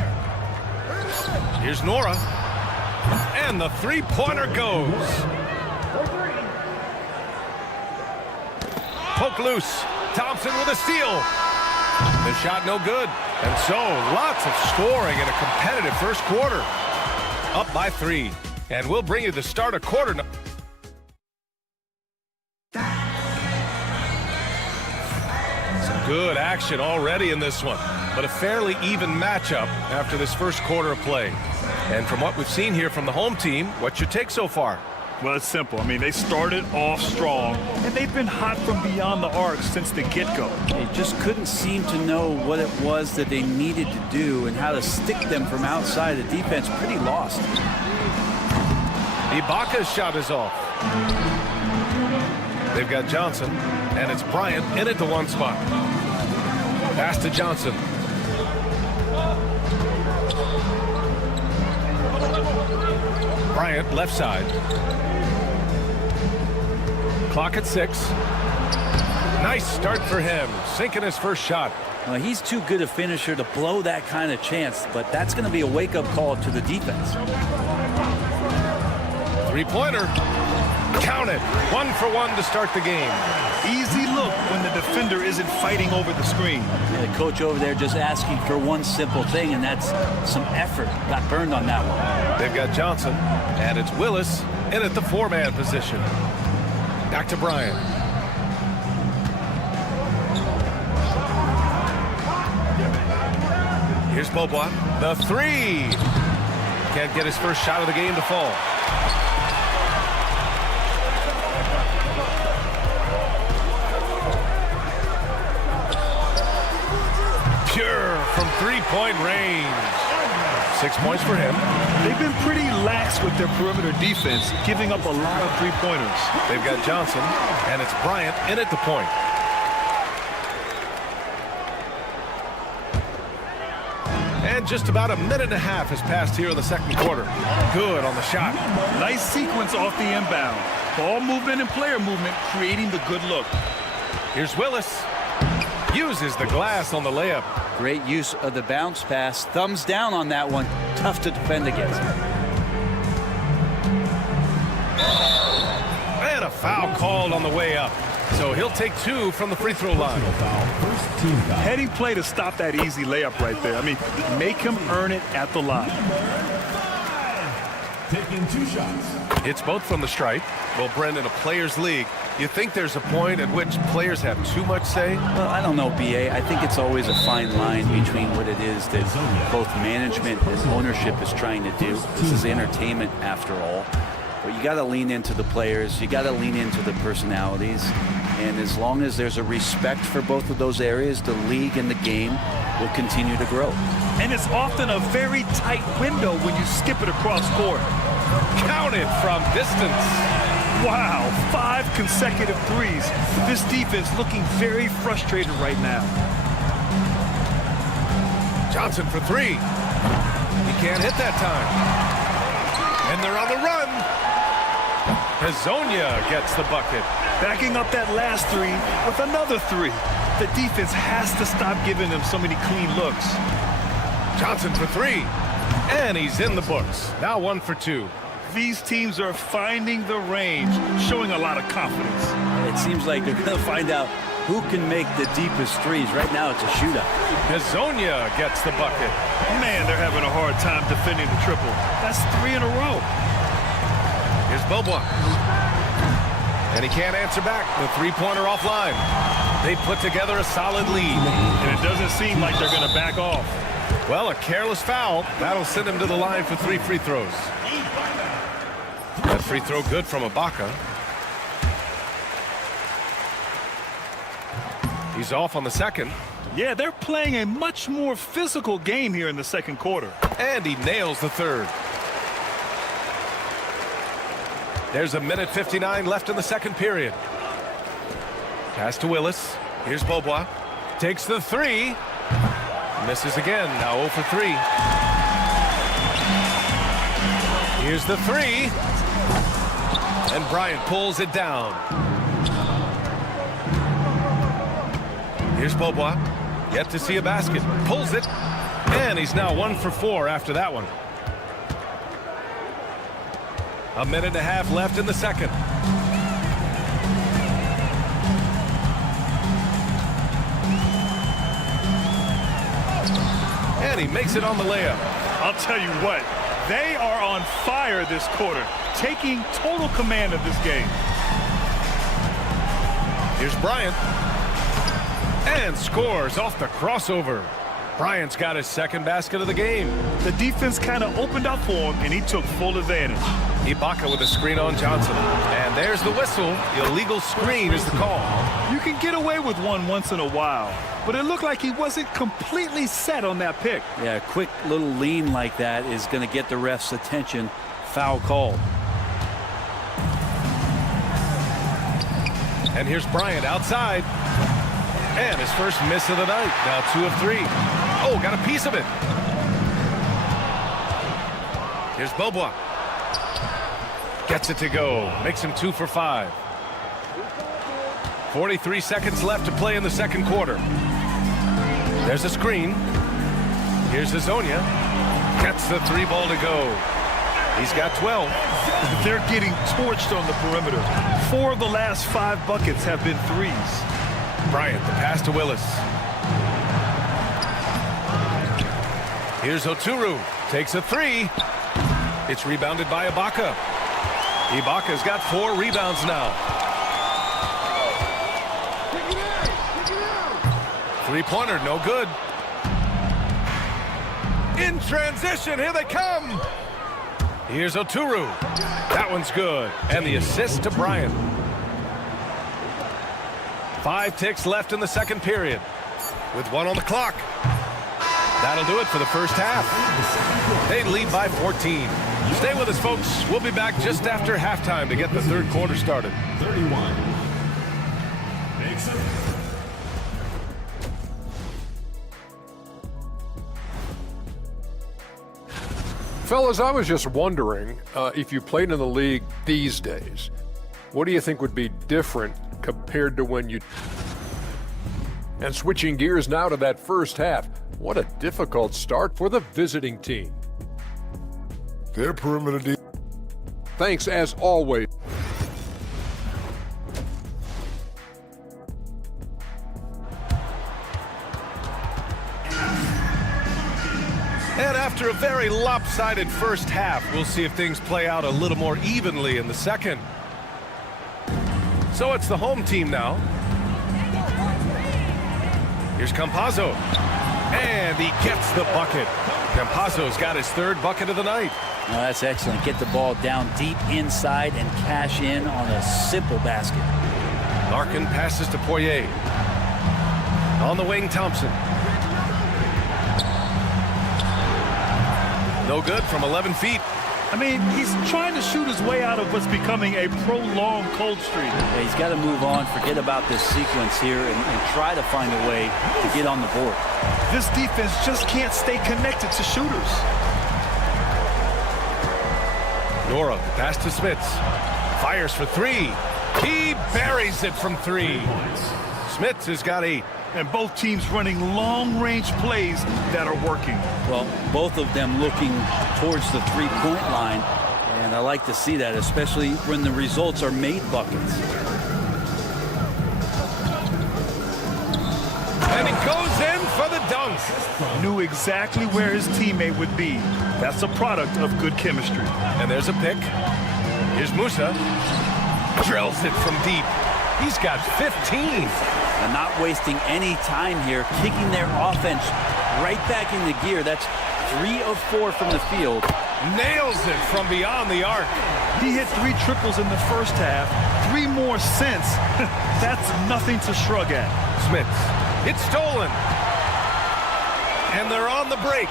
Here's Nora. And the three-pointer goes. Poke loose. Thompson with a steal. The shot no good. And so, lots of scoring in a competitive first quarter. Up by 3. And we'll bring you the start of quarter. Some good action already in this one. But a fairly even matchup after this first quarter of play. And from what we've seen here from the home team, what's your take so far? Well, it's simple. I mean, they started off strong, and they've been hot from beyond the arc since the get-go. They just couldn't seem to know what it was that they needed to do and how to stick them from outside. The defense pretty lost. Ibaka's shot is off. They've got Johnson, and it's Bryant in at the one spot. Pass to Johnson. Bryant, left side. Clock at 6. Nice start for him, sinking his first shot. Well, he's too good a finisher to blow that kind of chance, but that's going to be a wake-up call to the defense. Three-pointer. Count it. 1 for 1 to start the game. Easy look when the defender isn't fighting over the screen. Yeah, the coach over there just asking for one simple thing, and that's some effort. Got burned on that one. They've got Johnson, and it's Willis in at the 4-man position. Back to Bryant. Here's Bobois. The 3. Can't get his first shot of the game to fall. Pure from three-point range. 6 points for him. They've been pretty lax with their perimeter defense, giving up a lot of three-pointers. They've got Johnson, and it's Bryant in at the point. And just about a minute and a half has passed here in the second quarter. Good on the shot. Nice sequence off the inbound. Ball movement and player movement creating the good look. Here's Willis. Uses the glass on the layup. Great use of the bounce pass. Thumbs down on that one. Tough to defend against. And a foul called on the way up. So he'll take 2 from the free throw line. Heady play to stop that easy layup right there. I mean, make him earn it at the line. Taking 2 shots. It's both from the stripe. Well, Brendan, a players' league, you think there's a point at which players have too much say? Well, I don't know, B.A. I think it's always a fine line between what it is that both management and ownership is trying to do. This is entertainment after all. But you got to lean into the players. You got to lean into the personalities. And as long as there's a respect for both of those areas, the league and the game will continue to grow. And it's often a very tight window when you skip it across court. Counted from distance. Wow, 5 consecutive threes. This defense looking very frustrated right now. Johnson for 3. He can't hit that time. And they're on the run. Hazonia gets the bucket. Backing up that last 3 with another 3. The defense has to stop giving them so many clean looks. Johnson for 3. And he's in the books. Now 1 for 2. These teams are finding the range, showing a lot of confidence. It seems like they're going to find out who can make the deepest threes. Right now, it's a shootout. Hazonia gets the bucket. Man, they're having a hard time defending the triple. That's 3 in a row. Here's Bobois. And he can't answer back. The three-pointer offline. They put together a solid lead. And it doesn't seem like they're going to back off. Well, a careless foul. That'll send him to the line for 3 free throws. That free throw good from Ibaka. He's off on the second. Yeah, they're playing a much more physical game here in the second quarter. And he nails the third. There's a minute 59 left in the second period. Pass to Willis. Here's Bobois. Takes the 3. Misses again, now 0 for 3. Here's the 3. And Bryant pulls it down. Here's Beaubois. Yet to see a basket. Pulls it. And he's now 1 for 4 after that one. A minute and a half left in the second. And he makes it on the layup. I'll tell you what, they are on fire this quarter, taking total command of this game. Here's Bryant. And scores off the crossover. Bryant's got his second basket of the game. The defense kind of opened up for him, and he took full advantage. Ibaka with a screen on Johnson. And there's the whistle. Illegal screen is the call. You can get away with one once in a while, but it looked like he wasn't completely set on that pick. Yeah, a quick little lean like that is going to get the ref's attention. Foul called. And here's Bryant outside. And his first miss of the night. Now 2 of 3. Oh, got a piece of it. Here's Beaubois. Gets it to go. Makes him 2 for 5. 43 seconds left to play in the second quarter. There's a screen. Here's Azonia. Gets the 3 ball to go. He's got 12. They're getting torched on the perimeter. 4 of the last 5 buckets have been threes. Bryant, the pass to Willis. Here's Oturu. Takes a 3. It's rebounded by Ibaka. Ibaka's got 4 rebounds now. 3-pointer, no good. In transition, here they come. Here's Oturu. That one's good. And the assist to Bryant. 5 ticks left in the second period. With 1 on the clock. That'll do it for the first half. They lead by 14. Stay with us, folks. We'll be back just after halftime to get the third quarter started. 31. Fellas, I was just wondering if you played in the league these days, what do you think would be different compared to when you... And switching gears now to that first half, what a difficult start for the visiting team. Their perimeter defense. Thanks as always. And after a very lopsided first half, we'll see if things play out a little more evenly in the second. So it's the home team now. Here's Campazzo. And he gets the bucket. Campazzo's got his 3rd bucket of the night. Oh, that's excellent. Get the ball down deep inside and cash in on a simple basket. Larkin passes to Poirier. On the wing, Thompson. No good from 11 feet. I mean, he's trying to shoot his way out of what's becoming a prolonged cold streak. Yeah, he's got to move on, forget about this sequence here, and try to find a way to get on the board. This defense just can't stay connected to shooters. Nora, the pass to Smits. Fires for 3. He buries it from 3. Smits has got 8. And both teams running long-range plays that are working. Well, both of them looking towards the three-point line, and I like to see that, especially when the results are made buckets. And he goes in for the dunk. Knew exactly where his teammate would be. That's a product of good chemistry. And there's a pick. Here's Musa. Drills it from deep. He's got 15. And not wasting any time here, kicking their offense right back into gear. That's 3 of 4 from the field. Nails it from beyond the arc. He hit 3 triples in the first half, 3 more since. That's nothing to shrug at. Smits. It's stolen. And they're on the break.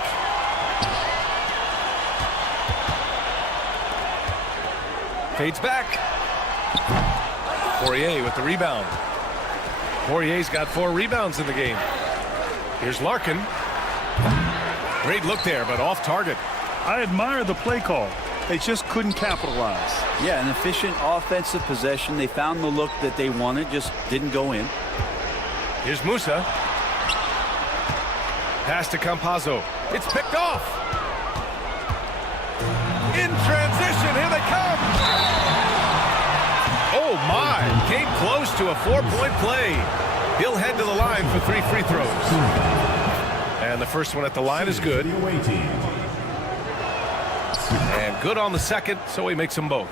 Fades back. Poirier with the rebound. Poirier's got 4 rebounds in the game. Here's Larkin. Great look there, but off target. I admire the play call. They just couldn't capitalize. Yeah, an efficient offensive possession. They found the look that they wanted, just didn't go in. Here's Musa. Pass to Campazzo. It's picked off. In transition, here they come. Oh my, came close to a 4-point play. He'll head to the line for 3 free throws. And the first one at the line is good. And good on the second, so he makes them both.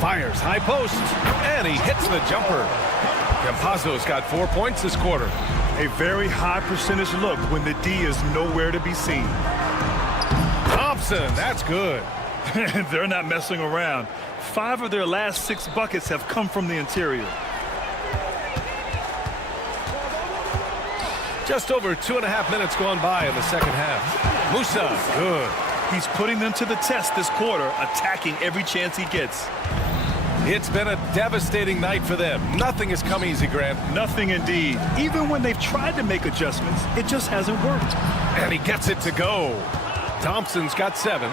Fires high post, and he hits the jumper. Campazzo's got 4 points this quarter. A very high percentage look when the D is nowhere to be seen. Thompson, that's good. They're not messing around. 5 of their last 6 buckets have come from the interior. Just over 2.5 minutes gone by in the second half. Musa, good. He's putting them to the test this quarter, attacking every chance he gets. It's been a devastating night for them. Nothing has come easy, Grant. Nothing indeed. Even when they've tried to make adjustments, it just hasn't worked. And he gets it to go. Thompson's got 7.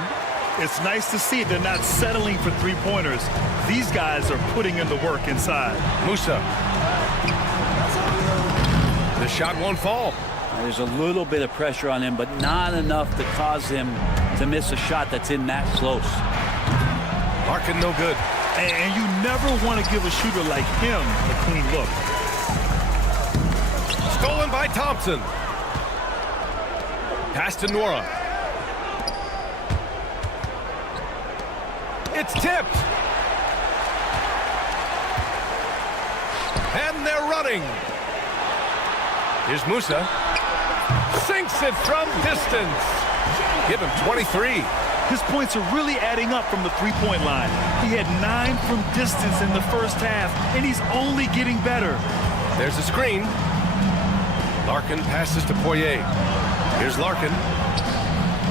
It's nice to see they're not settling for 3-pointers. These guys are putting in the work inside. Musa. The shot won't fall. There's a little bit of pressure on him, but not enough to cause him to miss a shot that's in that close. Larkin no good. And you never want to give a shooter like him a clean look. Stolen by Thompson. Pass to Nora. It's tipped. And they're running. Here's Musa. Sinks it from distance. Give him 23. His points are really adding up from the 3-point line. He had 9 from distance in the first half, and he's only getting better. There's a screen. Larkin passes to Poirier. Here's Larkin.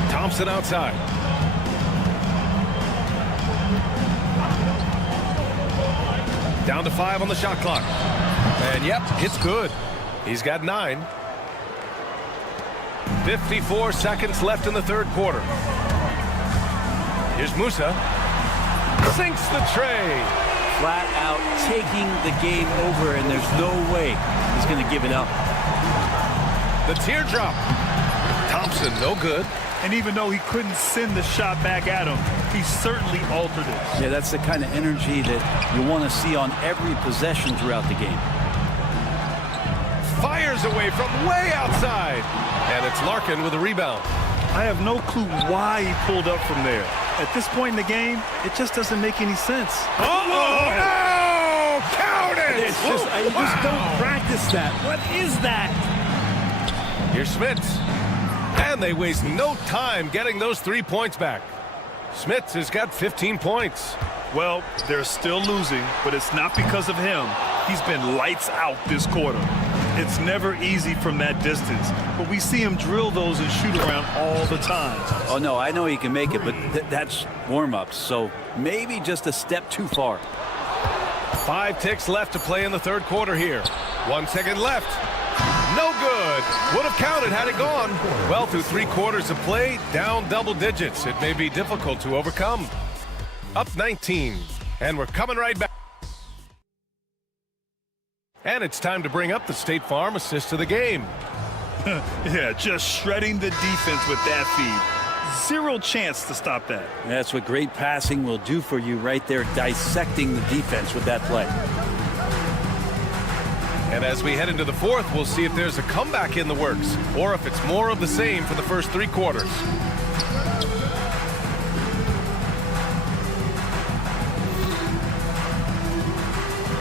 Thompson outside. Down to 5 on the shot clock. And yep, it's good. He's got 9. 54 seconds left in the third quarter. Here's Musa. Sinks the tray. Flat out taking the game over, and there's no way he's going to give it up. The teardrop. Thompson, no good. And even though he couldn't send the shot back at him, he certainly altered it. Yeah, that's the kind of energy that you want to see on every possession throughout the game. Fires away from way outside. And it's Larkin with a rebound. I have no clue why he pulled up from there. At this point in the game, it just doesn't make any sense. Uh-oh! No! Count it! It's just, you just don't practice that. What is that? Here's Smits. And they waste no time getting those 3 points back. Smits has got 15 points. Well, they're still losing, but it's not because of him. He's been lights out this quarter. It's never easy from that distance, but we see him drill those and shoot around all the time. Oh, no, I know he can make it, but that's warm-ups, so maybe just a step too far. 5 ticks left to play in the third quarter here. 1 second left. No good. Would have counted had it gone. Well, through 3 quarters of play, down double digits. It may be difficult to overcome. Up 19, and we're coming right back. And it's time to bring up the State Farm assist of the game. Yeah, just shredding the defense with that feed. 0 chance to stop that. That's what great passing will do for you right there, dissecting the defense with that play. And as we head into the fourth, we'll see if there's a comeback in the works or if it's more of the same for the first 3 quarters.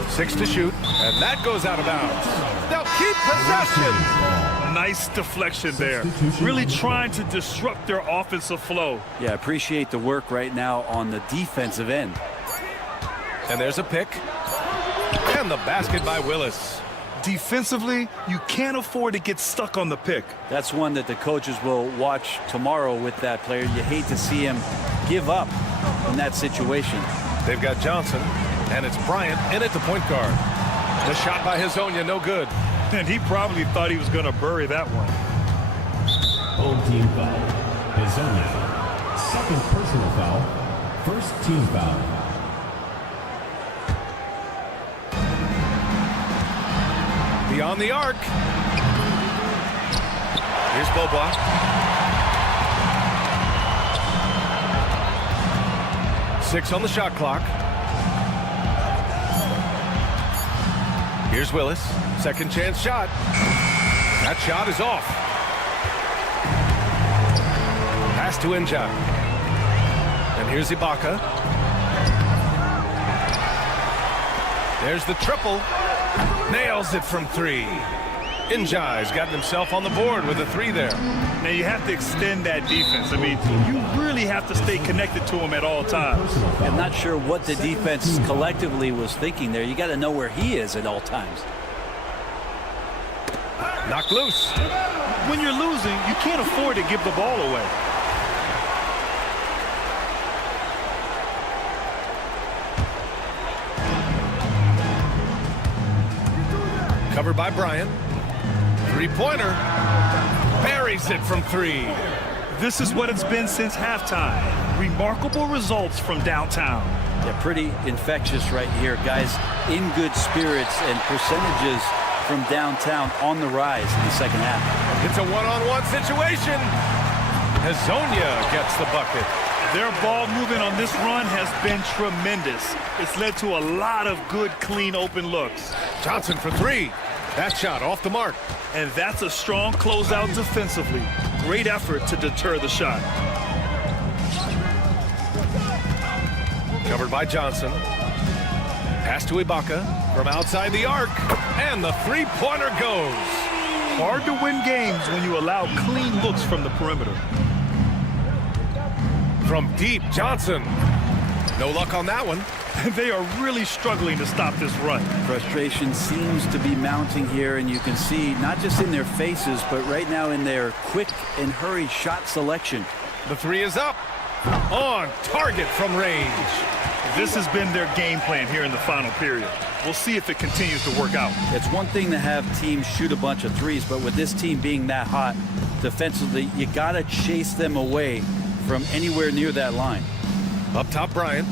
Six to shoot, and that goes out of bounds. They'll keep possession. Nice deflection there. Really trying to disrupt their offensive flow. Yeah, appreciate the work right now on the defensive end. And there's a pick. And the basket by Willis. Defensively, you can't afford to get stuck on the pick. That's one that the coaches will watch tomorrow with that player. You hate to see him give up in that situation. They've got Johnson, and it's Bryant in at the point guard. The shot by Hezonja, no good. And he probably thought he was going to bury that one. Home team foul. Hezonja. Second personal foul. First team foul. Beyond the arc. Here's Beaubois. Six on the shot clock. Here's Willis. Second chance shot. That shot is off. Pass to Njai. And here's Ibaka. There's the triple. Nails it from three. Njai's gotten himself on the board with a three there. Now you have to extend that defense. I mean, you really have to stay connected to him at all times. I'm not sure what the defense collectively was thinking there. You got to know where he is at all times. Knocked loose. When you're losing, you can't afford to give the ball away. Covered by Bryant. Three-pointer. Buries it from three. This is what it's been since halftime. Remarkable results from downtown. Yeah, pretty infectious right here. Guys in good spirits and percentages from downtown on the rise in the second half. It's a one-on-one situation. Hezonja gets the bucket. Their ball movement on this run has been tremendous. It's led to a lot of good, clean, open looks. Johnson for three. That shot off the mark. And that's a strong closeout defensively. Great effort to deter the shot. Covered by Johnson. Pass to Ibaka from outside the arc. And the three-pointer goes. Hard to win games when you allow clean looks from the perimeter. From deep, Johnson. No luck on that one. They are really struggling to stop this run. Frustration seems to be mounting here, and you can see not just in their faces, but right now in their quick and hurried shot selection. The three is up. On target from range. This has been their game plan here in the final period. We'll see if it continues to work out. It's one thing to have teams shoot a bunch of threes, but with this team being that hot defensively, you got to chase them away from anywhere near that line. Up top, Bryant.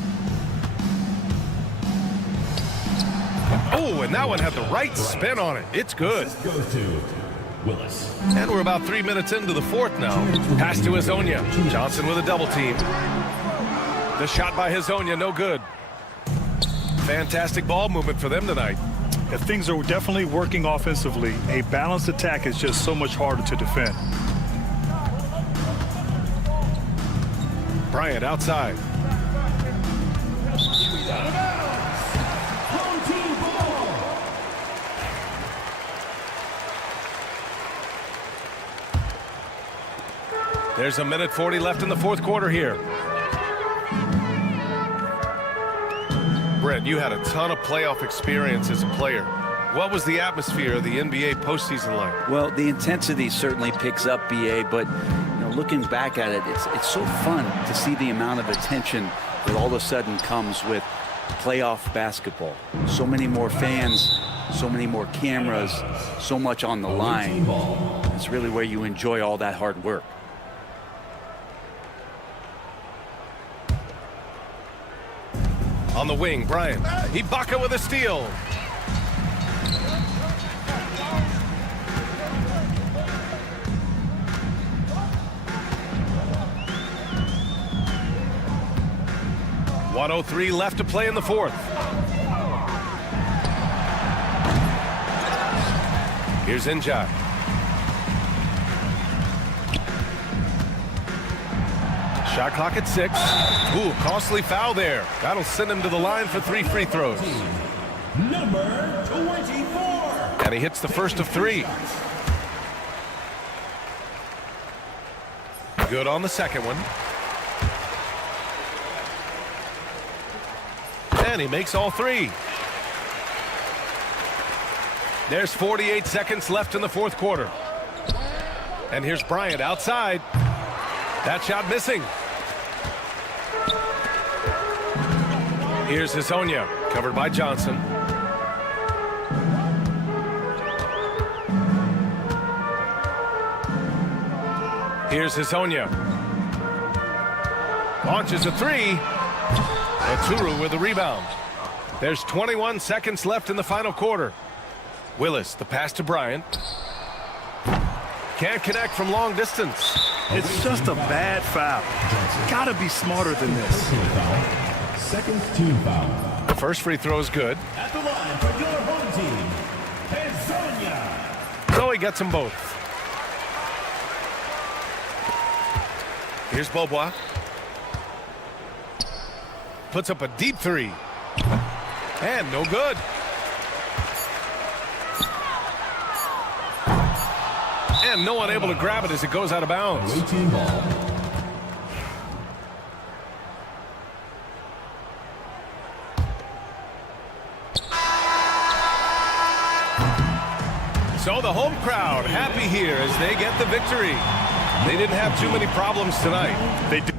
Oh, and that one had the right spin on it. It's good. Goes to Willis. And we're about 3 minutes into the fourth now. Pass to Hezonja. Johnson with a double team. The shot by Hezonja, no good. Fantastic ball movement for them tonight. If things are definitely working offensively, a balanced attack is just so much harder to defend. Bryant outside. There's a minute 40 left in the fourth quarter here. Brett, you had a ton of playoff experience as a player. What was the atmosphere of the NBA postseason like? Well, the intensity certainly picks up, BA, but looking back at it, it's so fun to see the amount of attention that all of a sudden comes with playoff basketball. So many more fans, so many more cameras, so much on the line. It's really where you enjoy all that hard work. On the wing, Bryant. Ibaka with a steal. .103 left to play in the fourth. Here's Njai. Shot clock at 6. Ooh, costly foul there. That'll send him to the line for 3 free throws. Number 24. And he hits the first of 3. Good on the second one. And he makes all 3. There's 48 seconds left in the fourth quarter. And here's Bryant outside. That shot missing. Here's Hezonja, covered by Johnson. Here's Hezonja. Launches a three. Oturu with the rebound. There's 21 seconds left in the final quarter. Willis, the pass to Bryant. Can't connect from long distance. It's just a bad foul. Gotta be smarter than this. Second team foul. The first free throw is good. At the line for your home team, Hezonja. So he gets them both. Here's Beaubois. Puts up a deep three. And no good. And no one able to grab it as it goes out of bounds. Team ball. So the home crowd happy here as they get the victory. They didn't have too many problems tonight. They did.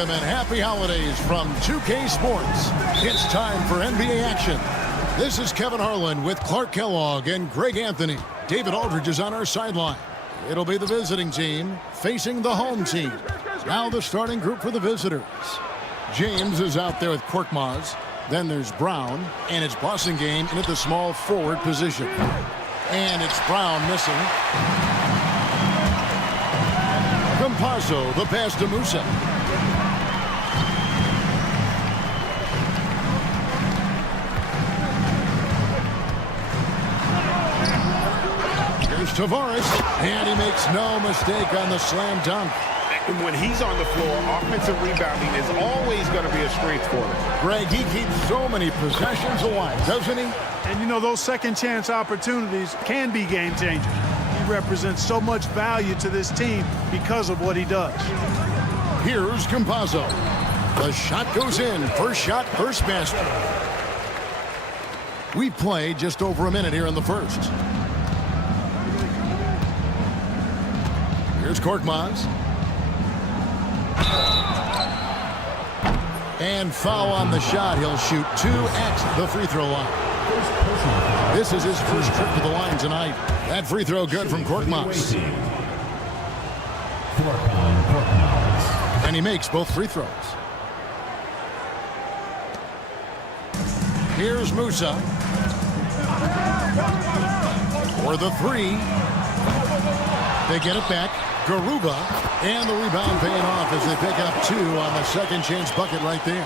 And happy holidays from 2K Sports. It's time for NBA action. This is Kevin Harlan with Clark Kellogg and Greg Anthony. David Aldridge is on our sideline. It'll be the visiting team facing the home team. Now the starting group for the visitors. James is out there with Korkmaz. Then there's Brown, and it's Bossingame in at the small forward position. And it's Brown missing. Campazzo, the pass to Musa. Here's Tavares, and he makes no mistake on the slam dunk. And when he's on the floor, offensive rebounding is always going to be a strength for them. Greg, he keeps so many possessions alive, doesn't he? And, you know, those second-chance opportunities can be game changers. He represents so much value to this team because of what he does. Here's Campazzo. The shot goes in. First shot, first basket. We played just over a minute here in the first. Here's Korkmaz. And foul on the shot. He'll shoot 2 at the free throw line. This is his first trip to the line tonight. That free throw good from Korkmaz. And he makes both free throws. Here's Musa. For the 3. They get it back. Garuba. And the rebound paying off as they pick up 2 on the second chance bucket right there.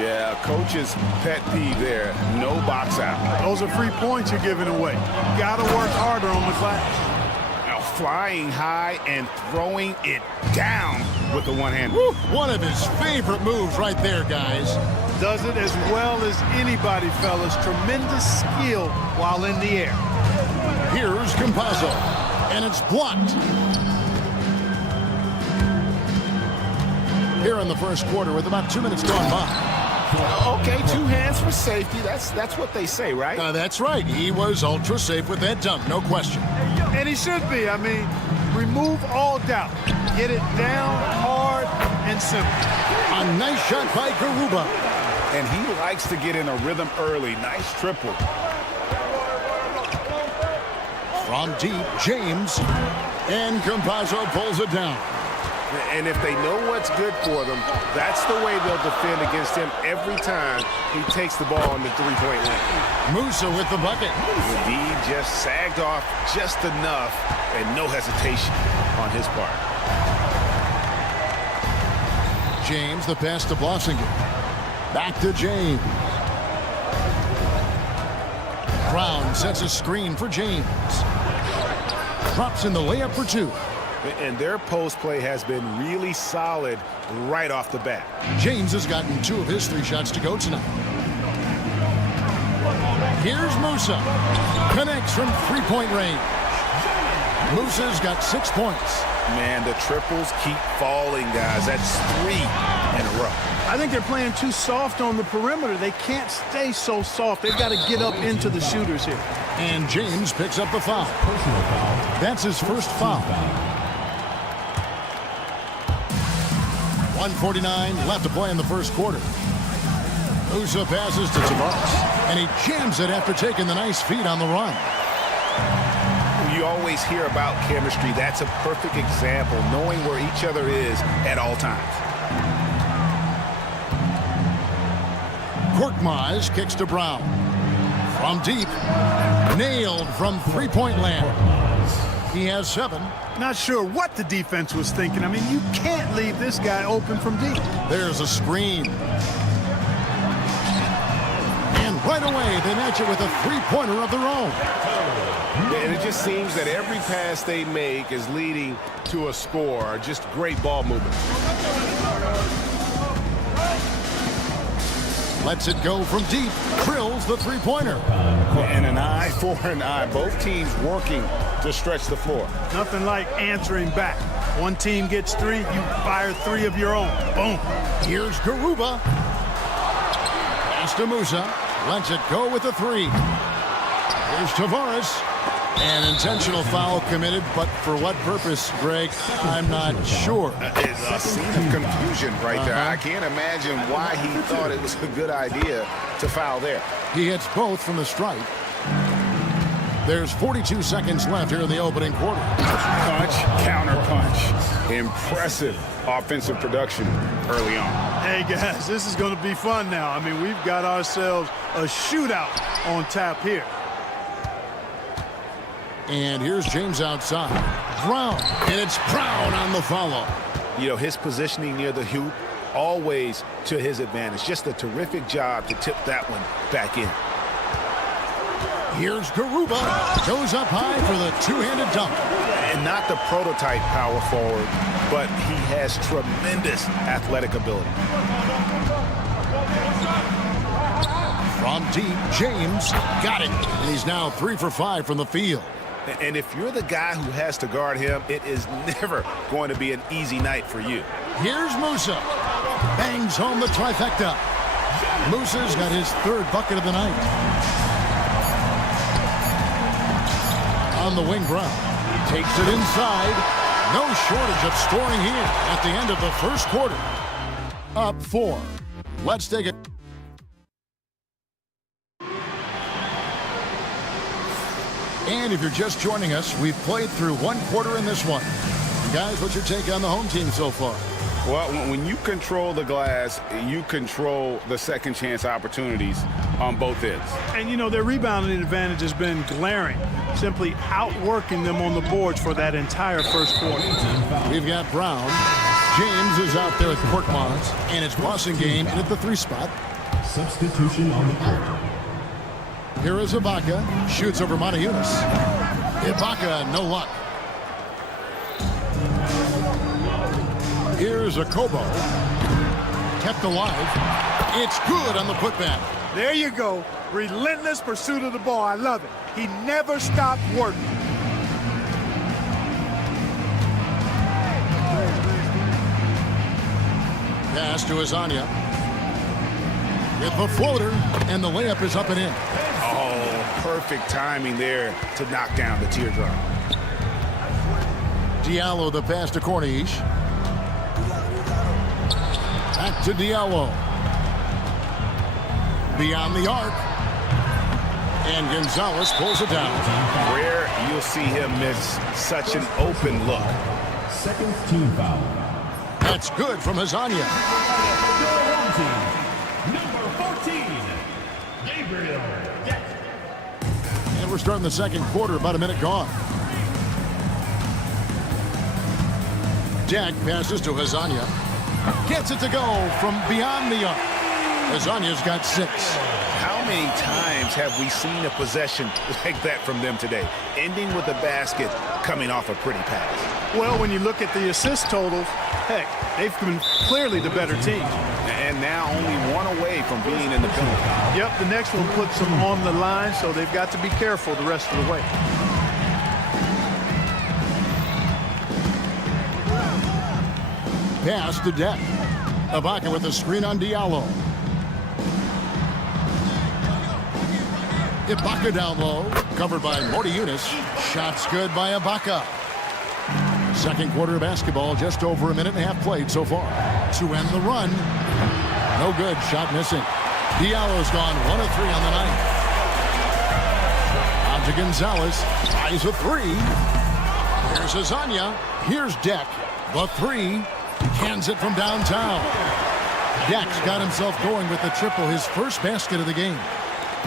Yeah, coach's pet peeve there. No box out. Those are free points you're giving away. You got to work harder on the glass. Now flying high and throwing it down with the one-hand. One of his favorite moves right there, guys. Does it as well as anybody, fellas. Tremendous skill while in the air. Here's Campazzo. And it's blocked. Here in the first quarter with about 2 minutes gone by. Okay, 2 hands for safety. That's what they say, right? That's right. He was ultra safe with that dunk, no question. And he should be. I mean, remove all doubt. Get it down hard and simple. A nice shot by Garuba. And he likes to get in a rhythm early. Nice triple. From deep, James. And Campazzo pulls it down. And if they know what's good for them, that's the way they'll defend against him every time he takes the ball in the three-point line. Musa with the bucket. Indeed, just sagged off just enough and no hesitation on his part. James, the pass to Blossinger. Back to James. Brown sets a screen for James. Drops in the layup for 2. And their post play has been really solid right off the bat. James has gotten 2 of his 3 shots to go tonight. Here's Musa. Connects from 3-point range. Musa's got 6 points. Man, the triples keep falling, guys. That's 3 in a row. I think they're playing too soft on the perimeter. They can't stay so soft. They've got to get up into the shooters here. And James picks up the foul. That's his first foul. 1:49 left to play in the first quarter. Musa passes to Tavares, and he jams it after taking the nice feed on the run. You always hear about chemistry. That's a perfect example, knowing where each other is at all times. Korkmaz kicks to Brown. From deep, nailed from 3-point land. He has 7. Not sure what the defense was thinking. I mean, you can't leave this guy open from deep. There's a screen. And right away, they match it with a 3-pointer of their own. And it just seems that every pass they make is leading to a score. Just great ball movement. Lets it go from deep. Drills the 3-pointer. And an eye for an eye. Both teams working to stretch the floor. Nothing like answering back. One team gets 3, you fire 3 of your own. Boom. Here's Garuba. Pass to Musa. Lets it go with the 3. Here's Tavares. An intentional foul committed, but for what purpose, Greg? I'm not sure. It's a scene of confusion right there. I can't imagine why he thought it was a good idea to foul there. He hits both from the stripe. There's 42 seconds left here in the opening quarter. Punch, counter punch. Impressive offensive production early on. Hey, guys, this is going to be fun now. I mean, we've got ourselves a shootout on tap here. And here's James outside. Brown, and it's Brown on the follow. You know, his positioning near the hoop, always to his advantage. Just a terrific job to tip that one back in. Here's Garuba. Goes up high for the 2-handed dunk. And not the prototype power forward, but he has tremendous athletic ability. From deep, James got it. And he's now 3 for 5 from the field. And if you're the guy who has to guard him, it is never going to be an easy night for you. Here's Musa. Bangs home the trifecta. Musa's got his 3rd bucket of the night. On the wing, Brown takes it inside. No shortage of scoring here at the end of the first quarter. Up 4. Let's take it. And if you're just joining us, we've played through 1 quarter in this one. Guys, what's your take on the home team so far? Well, when you control the glass, you control the second chance opportunities on both ends. And, you know, their rebounding advantage has been glaring, simply outworking them on the boards for that entire first quarter. We've got Brown. James is out there at Korkmaz, and it's Boston game in at the 3 spot. Substitution on the court. Here is Ibaka. Shoots over Matajunas. Ibaka, no luck. Here's a Kobo. Kept alive. It's good on the putback. There you go. Relentless pursuit of the ball. I love it. He never stopped working. Pass to Azania. With the floater, and the layup is up and in. Oh, perfect timing there to knock down the teardrop. Diallo the pass to Corniche. Back to Diallo. Beyond the arc. And Gonzalez pulls it down. Rare you'll see him miss such an open look. Second team foul. That's good from Azania. Number 14, Gabriel Deck. And we're starting the second quarter, about a minute gone. Deck passes to Azania. Gets it to go from beyond the arc. Azania's got 6. How many times have we seen a possession like that from them today? Ending with a basket coming off a pretty pass. Well, when you look at the assist totals, heck, they've been clearly the better team. And now only 1 away from being in the penalty. Yep, the next one puts them on the line, so they've got to be careful the rest of the way. Pass to Deck. Ibaka with a screen on Diallo. Ibaka down low. Covered by Matajunas. Shots good by Ibaka. Second quarter of basketball, just over a minute and a half played so far. To end the run. No good. Shot missing. Diallo's gone 1 of 3 on the night. On to Gonzalez. Ties with 3. Here's Azania. Here's Deck. The 3. Cans it from downtown. Deck's got himself going with the triple, his first basket of the game.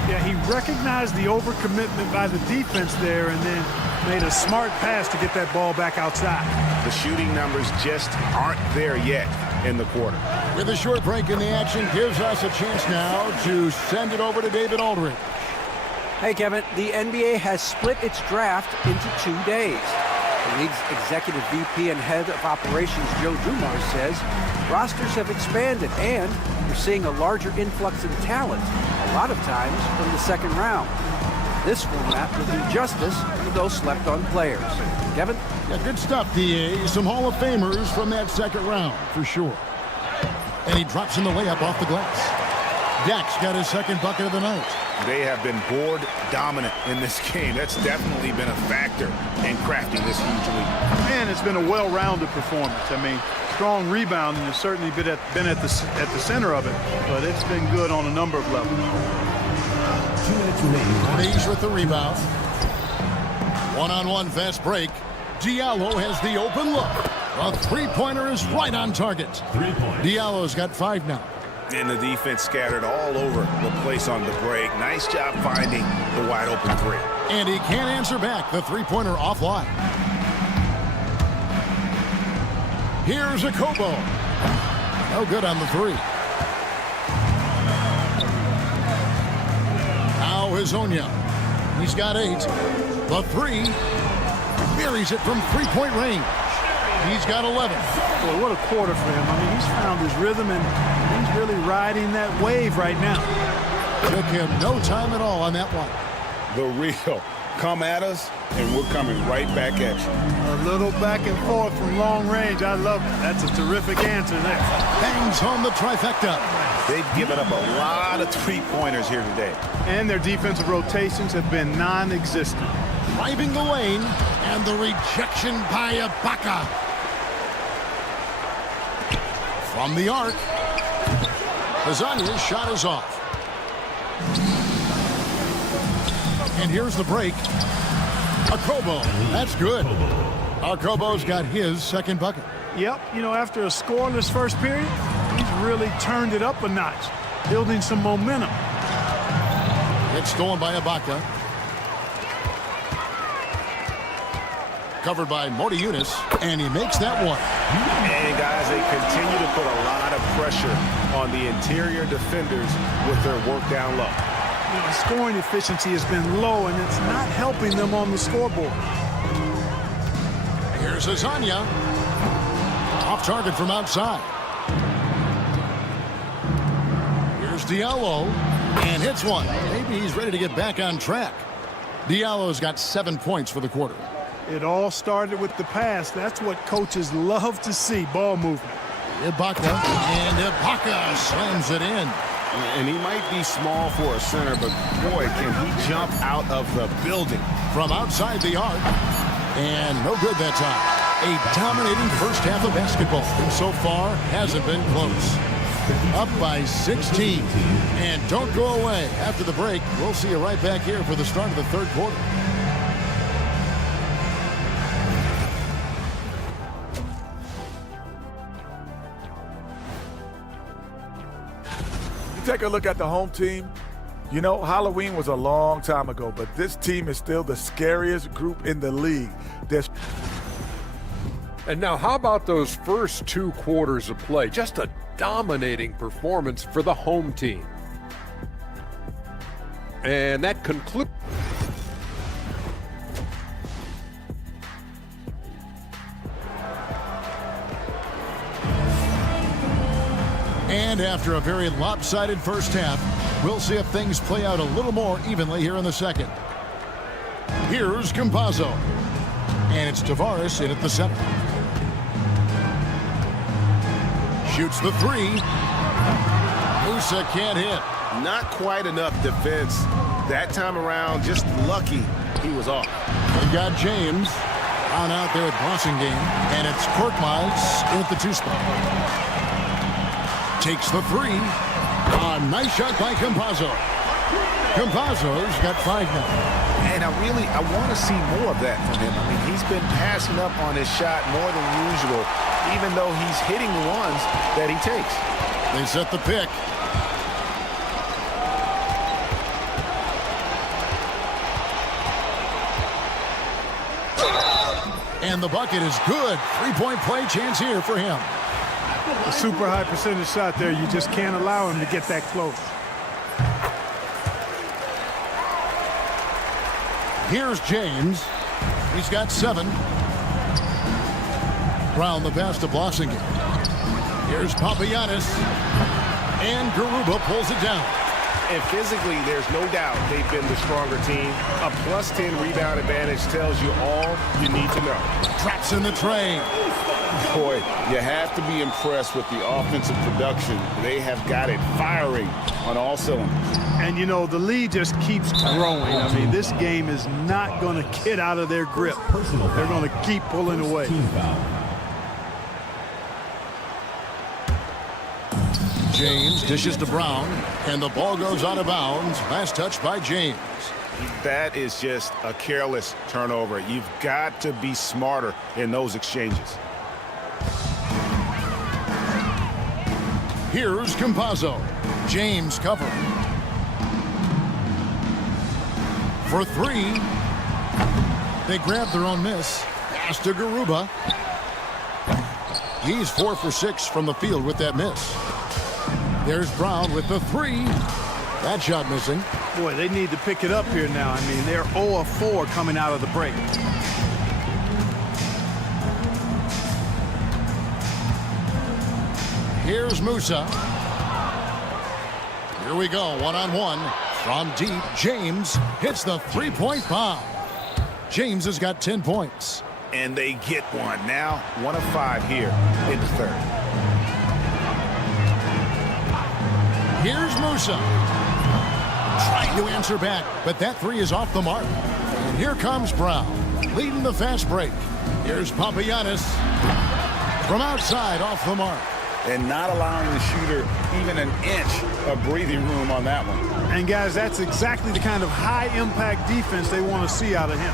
Yeah, he recognized the overcommitment by the defense there and then made a smart pass to get that ball back outside. The shooting numbers just aren't there yet in the quarter. With a short break in the action, gives us a chance now to send it over to David Aldridge. Hey, Kevin, the NBA has split its draft into 2 days. The league's executive VP and head of operations, Joe Dumars, says rosters have expanded and we're seeing a larger influx in talent, a lot of times from the second round. This format will do justice to those slept-on players. Kevin? Yeah, good stuff, DA. Some Hall of Famers from that second round, for sure. And he drops in the layup off the glass. Deck's got his second bucket of the night. They have been board dominant in this game. That's definitely been a factor in crafting this huge lead. Man, it's been a well-rounded performance. I mean, strong rebounding has certainly been at the center of it, but it's been good on a number of levels. 2 minutes remaining. Corniche with the rebound. One-on-one fast break. Diallo has the open look. A three-pointer is right on target. 3 points. Diallo's got 5 now. And the defense scattered all over the place on the break. Nice job finding the wide open 3. And he can't answer back. The three-pointer offline. Here's a Kobo. No good on the 3. Now Hazonia. He's got 8. The 3. buries it from three-point range. He's got 11. Boy, what a quarter for him. I mean, he's found his rhythm, and he's really riding that wave right now. Took him no time at all on that one. The real. Come at us, and we're coming right back at you. A little back and forth from long range. I love it. That's a terrific answer there. Bangs home the trifecta. They've given up a lot of three-pointers here today. And their defensive rotations have been non-existent. Driving the lane, and the rejection by Ibaka. From the arc, Lasagna's shot is off. And here's the break. Akobo, that's good. Akobo's got his second bucket. Yep, you know, after a scoreless first period, he's really turned it up a notch, building some momentum. It's stolen by Ibaka. Covered by Modi Yunus, and he makes that one. And guys, they continue to put a lot of pressure on the interior defenders with their work down low. You know, scoring efficiency has been low, and it's not helping them on the scoreboard. Here's Lasagna. Off target from outside. Here's Diallo, and hits one. Maybe he's ready to get back on track. Diallo's got 7 points for the quarter. It all started with the pass. That's what coaches love to see, ball movement. Ibaka, and Ibaka slams it in. And he might be small for a center, but boy, can he jump out of the building. From outside the arc, and no good that time. A dominating first half of basketball. So far, hasn't been close. Up by 16. And don't go away. After the break, we'll see you right back here for the start of the third quarter. Take a look at the home team. You know, Halloween was a long time ago, but this team is still the scariest group in the league. And now, how about those first 2 quarters of play? Just a dominating performance for the home team. And that concludes. And after a very lopsided first half, we'll see if things play out a little more evenly here in the second. Here's Campazzo. And it's Tavares in at the center. Shoots the three. Musa can't hit. Not quite enough defense. That time around, just lucky he was off. They got James on out there at Blossingame. And it's Korkmaz in at the 2 spot. Takes the three. Nice shot by Campazzo. Campazzo's got 5 now. And I want to see more of that from him. I mean, he's been passing up on his shot more than usual, even though he's hitting the ones that he takes. They set the pick. And the bucket is good. 3-point play chance here for him. A super high percentage shot there. You just can't allow him to get that close. Here's James. He's got 7. Brown the pass to Blossingame. Here's Papagiannis. And Garuba pulls it down. And physically, there's no doubt they've been the stronger team. A +10 rebound advantage tells you all you need to know. Traps in the tray. Boy, you have to be impressed with the offensive production. They have got it firing on all cylinders. And, you know, the lead just keeps growing. I mean, this game is not going to get out of their grip. They're going to keep pulling away. James dishes to Brown, and the ball goes out of bounds. Last touch by James. That is just a careless turnover. You've got to be smarter in those exchanges. Here's Campazzo. James covering. For 3. They grab their own miss. Pass to Garuba. He's 4 for 6 from the field with that miss. There's Brown with the 3. That shot missing. Boy, they need to pick it up here now. I mean, they're 0 of 4 coming out of the break. Here's Musa. Here we go, one-on-one. From deep, James hits the three-point bomb. James has got 10 points. And they get one. Now 1 of 5 here in the third. Here's Musa. Trying to answer back, but that three is off the mark. And here comes Brown, leading the fast break. Here's Papagiannis from outside, off the mark. And not allowing the shooter even an inch of breathing room on that one. And guys, that's exactly the kind of high-impact defense they want to see out of him.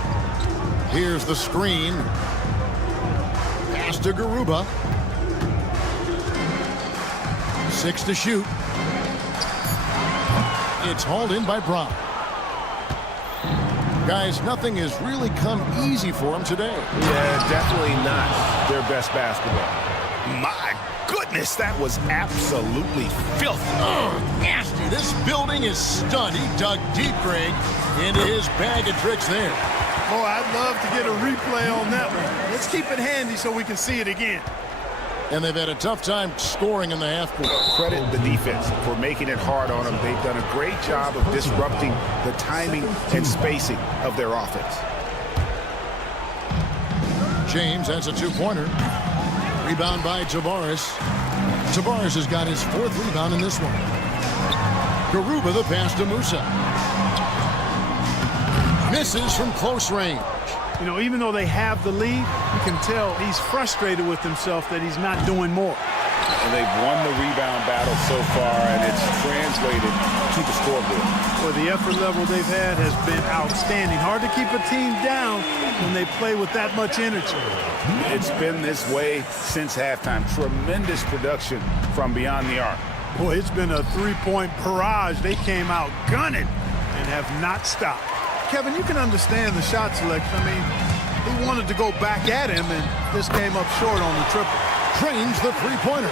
Here's the screen. Pass to Garuba. 6 to shoot. It's hauled in by Brown. Guys, nothing has really come easy for them today. Yeah, definitely not their best basketball. My goodness, that was absolutely filthy. Nasty. This building is stunned. He dug deep, Greg, into his bag of tricks there. Boy, I'd love to get a replay on that one. Let's keep it handy so we can see it again. And they've had a tough time scoring in the half court. Credit the defense for making it hard on them. They've done a great job of disrupting the timing and spacing of their offense. James has a two-pointer. Rebound by Tavares. Tavares has got his 4th rebound in this one. Garuba the pass to Musa. Misses from close range. You know, even though they have the lead, you can tell he's frustrated with himself that he's not doing more. And they've won the rebound battle so far, and it's translated to the scoreboard. Well, the effort level they've had has been outstanding. Hard to keep a team down when they play with that much energy. It's been this way since halftime. Tremendous production from beyond the arc. Boy, it's been a three-point barrage. They came out gunning and have not stopped. Kevin, you can understand the shot selection. I mean, he wanted to go back at him, and this came up short on the triple. Drains the three-pointer.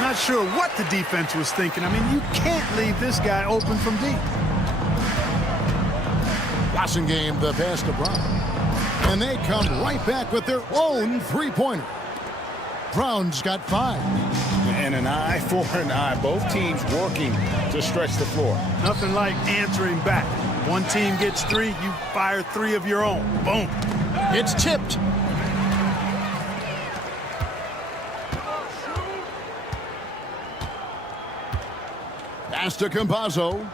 Not sure what the defense was thinking. I mean, you can't leave this guy open from deep. Game the pass to Brown. And they come right back with their own three-pointer. Brown's got 5. And an eye for an eye. Both teams working to stretch the floor. Nothing like answering back. One team gets 3, you fire 3 of your own. Boom. It's tipped. Pass to Campazzo.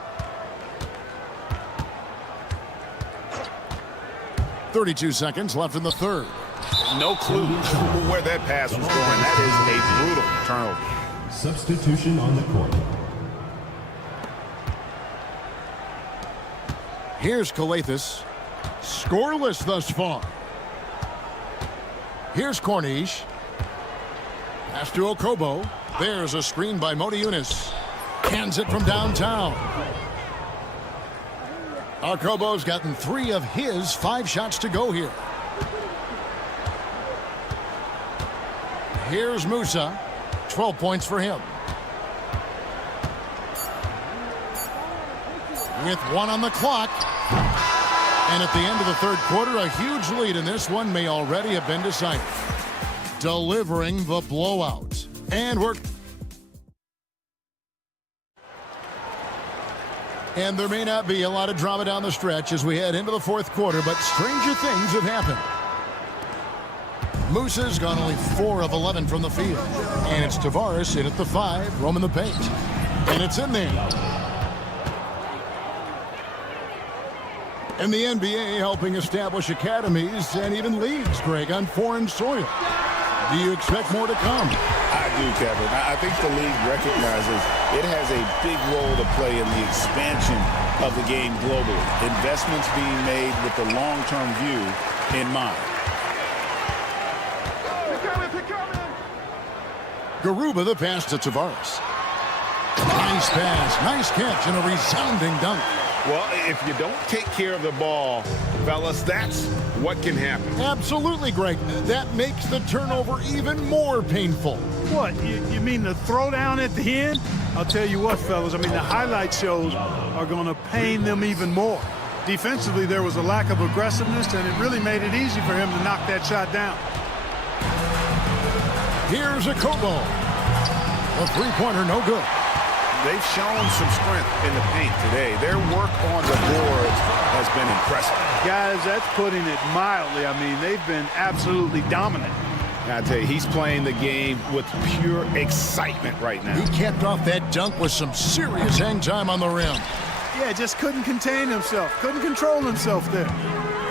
32 seconds left in the third. No clue where that pass was going. That is a brutal turnover. Substitution on the court. Here's Calathes. Scoreless thus far. Here's Corniche. Pass to Okobo. There's a screen by Modiunas. Hands it from downtown. Okobo's gotten 3 of his 5 shots to go here. Here's Musa. 12 points for him. With 1 on the clock. And at the end of the third quarter, a huge lead in this one may already have been decided. Delivering the blowout. And there may not be a lot of drama down the stretch as we head into the fourth quarter, but stranger things have happened. Musa's gone only 4 of 11 from the field. And it's Tavares in at the 5, roaming the paint. And it's in there. And the NBA helping establish academies and even leagues, Greg, on foreign soil. Do you expect more to come? I do, Kevin. I think the league recognizes it has a big role to play in the expansion of the game globally. Investments being made with the long-term view in mind. Garuba the pass to Tavares. Nice pass, nice catch, and a resounding dunk. Well, if you don't take care of the ball, fellas, that's what can happen. Absolutely, Greg. That makes the turnover even more painful. What, you mean the throwdown at the end? I'll tell you what, fellas, I mean, the highlight shows are going to pain them even more. Defensively, there was a lack of aggressiveness, and it really made it easy for him to knock that shot down. Here's Okobo. The three-pointer, no good. They've shown some strength in the paint today. Their work on the boards has been impressive. Guys, that's putting it mildly. I mean, they've been absolutely dominant. I tell you, he's playing the game with pure excitement right now. He capped off that dunk with some serious hang time on the rim. Yeah, just couldn't contain himself. Couldn't control himself there.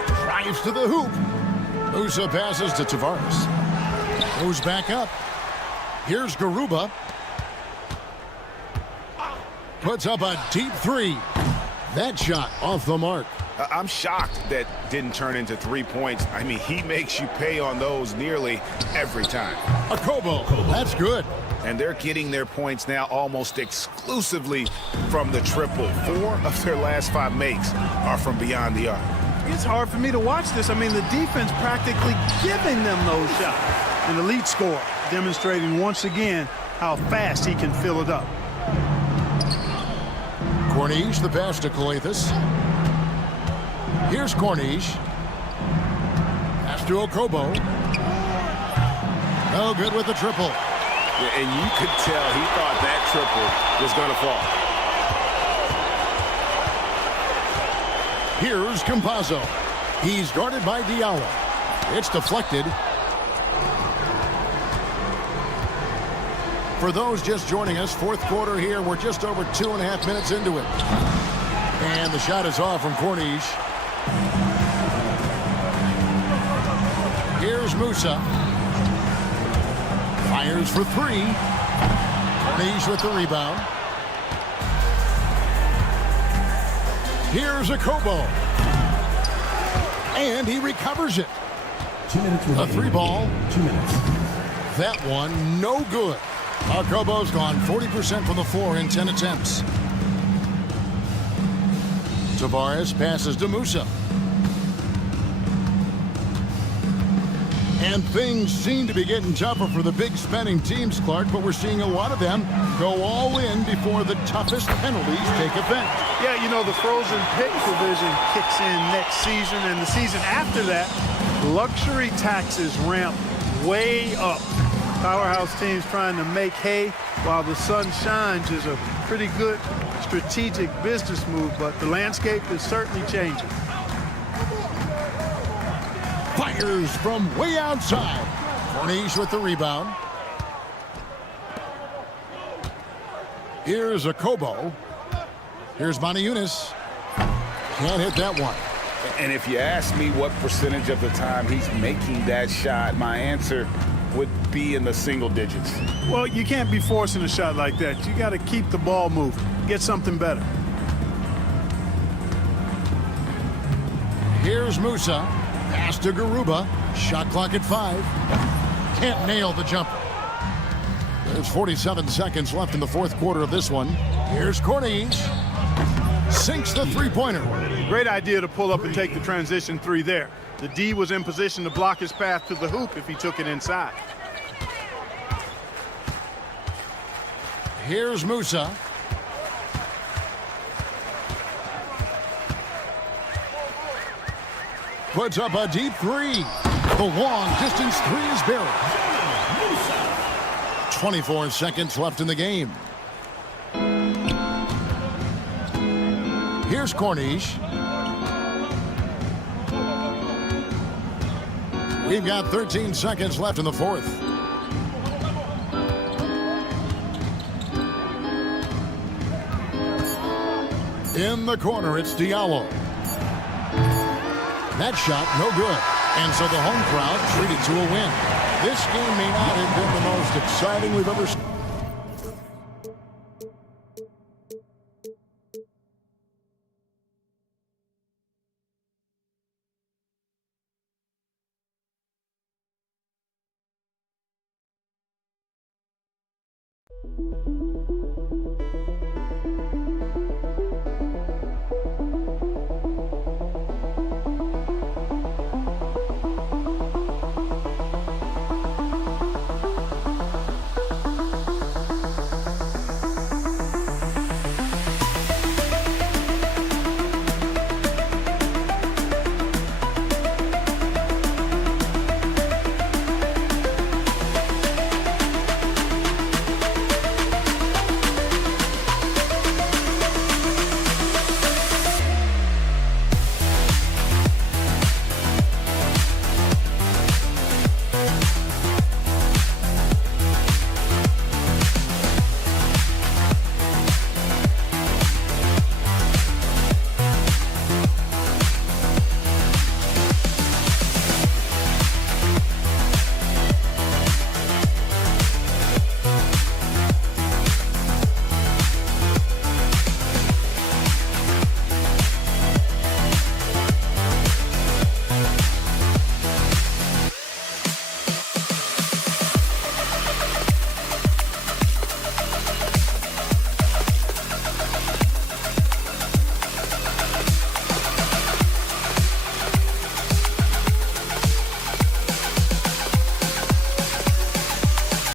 Drives to the hoop. Musa passes to Tavares. Goes back up. Here's Garuba. Puts up a deep three. That shot off the mark. I'm shocked that didn't turn into 3 points. I mean, he makes you pay on those nearly every time. Akobo, that's good. And they're getting their points now almost exclusively from the triple. 4 of their last 5 makes are from beyond the arc. It's hard for me to watch this. I mean, the defense practically giving them those shots. An elite scorer demonstrating once again how fast he can fill it up. Corniche, the pass to Coathus. Here's Corniche. Pass to Okobo. No good with the triple. Yeah, and you could tell he thought that triple was going to fall. Here's Campazzo. He's guarded by Diallo. It's deflected. For those just joining us, fourth quarter here. We're just over 2.5 minutes into it. And the shot is off from Corniche. Here's Musa. Fires for 3. Corniche with the rebound. Here's Akobo. And he recovers it. 2 minutes remaining. A 3 ball. 2 minutes. That one, no good. Akobo's gone 40% from the floor in 10 attempts. Tavares passes to Musa. And things seem to be getting tougher for the big spending teams, Clark, but we're seeing a lot of them go all in before the toughest penalties take effect. Yeah, you know, the frozen pick provision kicks in next season, and the season after that, luxury taxes ramp way up. Powerhouse teams trying to make hay while the sun shines is a pretty good strategic business move, but the landscape is certainly changing. Fires from way outside. Corniche with the rebound. Here's Akobo. Here's Moniunas. Can't hit that one. And if you ask me what percentage of the time he's making that shot, my answer would be in the single digits. Well, you can't be forcing a shot like that. You got to keep the ball moving. Get something better. Here's Musa. Pass to Garuba. Shot clock at 5. Can't nail the jumper. There's 47 seconds left in the fourth quarter of this one. Here's Corniche. Sinks the three-pointer. Great idea to pull up and take the transition 3 there. The D was in position to block his path to the hoop if he took it inside. Here's Musa. Puts up a deep 3. The long-distance 3 is buried. 24 seconds left in the game. Here's Corniche. We've got 13 seconds left in the fourth. In the corner, it's Diallo. That shot, no good. And so the home crowd treated to a win. This game may not have been the most exciting we've ever seen.